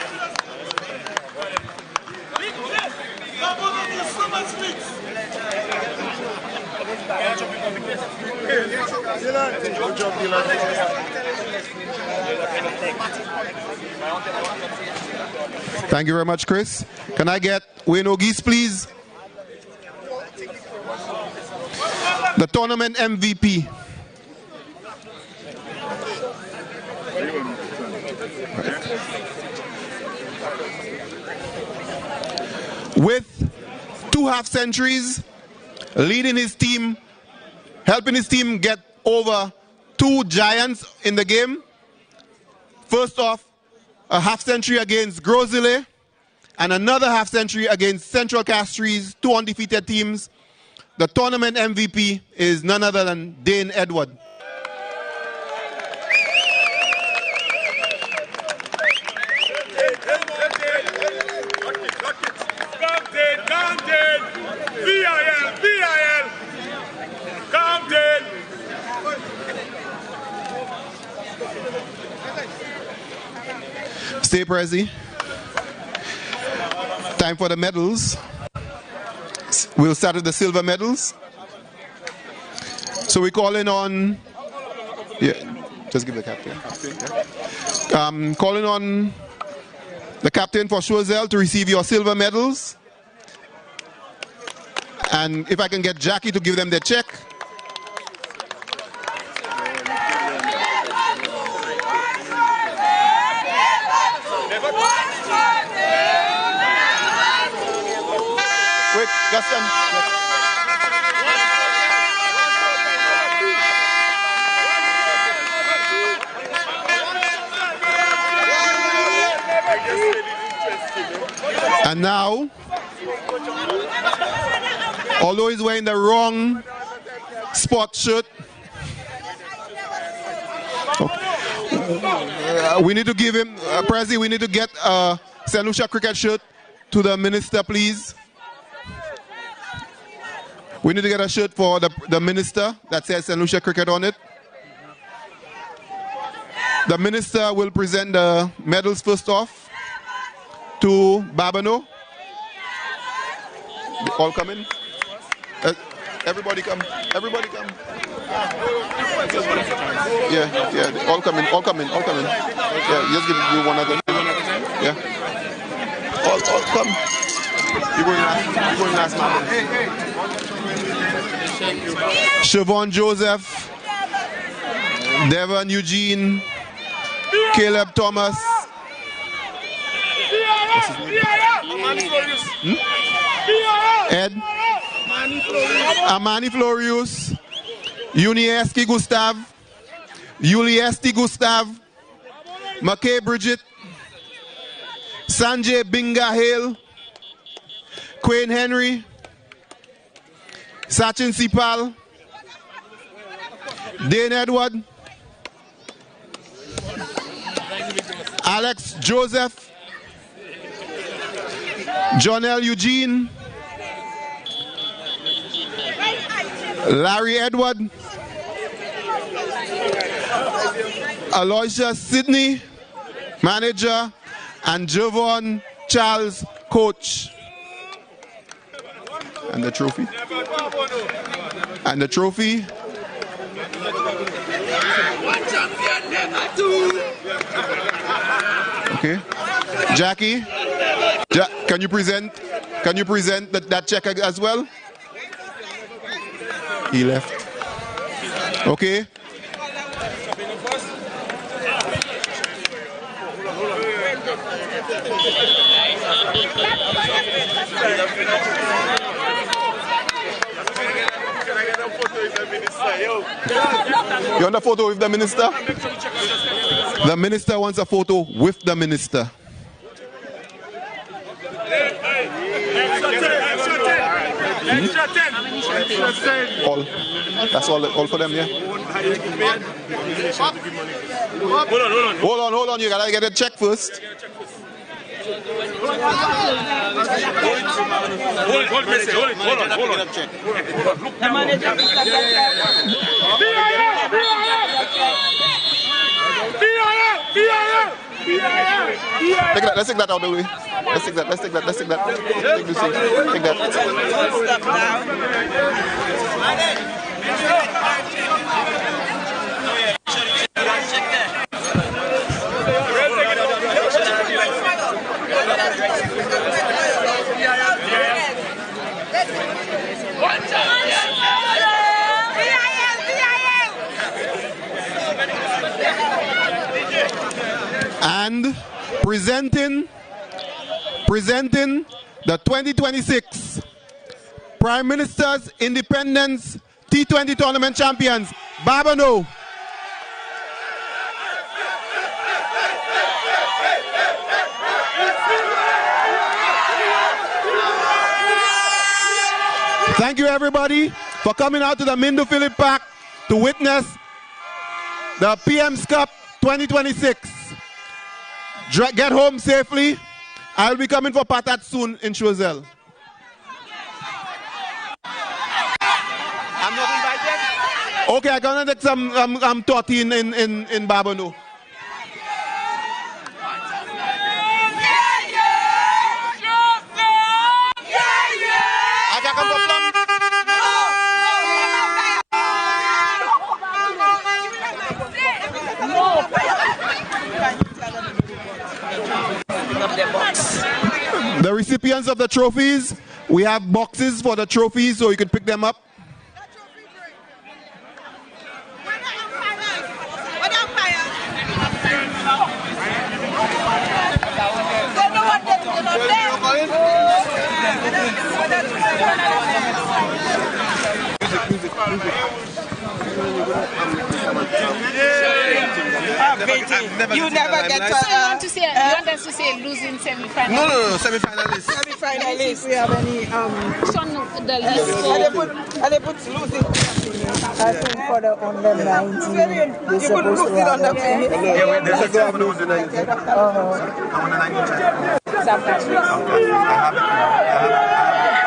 Thank you very much, Chris. Can I get Wayne Ogis, please? The tournament MVP. With 2 half centuries, leading his team, helping his team get over 2 giants in the game. First off, a half century against Choiseul and another half century against Central Castries, 2 undefeated teams. The tournament MVP is none other than Dane Edward. Stay Prezi. Time for the medals. We'll start with the silver medals. So we call in on, just give the captain. Calling on the captain for Choiseul to receive your silver medals. And if I can get Jackie to give them their check. Quick, Gaston. And now, although he's wearing the wrong sport shirt, we need to give him, Prezi, we need to get a St. Lucia cricket shirt to the minister, please. We need to get a shirt for the minister that says St. Lucia cricket on it. The minister will present the medals first off to Babonneau. All come in. Everybody come. Everybody come. Yeah. All come in. All come in. All come in. Yeah, just give you one other. Yeah. All come. You going last man. Siobhan Joseph, Devon Eugene, Caleb Thomas. Ed, Amani Florius, Unieski Gustav, Uliesti Gustav, McKay Bridget, Sanjay Binga Hale, Quayne Henry, Sachin Sipal, Dane Edward, Alex Joseph, Jonel Eugene, Larry Edward, Aloysia Sidney, manager, and Javon Charles, coach. And the trophy. And the trophy. Okay. Jackie, can you present that check as well? He left. Okay. You want a photo with the minister? The minister wants a photo with the minister. All. That's all for them, yeah? Hold on. You gotta get a check first. Let's take that out of the way. Let's take that. Take this thing. Take that. And presenting the 2026 Prime Minister's Independence T20 Tournament Champions, Babonneau. Thank you everybody for coming out to the Mindo Philip Park to witness the PM's Cup 2026. Get home safely. I'll be coming for patat soon in Choiseul. I'm not invited? Okay, I'm gonna take some torty in Babonneau. I can come for plum. The recipients of the trophies, we have boxes for the trophies so you can pick them up. You never get to. So you want us to say losing semi-final? No, semi-finalists. Semi-finalists. We have any Which one the list? and they put losing. I think for the under 19, they're supposed to have under 20. They're supposed to lose the 19.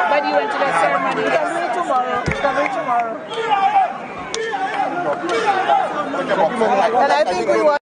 But you went to the ceremony. Tomorrow. And I think we want